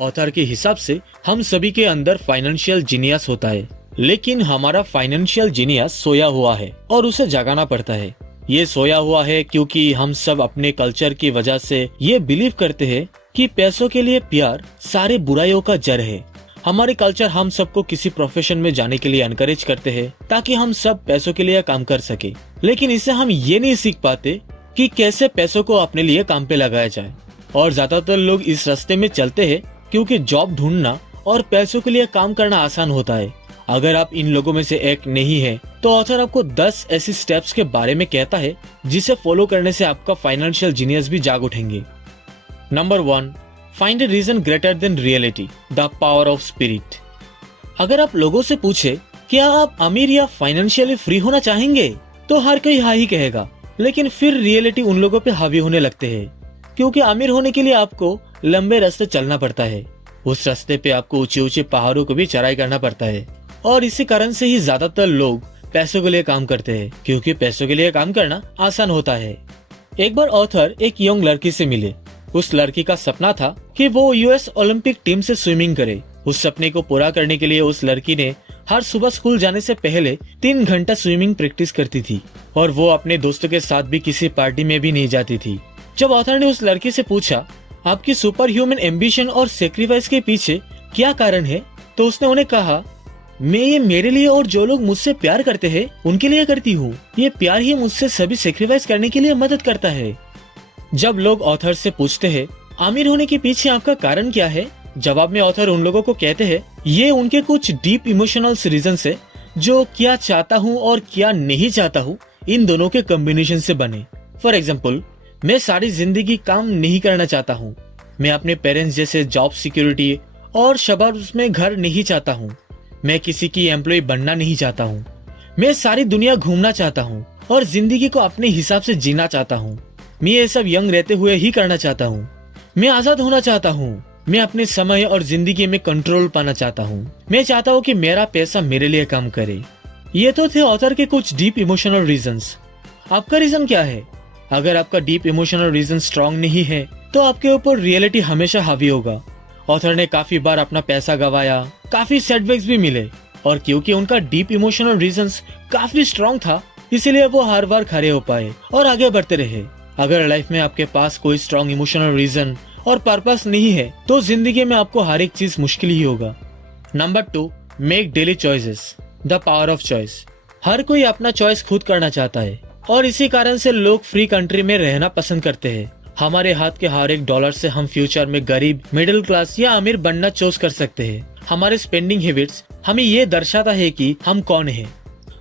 ऑथर के हिसाब से हम सभी के अंदर फाइनेंशियल जीनियस होता है, लेकिन हमारा फाइनेंशियल जीनियस सोया हुआ है और उसे जगाना पड़ता है। ये सोया हुआ है क्योंकि हम सब अपने कल्चर की वजह से ये बिलीव करते हैं कि पैसों के लिए प्यार सारे बुराइयों का जड़ है। हमारे कल्चर हम सबको किसी प्रोफेशन में जाने के लिए एनकरेज करते हैं ताकि हम सब पैसों के लिए काम कर सके, लेकिन इससे हम ये नहीं सीख पाते कि कैसे पैसों को अपने लिए काम पे लगाया जाए। और ज्यादातर लोग इस रास्ते में चलते हैं क्योंकि जॉब ढूंढना और पैसों के लिए काम करना आसान होता है। अगर आप इन लोगों में से एक नहीं है तो ऑथर आपको 10 ऐसी स्टेप्स के बारे में कहता है जिसे फॉलो करने से आपका फाइनेंशियल जीनियस भी जाग उठेंगे। Number 1, find a reason greater than reality, the power of spirit. अगर आप लोगों से पूछे क्या आप अमीर या फाइनेंशियली फ्री होना चाहेंगे तो हर कोई हाँ ही कहेगा, लेकिन फिर रियलिटी उन लोगों पे हावी होने लगते हैं क्योंकि अमीर होने के लिए आपको लंबे रास्ते चलना पड़ता है। उस रास्ते पे आपको ऊंचे ऊंचे पहाड़ों को भी चढ़ाई करना पड़ता है और इसी कारण से ही ज्यादातर लोग पैसों के लिए काम करते हैं क्योंकि पैसों के लिए काम करना आसान होता है। एक बार ऑथर एक यंग लड़की से मिले। उस लड़की का सपना था कि वो यूएस ओलंपिक टीम से स्विमिंग करे। उस सपने को पूरा करने के लिए उस लड़की ने हर सुबह स्कूल जाने से पहले 3 घंटा स्विमिंग प्रैक्टिस करती थी और वो अपने दोस्तों के साथ भी किसी पार्टी में भी नहीं जाती थी। जब ऑथर ने उस लड़की से पूछा आपकी सुपर ह्यूमन एम्बिशन और सेक्रीफाइस के पीछे क्या कारण है, तो उसने उन्हें कहा मैं ये मेरे लिए और जो लोग मुझसे प्यार करते हैं उनके लिए करती हूँ। ये प्यार ही मुझसे सभी सेक्रीफाइस करने के लिए मदद करता है। जब लोग ऑथर से पूछते हैं अमीर होने के पीछे आपका कारण क्या है, जवाब में ऑथर उन लोगों को कहते हैं ये उनके कुछ डीप इमोशनल रीजन से जो क्या चाहता हूँ और क्या नहीं चाहता हूँ इन दोनों के कॉम्बिनेशन से बने। फॉर एग्जाम्पल, मैं सारी जिंदगी काम नहीं करना चाहता हूँ। मैं अपने पेरेंट्स जैसे जॉब सिक्योरिटी और शबर्ब्स में घर नहीं चाहता हूँ। मैं किसी की एम्प्लॉय बनना नहीं चाहता हूँ। मैं सारी दुनिया घूमना चाहता हूँ और जिंदगी को अपने हिसाब से जीना चाहता हूँ। मैं ये सब यंग रहते हुए ही करना चाहता हूँ। मैं आजाद होना चाहता हूँ। मैं अपने समय और जिंदगी में कंट्रोल पाना चाहता हूँ। मैं चाहता हूँ कि मेरा पैसा मेरे लिए काम करे। ये तो थे ऑथर के कुछ डीप इमोशनल रीजंस। आपका रीजन क्या है? अगर आपका डीप इमोशनल रीजन स्ट्रॉन्ग नहीं है तो आपके ऊपर रियलिटी हमेशा हावी होगा। ऑथर ने काफी बार अपना पैसा गवाया, काफी सेटबैक्स भी मिले और क्योंकि उनका डीप इमोशनल रीजंस काफी स्ट्रॉन्ग था इसलिए वो हर बार खड़े हो पाए और आगे बढ़ते रहे। अगर लाइफ में आपके पास कोई स्ट्रॉन्ग इमोशनल रीजन और पर्पस नहीं है तो जिंदगी में आपको हर एक चीज मुश्किल ही होगा। Number 2, make daily choices, the power of choice. हर कोई अपना चॉइस खुद करना चाहता है और इसी कारण से लोग फ्री कंट्री में रहना पसंद करते हैं। हमारे हाथ के हर एक डॉलर से हम फ्यूचर में गरीब, मिडिल क्लास या अमीर बनना चूज कर सकते हैं। हमारे स्पेंडिंग हैबिट्स हमें ये दर्शाता है कि हम कौन हैं।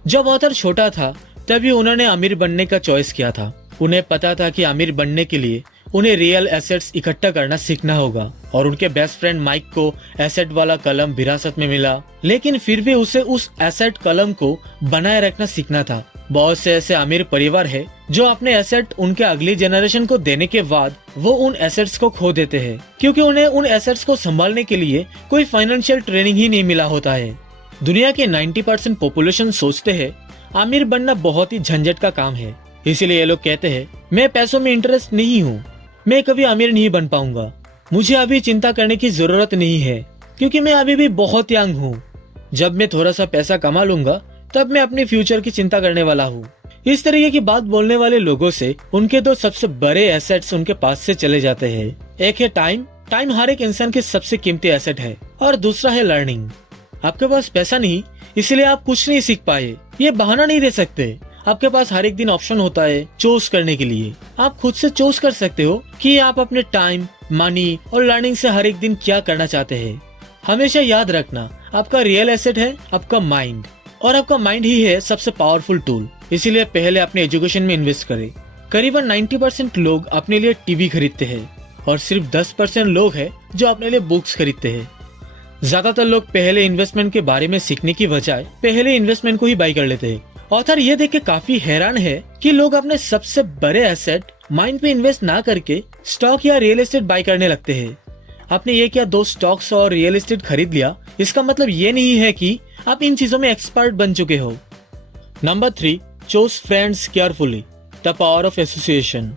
जब ऑथर छोटा था तभी उन्होंने अमीर बनने का चॉइस किया था। उन्हें पता था कि अमीर बनने के लिए उन्हें रियल एसेट्स इकट्ठा करना सीखना होगा और उनके बेस्ट फ्रेंड माइक को एसेट वाला कलम विरासत में मिला, लेकिन फिर भी उसे उस एसेट कलम को बनाए रखना सीखना था। बहुत से ऐसे अमीर परिवार है जो अपने एसेट उनके अगली जनरेशन को देने के बाद वो उन एसेट्स को खो देते हैं क्योंकि उन्हें उन एसेट्स को संभालने के लिए कोई फाइनेंशियल ट्रेनिंग ही नहीं मिला होता है। दुनिया के 90% पॉपुलेशन सोचते हैं अमीर बनना बहुत ही झंझट का काम है, इसीलिए ये लोग कहते हैं मैं पैसों में इंटरेस्ट नहीं हूँ, मैं कभी अमीर नहीं बन पाऊंगा, मुझे अभी चिंता करने की जरूरत नहीं है क्योंकि मैं अभी भी बहुत यंग हूँ। जब मैं थोड़ा सा पैसा कमा लूंगा तब मैं अपने फ्यूचर की चिंता करने वाला हूँ। इस तरीके की बात बोलने वाले लोगों से उनके 2 सबसे बड़े एसेट्स उनके पास से चले जाते हैं। एक है टाइम। टाइम हर एक इंसान की सबसे कीमती एसेट है और दूसरा है लर्निंग। आपके पास पैसा नहीं इसलिए आप कुछ नहीं सीख पाए, ये बहाना नहीं दे सकते। आपके पास हर एक दिन ऑप्शन होता है चूज करने के लिए। आप खुद से चूज कर सकते हो कि आप अपने टाइम, मनी और लर्निंग से हर एक दिन क्या करना चाहते हैं। हमेशा याद रखना आपका रियल एसेट है आपका माइंड और आपका माइंड ही है सबसे पावरफुल टूल। इसीलिए पहले अपने एजुकेशन में इन्वेस्ट करें। करीबन 90% लोग अपने लिए टीवी खरीदते हैं और सिर्फ 10% लोग हैं जो अपने लिए बुक्स खरीदते हैं। ज्यादातर लोग पहले इन्वेस्टमेंट के बारे में सीखने की बजाय पहले इन्वेस्टमेंट को ही बाय कर लेते हैं। ऑथर ये देख के काफी हैरान है कि लोग अपने सबसे बड़े एसेट माइंड पे इन्वेस्ट ना करके स्टॉक या रियल एस्टेट बाय करने लगते हैं। आपने ये क्या 2 स्टॉक्स और रियल एस्टेट खरीद लिया, इसका मतलब ये नहीं है कि आप इन चीजों में एक्सपर्ट बन चुके हो। Number 3, choose friends carefully, the power of association.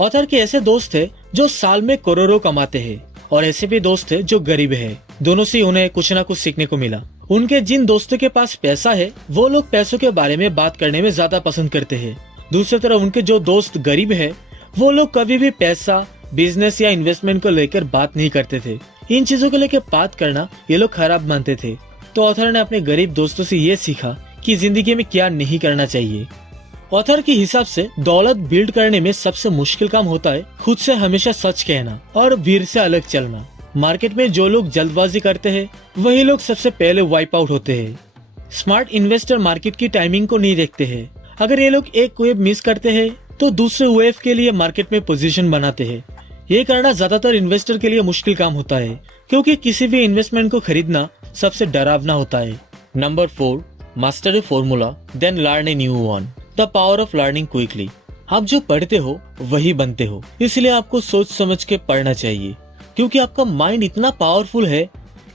Author के ऐसे दोस्त थे जो साल में करोड़ों कमाते हैं और ऐसे भी दोस्त थे जो गरीब है। दोनों से उन्हें कुछ ना कुछ सीखने को मिला। उनके जिन दोस्तों के पास पैसा है वो लोग पैसों के बारे में बात करने में ज्यादा पसंद करते हैं। दूसरी तरफ उनके जो दोस्त गरीब है वो लोग कभी भी पैसा, बिजनेस या इन्वेस्टमेंट को लेकर बात नहीं करते थे। इन चीजों को लेकर बात करना ये लोग खराब मानते थे। तो ऑथर ने अपने गरीब दोस्तों से ये सीखा कि जिंदगी में क्या नहीं करना चाहिए। ऑथर के हिसाब से दौलत बिल्ड करने में सबसे मुश्किल काम होता है खुद से हमेशा सच कहना और भीड़ से अलग चलना। मार्केट में जो लोग जल्दबाजी करते हैं वही लोग सबसे पहले वाइप आउट होते हैं। स्मार्ट इन्वेस्टर मार्केट की टाइमिंग को नहीं देखते हैं। अगर ये लोग एक वेव मिस करते हैं तो दूसरे वेव के लिए मार्केट में पोजीशन बनाते हैं। ये करना ज्यादातर इन्वेस्टर के लिए मुश्किल काम होता है क्योंकि किसी भी इन्वेस्टमेंट को खरीदना सबसे डरावना होता है। Number 4, master a formula then learn a new one, the power of learning quickly. आप जो पढ़ते हो वही बनते हो, इसलिए आपको सोच समझ के पढ़ना चाहिए क्योंकि आपका माइंड इतना पावरफुल है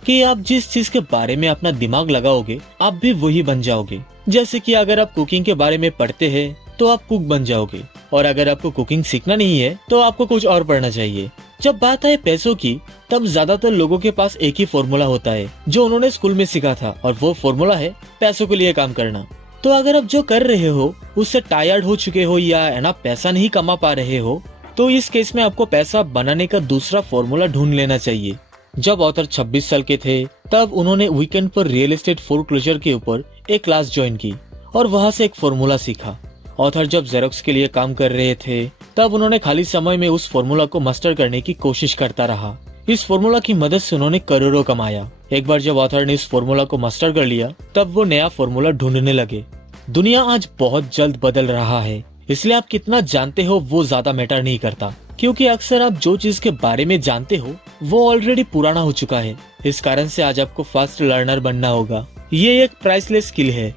कि आप जिस चीज के बारे में अपना दिमाग लगाओगे आप भी वही बन जाओगे। जैसे कि अगर आप कुकिंग के बारे में पढ़ते हैं तो आप कुक बन जाओगे, और अगर आपको कुकिंग सीखना नहीं है तो आपको कुछ और पढ़ना चाहिए। जब बात आए पैसों की, तब ज्यादातर लोगों के पास एक ही फॉर्मूला होता है जो उन्होंने स्कूल में सीखा था, और वो फॉर्मूला है पैसों के लिए काम करना। तो अगर आप जो कर रहे हो उससे टायर्ड हो चुके हो या है ना पैसा नहीं कमा पा रहे हो, तो इस केस में आपको पैसा बनाने का दूसरा फॉर्मूला ढूंढ लेना चाहिए। जब ऑथर 26 साल के थे तब उन्होंने वीकेंड पर रियल एस्टेट फोरक्लोजर के ऊपर एक क्लास ज्वाइन की और वहां से एक फॉर्मूला सीखा। ऑथर जब जेरोक्स के लिए काम कर रहे थे तब उन्होंने खाली समय में उस फॉर्मूला को मास्टर करने की कोशिश करता रहा। इस फॉर्मूला की मदद से उन्होंने करोड़ों कमाया। एक बार जब ऑथर ने इस फॉर्मूला को मास्टर कर लिया तब वो नया फॉर्मूला ढूंढने लगे। दुनिया आज बहुत जल्द बदल रहा है, इसलिए आप कितना जानते हो वो ज्यादा मैटर नहीं करता, क्योंकि अक्सर आप जो चीज के बारे में जानते हो वो ऑलरेडी पुराना हो चुका है। इस कारण से आज आपको फास्ट लर्नर बनना होगा। ये एक प्राइसलेस स्किल है।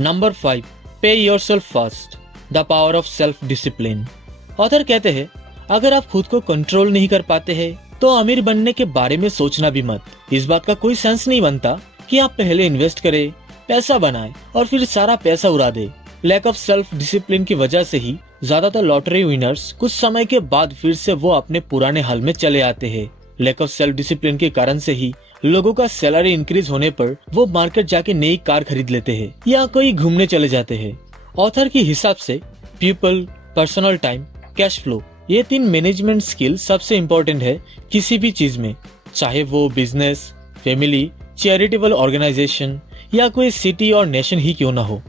नंबर 5, पे yourself first, the power of self discipline. Author कहते हैं अगर आप खुद को कंट्रोल नहीं कर पाते हैं तो अमीर बनने के बारे में सोचना भी मत। इस बात का कोई सेंस नहीं बनता कि आप पहले इन्वेस्ट करें, पैसा बनाए और फिर सारा पैसा उड़ा दे। लैक ऑफ सेल्फ डिसिप्लिन की वजह से ही ज्यादातर लॉटरी विनर्स कुछ समय के बाद फिर से वो अपने पुराने हाल में चले आते हैं। लैक ऑफ सेल्फ डिसिप्लिन के कारण से ही लोगों का सैलरी इंक्रीज होने पर वो मार्केट जाके नई कार खरीद लेते हैं या कोई घूमने चले जाते हैं। ऑथर के हिसाब से people, personal time, cash flow, ये 3 मैनेजमेंट स्किल सबसे इम्पोर्टेंट है किसी भी चीज में, चाहे वो बिजनेस, फैमिली, चैरिटेबल ऑर्गेनाइजेशन या कोई सिटी और नेशन ही क्यों ना हो।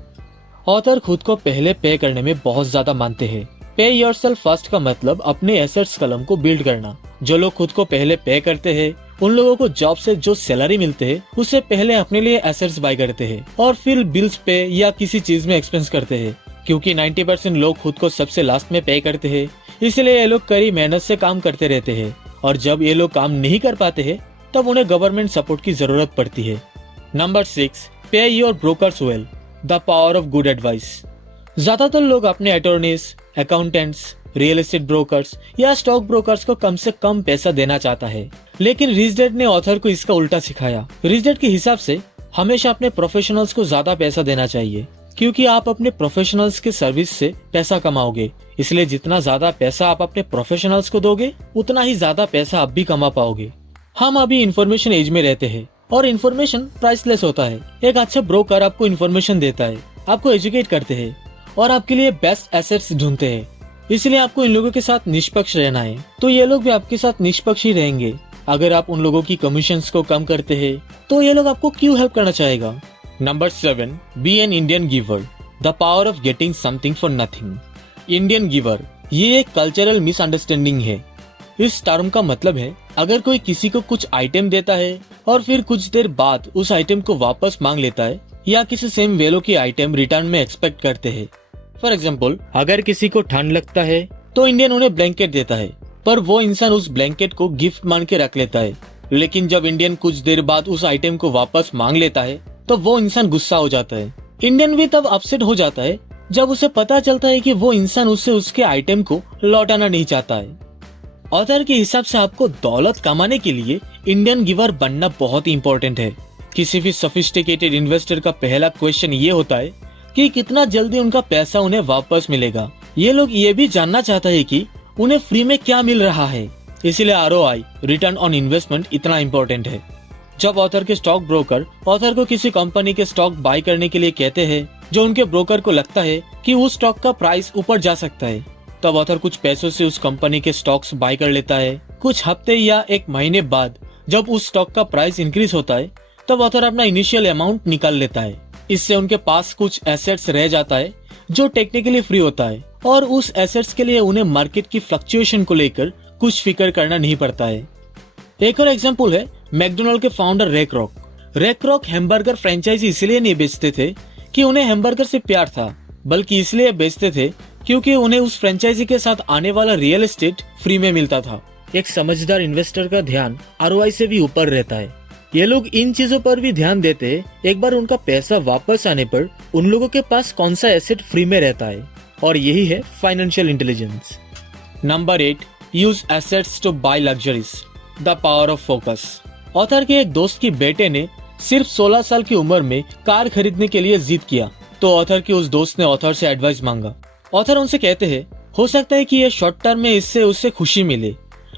ऑथर खुद को पहले पे करने में बहुत ज्यादा मानते हैं। पे योरसेल्फ फर्स्ट का मतलब अपने एसेट्स कलम को बिल्ड करना। जो लोग खुद को पहले पे करते हैं उन लोगों को जॉब से जो सैलरी मिलते हैं उससे पहले अपने लिए एसेट्स बाय करते हैं और फिर बिल्स पे या किसी चीज में एक्सपेंस करते हैं। क्योंकि 90% लोग खुद को सबसे लास्ट में पे करते हैं, इसलिए ये लोग कड़ी मेहनत से काम करते रहते हैं, और जब ये लोग काम नहीं कर पाते हैं तब उन्हें गवर्नमेंट सपोर्ट की जरूरत पड़ती है। नंबर 6, पे your brokers well, the power of good advice. ज्यादातर लोग अपने attorneys, accountants, real estate brokers या स्टॉक ब्रोकर्स को कम से कम पैसा देना चाहता है, लेकिन रिच डैड ने ऑथर को इसका उल्टा सिखाया। रिच डैड के हिसाब से हमेशा अपने प्रोफेशनल्स को ज्यादा पैसा देना चाहिए, क्योंकि आप अपने प्रोफेशनल्स के सर्विस से पैसा कमाओगे। इसलिए जितना ज्यादा पैसा आप अपने प्रोफेशनल्स को दोगे उतना ही ज्यादा पैसा आप भी कमा पाओगे। हम अभी इंफॉर्मेशन एज में रहते हैं और इन्फॉर्मेशन प्राइसलेस होता है। एक अच्छा ब्रोकर आपको इन्फॉर्मेशन देता है, आपको एजुकेट करते हैं और आपके लिए बेस्ट एसेट्स ढूंढते हैं। इसलिए आपको इन लोगों के साथ निष्पक्ष रहना है, तो ये लोग भी आपके साथ निष्पक्ष ही रहेंगे। अगर आप उन लोगों की कमीशंस को कम करते हैं तो ये लोग आपको क्यों हेल्प करना चाहेगा। Number 7, be an Indian giver, the power of getting something for nothing. Indian giver ये एक कल्चरल मिसअंडरस्टैंडिंग है। इस टर्म का मतलब है अगर कोई किसी को कुछ आइटम देता है और फिर कुछ देर बाद उस आइटम को वापस मांग लेता है या किसी सेम वैल्यू की आइटम रिटर्न में एक्सपेक्ट करते हैं। फॉर एग्जाम्पल, अगर किसी को ठंड लगता है तो इंडियन उन्हें ब्लैंकेट देता है, पर वो इंसान उस ब्लैंकेट को गिफ्ट मान के रख लेता है। लेकिन जब इंडियन कुछ देर बाद उस आइटम को वापस मांग लेता है तो वो इंसान गुस्सा हो जाता है। इंडियन भी तब अपसेट हो जाता है जब उसे पता चलता है कि वो इंसान उससे उसके आइटम को लौटाना नहीं चाहता है। ऑथर के हिसाब से आपको दौलत कमाने के लिए इंडियन गिवर बनना बहुत ही इंपॉर्टेंट है। किसी भी सोफिस्टिकेटेड इन्वेस्टर का पहला क्वेश्चन ये होता है कि कितना जल्दी उनका पैसा उन्हें वापस मिलेगा। ये लोग ये भी जानना चाहता है कि उन्हें फ्री में क्या मिल रहा है। इसीलिए ROI, रिटर्न ऑन इन्वेस्टमेंट, इतना इम्पोर्टेंट है। जब ऑथर के स्टॉक ब्रोकर ऑथर को किसी कंपनी के स्टॉक बाय करने के लिए कहते हैं जो उनके ब्रोकर को लगता है कि उस स्टॉक का प्राइस ऊपर जा सकता है, तब ऑथर कुछ पैसों से उस कंपनी के स्टॉक्स बाय कर लेता है। कुछ हफ्ते या एक महीने बाद जब उस स्टॉक का प्राइस इंक्रीज होता है तब ऑथर अपना इनिशियल अमाउंट निकाल लेता है। इससे उनके पास कुछ एसेट्स रह जाता है जो टेक्निकली फ्री होता है और उस एसेट्स के लिए उन्हें मार्केट की फ्लक्चुएशन को लेकर कुछ फिक्र करना नहीं पड़ता है। एक और एग्जांपल है मैकडोनल्ड के फाउंडर रे क्रॉक। रे क्रॉक हैमबर्गर फ्रेंचाइजी इसलिए नहीं बेचते थे कि उन्हें हैमबर्गर से प्यार था, बल्कि इसलिए बेचते थे क्योंकि उन्हें उस फ्रेंचाइजी के साथ आने वाला रियल एस्टेट फ्री में मिलता था। एक समझदार इन्वेस्टर का ध्यान आरओआई से भी ऊपर रहता है। ये लोग इन चीजों पर भी ध्यान देते हैं, एक बार उनका पैसा वापस आने पर उन लोगों के पास कौन सा एसेट फ्री में रहता है, और यही है financial intelligence. Number 8, use assets to buy luxuries, the power of focus. Author के एक दोस्त के बेटे ने सिर्फ 16 साल की उम्र में कार खरीदने के लिए जिद किया, तो ऑथर के उस दोस्त ने ऑथर से एडवाइस मांगा। ऑथर उनसे कहते हैं, हो सकता है कि ये शॉर्ट टर्म में इससे उसे खुशी मिले,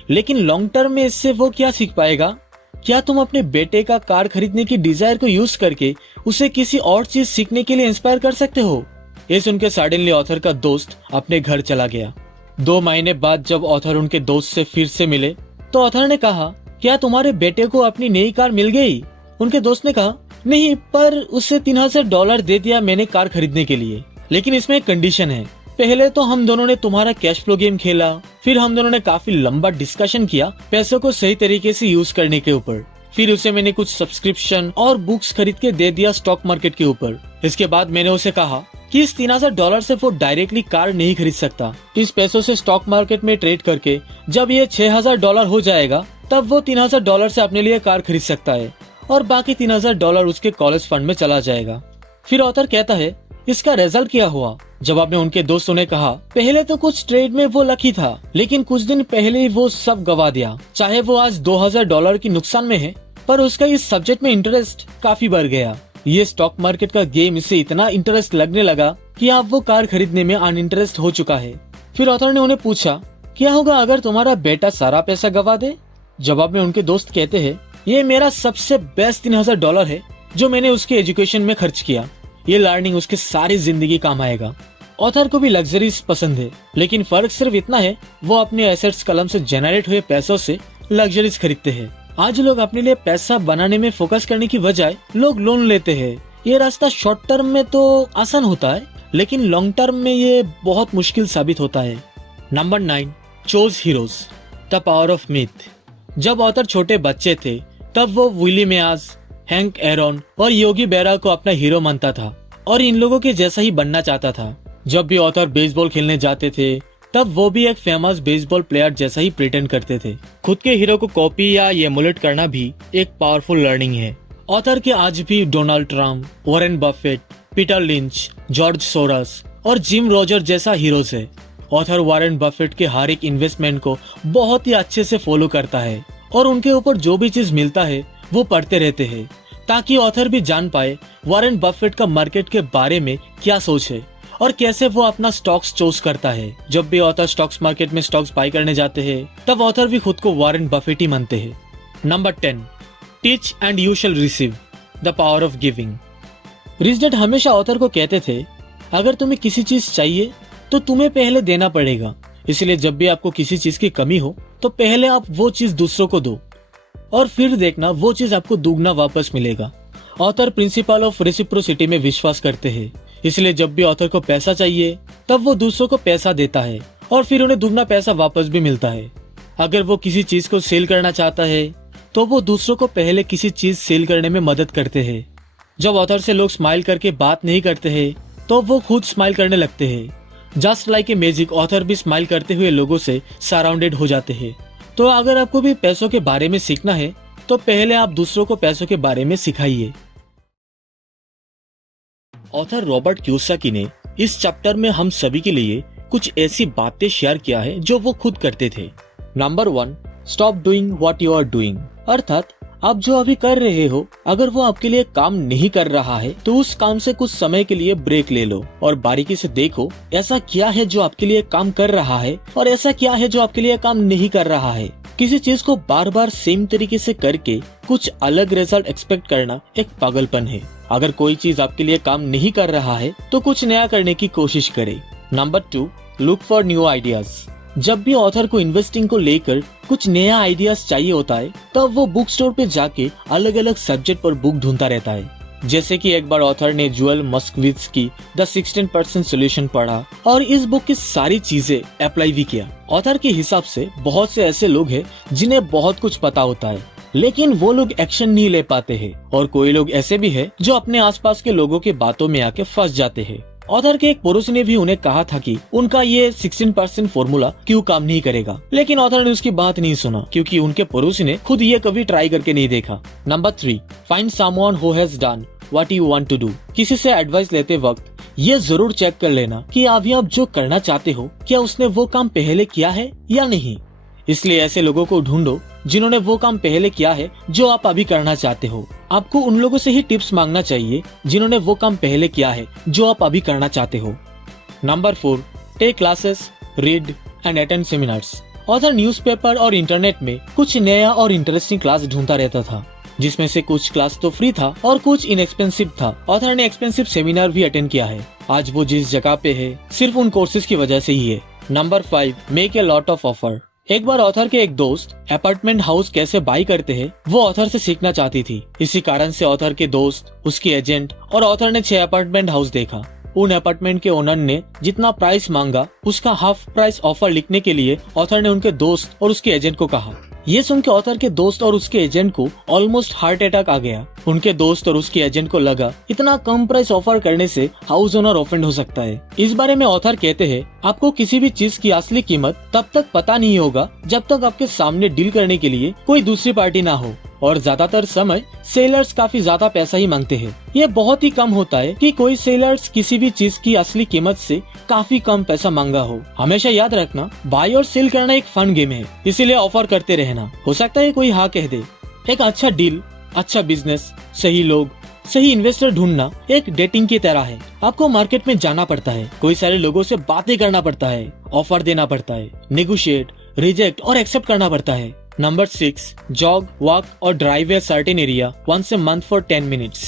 लेकिन लॉन्ग टर्म में इससे वो क्या सीख पाएगा? क्या तुम अपने बेटे का कार खरीदने की डिजायर को यूज करके उसे किसी और चीज सीखने के लिए इंस्पायर कर सकते हो? ये सुनकर सडनली ऑथर का दोस्त अपने घर चला गया। 2 महीने बाद जब ऑथर उनके दोस्त से फिर से मिले तो ऑथर ने कहा, क्या तुम्हारे बेटे को अपनी नई कार मिल गई? उनके दोस्त ने कहा, नहीं, पर उसे $3000 दे दिया मैंने कार खरीदने के लिए, लेकिन इसमें एक कंडीशन है। पहले तो हम दोनों ने तुम्हारा कैश फ्लो गेम खेला, फिर हम दोनों ने काफी लंबा डिस्कशन किया पैसों को सही तरीके से यूज करने के ऊपर। फिर उसे मैंने कुछ सब्सक्रिप्शन और बुक्स खरीद के दे दिया स्टॉक मार्केट के ऊपर। इसके बाद मैंने उसे कहा कि इस $3000 से वो डायरेक्टली कार नहीं खरीद सकता। इस पैसों से स्टॉक मार्केट में ट्रेड करके जब ये $6000 हो जाएगा तब वो $3000 से अपने लिए कार खरीद सकता है और बाकी $3000 उसके कॉलेज फंड में चला जाएगा। फिर ऑथर कहता है, इसका रिजल्ट क्या हुआ? जवाब में उनके दोस्तों ने कहा, पहले तो कुछ ट्रेड में वो लकी था, लेकिन कुछ दिन पहले ही वो सब गवा दिया। चाहे वो आज $2000 की नुकसान में है, पर उसका इस सब्जेक्ट में इंटरेस्ट काफी बढ़ गया। ये स्टॉक मार्केट का गेम इसे इतना इंटरेस्ट लगने लगा कि अब वो कार खरीदने में अनइंटरेस्ट हो चुका है। फिर ऑथर ने उन्हें पूछा, क्या होगा अगर तुम्हारा बेटा सारा पैसा गवा दे? जवाब में उनके दोस्त कहते हैं, ये मेरा सबसे बेस्ट $3000 है जो मैंने उसके एजुकेशन में खर्च किया। ये लर्निंग उसके सारी जिंदगी काम आएगा। ऑथर को भी लग्जरीज पसंद है, लेकिन फर्क सिर्फ इतना है, वो अपने एसेट्स कलम से जनरेट हुए पैसों से लग्जरीज खरीदते हैं। आज लोग अपने लिए पैसा बनाने में फोकस करने की बजाय लोग लोन लेते हैं। ये रास्ता शॉर्ट टर्म में तो आसान होता है, लेकिन लॉन्ग टर्म में ये बहुत मुश्किल साबित होता है। Number 9, chose heroes, the power of myth. जब ऑथर छोटे बच्चे थे तब वो विली मेयाज, हैंक एरॉन और योगी बेरा को अपना हीरो मानता था और इन लोगों के जैसा ही बनना चाहता था। जब भी ऑथर बेसबॉल खेलने जाते थे तब वो भी एक फेमस बेसबॉल प्लेयर जैसा ही प्रिटेंड करते थे। खुद के हीरो को कॉपी या एमुलेट करना भी एक पावरफुल लर्निंग है। ऑथर के आज भी Donald Trump, Warren Buffett, Peter Lynch, George Soros और जिम रोजर जैसा हीरोज है। ऑथर वॉरेन बफेट के हर एक इन्वेस्टमेंट को बहुत ही अच्छे से फॉलो करता है और उनके ऊपर जो भी चीज मिलता है वो पढ़ते रहते हैं, ताकि ऑथर भी जान पाए वॉरेन बफेट का मार्केट के बारे में क्या सोच है और कैसे वो अपना स्टॉक्स चूज करता है। जब भी ऑथर स्टॉक्स मार्केट में स्टॉक्स बाय करने जाते हैं तब ऑथर भी खुद को वॉरेन बफेट ही मानते हैं। Number 10, teach and you shall receive, the power of giving. Rich dad हमेशा ऑथर को कहते थे, अगर तुम्हें किसी चीज चाहिए तो तुम्हें पहले देना पड़ेगा, इसलिए जब भी आपको किसी चीज की कमी हो तो पहले आप वो चीज दूसरों को दो और फिर देखना वो चीज आपको दुगना वापस मिलेगा। ऑथर प्रिंसिपल ऑफ रेसिप्रोसिटी में विश्वास करते हैं, इसलिए जब भी ऑथर को पैसा चाहिए तब वो दूसरों को पैसा देता है और फिर उन्हें दुगना पैसा वापस भी मिलता है। अगर वो किसी चीज को सेल करना चाहता है तो वो दूसरों को पहले किसी चीज सेल करने में मदद करते हैं। जब ऑथर से लोग स्माइल करके बात नहीं करते हैं तो वो खुद स्माइल करने लगते हैं। Just like a magic, author भी स्माइल करते हुए लोगों से सराउंडेड हो जाते हैं। तो अगर आपको भी पैसों के बारे में सीखना है तो पहले आप दूसरों को पैसों के बारे में सिखाइए। ऑथर रॉबर्ट कियोसाकी ने इस चैप्टर में हम सभी के लिए कुछ ऐसी बातें शेयर किया है जो वो खुद करते थे। Number 1, stop doing what you are doing, अर्थात आप जो अभी कर रहे हो अगर वो आपके लिए काम नहीं कर रहा है तो उस काम से कुछ समय के लिए ब्रेक ले लो और बारीकी से देखो ऐसा क्या है जो आपके लिए काम कर रहा है और ऐसा क्या है जो आपके लिए काम नहीं कर रहा है। किसी चीज को बार बार सेम तरीके से करके कुछ अलग रिजल्ट एक्सपेक्ट करना एक पागलपन है। अगर कोई चीज आपके लिए काम नहीं कर रहा है तो कुछ नया करने की कोशिश करें। Number 2, look for new ideas, जब भी ऑथर को इन्वेस्टिंग को लेकर कुछ नया आइडियाज चाहिए होता है तब वो बुक स्टोर पे जाके अलग अलग सब्जेक्ट पर बुक ढूंढता रहता है। जैसे कि एक बार ऑथर ने जोएल मस्कविट्ज की द 16% सॉल्यूशन पढ़ा और इस बुक की सारी चीजें अप्लाई भी किया। ऑथर के हिसाब से बहुत से ऐसे लोग हैं जिन्हें बहुत कुछ पता होता है लेकिन वो लोग एक्शन नहीं ले पाते हैं, और कोई लोग ऐसे भी है जो अपने आसपास के लोगों के बातों में आके फंस जाते हैं। ऑथर के एक पड़ोसी ने भी उन्हें कहा था कि उनका ये 16% फॉर्मूला क्यों काम नहीं करेगा, लेकिन ऑथर ने उसकी बात नहीं सुना क्योंकि उनके पड़ोसी ने खुद ये कभी ट्राई करके नहीं देखा। Number 3, find someone who has done what you want to do. किसी से एडवाइस लेते वक्त ये जरूर चेक कर लेना कि अभी आप जो करना चाहते हो क्या उसने वो काम पहले किया है या नहीं। इसलिए ऐसे लोगों को ढूंढो जिन्होंने वो काम पहले किया है जो आप अभी करना चाहते हो। आपको उन लोगों से ही टिप्स मांगना चाहिए जिन्होंने वो काम पहले किया है जो आप अभी करना चाहते हो। Number 4, take classes, read and attend seminars. Author newspaper और इंटरनेट में कुछ नया और इंटरेस्टिंग क्लास ढूंढता रहता था, जिसमें से कुछ क्लास तो फ्री था और कुछ इनएक्सपेंसिव था। ऑथर ने एक्सपेंसिव सेमिनार भी अटेंड किया है। आज वो जिस जगह पे है सिर्फ उन कोर्सेज की वजह से ही है। Number 5, make a lot of offer. एक बार ऑथर के एक दोस्त अपार्टमेंट हाउस कैसे बाई करते हैं वो ऑथर से सीखना चाहती थी। इसी कारण से ऑथर के दोस्त, उसकी एजेंट और ऑथर ने 6 अपार्टमेंट हाउस देखा। उन अपार्टमेंट के ओनर ने जितना प्राइस मांगा उसका हाफ प्राइस ऑफर लिखने के लिए ऑथर ने उनके दोस्त और उसके एजेंट को कहा। ये सुन के ऑथर के दोस्त और उसके एजेंट को ऑलमोस्ट हार्ट अटैक आ गया। उनके दोस्त और उसके एजेंट को लगा इतना कम प्राइस ऑफर करने से हाउस ओनर ऑफेंड हो सकता है। इस बारे में ऑथर कहते हैं, आपको किसी भी चीज की असली कीमत तब तक पता नहीं होगा जब तक आपके सामने डील करने के लिए कोई दूसरी पार्टी ना हो, और ज्यादातर समय सेलर्स काफी ज्यादा पैसा ही मांगते हैं। ये बहुत ही कम होता है कि कोई सेलर्स किसी भी चीज की असली कीमत से काफी कम पैसा मांगा हो। हमेशा याद रखना, बाय और सेल करना एक फन गेम है, इसीलिए ऑफर करते रहना। हो सकता है कोई हाँ कह दे। एक अच्छा डील, अच्छा बिजनेस, सही लोग, सही इन्वेस्टर ढूंढना एक डेटिंग की तरह है। आपको मार्केट में जाना पड़ता है, कोई सारे लोगों से बातें करना पड़ता है, ऑफर देना पड़ता है, नेगोशिएट, रिजेक्ट और एक्सेप्ट करना पड़ता है। नंबर 6, जॉग, वॉक और drive a certain area once a month for 10 minutes।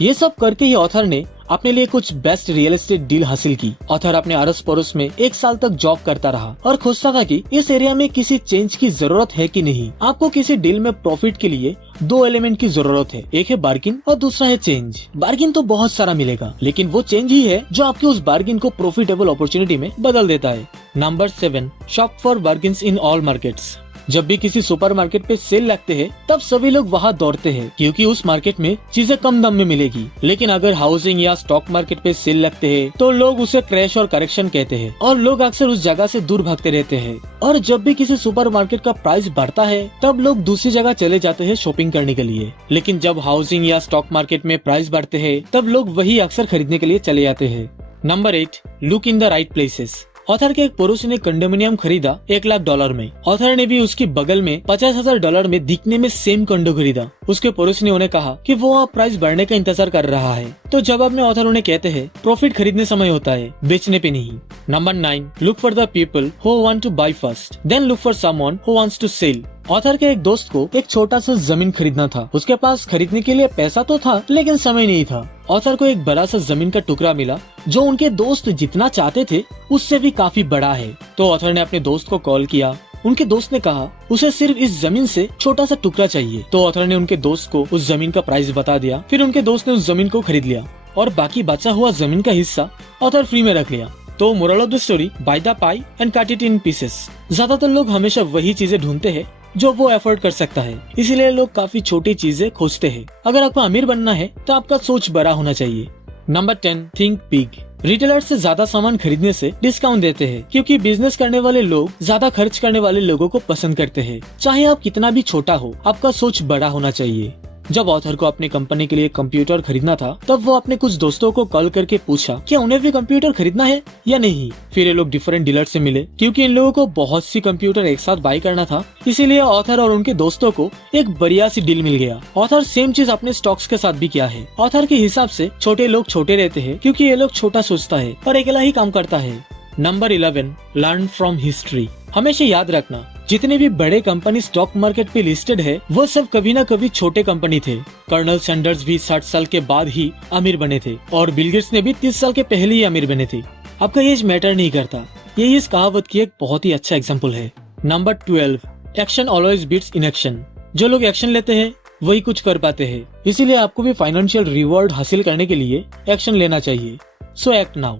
ये सब करके ही ऑथर ने अपने लिए कुछ बेस्ट रियल एस्टेट डील हासिल की। ऑथर अपने अड़ोस पड़ोस में 1 साल तक जॉब करता रहा और खोजता था कि इस एरिया में किसी चेंज की जरूरत है कि नहीं। आपको किसी डील में प्रॉफिट के लिए 2 एलिमेंट की जरूरत है, एक है बार्गिन और दूसरा है चेंज। बार्गिन तो बहुत सारा मिलेगा, लेकिन वो चेंज ही है जो आपके उस बार्गिन को प्रॉफिटेबल अपॉर्चुनिटी में बदल देता है। Number 7, shop for bargains in all markets. जब भी किसी सुपरमार्केट पे सेल लगते हैं तब सभी लोग वहाँ दौड़ते हैं क्योंकि उस मार्केट में चीजें कम दाम में मिलेगी। लेकिन अगर हाउसिंग या स्टॉक मार्केट पे सेल लगते हैं तो लोग उसे क्रैश और करेक्शन कहते हैं और लोग अक्सर उस जगह से दूर भागते रहते हैं। और जब भी किसी सुपरमार्केट का प्राइस बढ़ता है तब लोग दूसरी जगह चले जाते हैं शॉपिंग करने के लिए। लेकिन जब हाउसिंग या स्टॉक मार्केट में प्राइस बढ़ते हैं तब लोग वही अक्सर खरीदने के लिए चले जाते हैं। Number 8, look in the right places. Author के एक पड़ोसी ने कंडोमिनियम खरीदा $1,00,000 में। ऑथर ने भी उसकी बगल में $50,000 में दिखने में सेम कंडो खरीदा। उसके पड़ोसी ने उन्हें कहा कि वो अब प्राइस बढ़ने का इंतजार कर रहा है। तो जवाब में ऑथर उन्हें कहते हैं, प्रॉफिट खरीदने समय होता है, बेचने पे नहीं। Number 9, look for the people who want to buy first, then look for someone who wants to sell. Author के एक दोस्त को एक छोटा सा जमीन खरीदना था। उसके पास खरीदने के लिए पैसा तो था लेकिन समय नहीं था। ऑथर को एक बड़ा सा जमीन का टुकड़ा मिला जो उनके दोस्त जितना चाहते थे उससे भी काफी बड़ा है। तो ऑथर ने अपने दोस्त को कॉल किया। उनके दोस्त ने कहा उसे सिर्फ इस जमीन से छोटा सा टुकड़ा चाहिए। तो ऑथर ने उनके दोस्त को उस जमीन का प्राइस बता दिया। फिर उनके दोस्त ने उस जमीन को खरीद लिया और बाकी बचा हुआ जमीन का हिस्सा ऑथर फ्री में रख लिया। तो moral of the story, by the pi and cut it in pieces. ज्यादातर लोग हमेशा वही चीजें ढूंढते हैं जो वो एफोर्ड कर सकता है, इसीलिए लोग काफी छोटी चीजें खोजते हैं। अगर आपको अमीर बनना है तो आपका सोच बड़ा होना चाहिए। Number 10, think big. रिटेलर से ज्यादा सामान खरीदने से डिस्काउंट देते हैं क्योंकि बिजनेस करने वाले लोग ज्यादा खर्च करने वाले लोगों को पसंद करते हैं। चाहे आप कितना भी छोटा हो, आपका सोच बड़ा होना चाहिए। जब ऑथर को अपनी कंपनी के लिए कंप्यूटर खरीदना था तब वो अपने कुछ दोस्तों को कॉल करके पूछा क्या उन्हें भी कंप्यूटर खरीदना है या नहीं। फिर ये लोग डिफरेंट डीलर से मिले क्योंकि इन लोगों को बहुत सी कंप्यूटर एक साथ बाय करना था। इसीलिए ऑथर और उनके दोस्तों को एक बढ़िया सी डील मिल गया। ऑथर सेम चीज अपने स्टॉक्स के साथ भी किया है। ऑथर के हिसाब से छोटे लोग छोटे रहते हैं क्योंकि ये लोग छोटा सोचता है और अकेला ही काम करता है। Number 11, learn from history. हमेशा याद रखना, जितने भी बड़े कंपनी स्टॉक मार्केट पे लिस्टेड है वो सब कभी ना कभी छोटे कंपनी थे। कर्नल सैंडर्स भी 60 साल के बाद ही अमीर बने थे और बिल गेट्स ने भी 30 साल के पहले ही अमीर बने थे। आपका एज मैटर नहीं करता, ये इस कहावत की एक बहुत ही अच्छा एग्जाम्पल है। Number 12, action always beats inaction. जो लोग एक्शन लेते हैं वही कुछ कर पाते हैं, इसीलिए आपको भी फाइनेंशियल रिवॉर्ड हासिल करने के लिए एक्शन लेना चाहिए। सो एक्ट नाउ।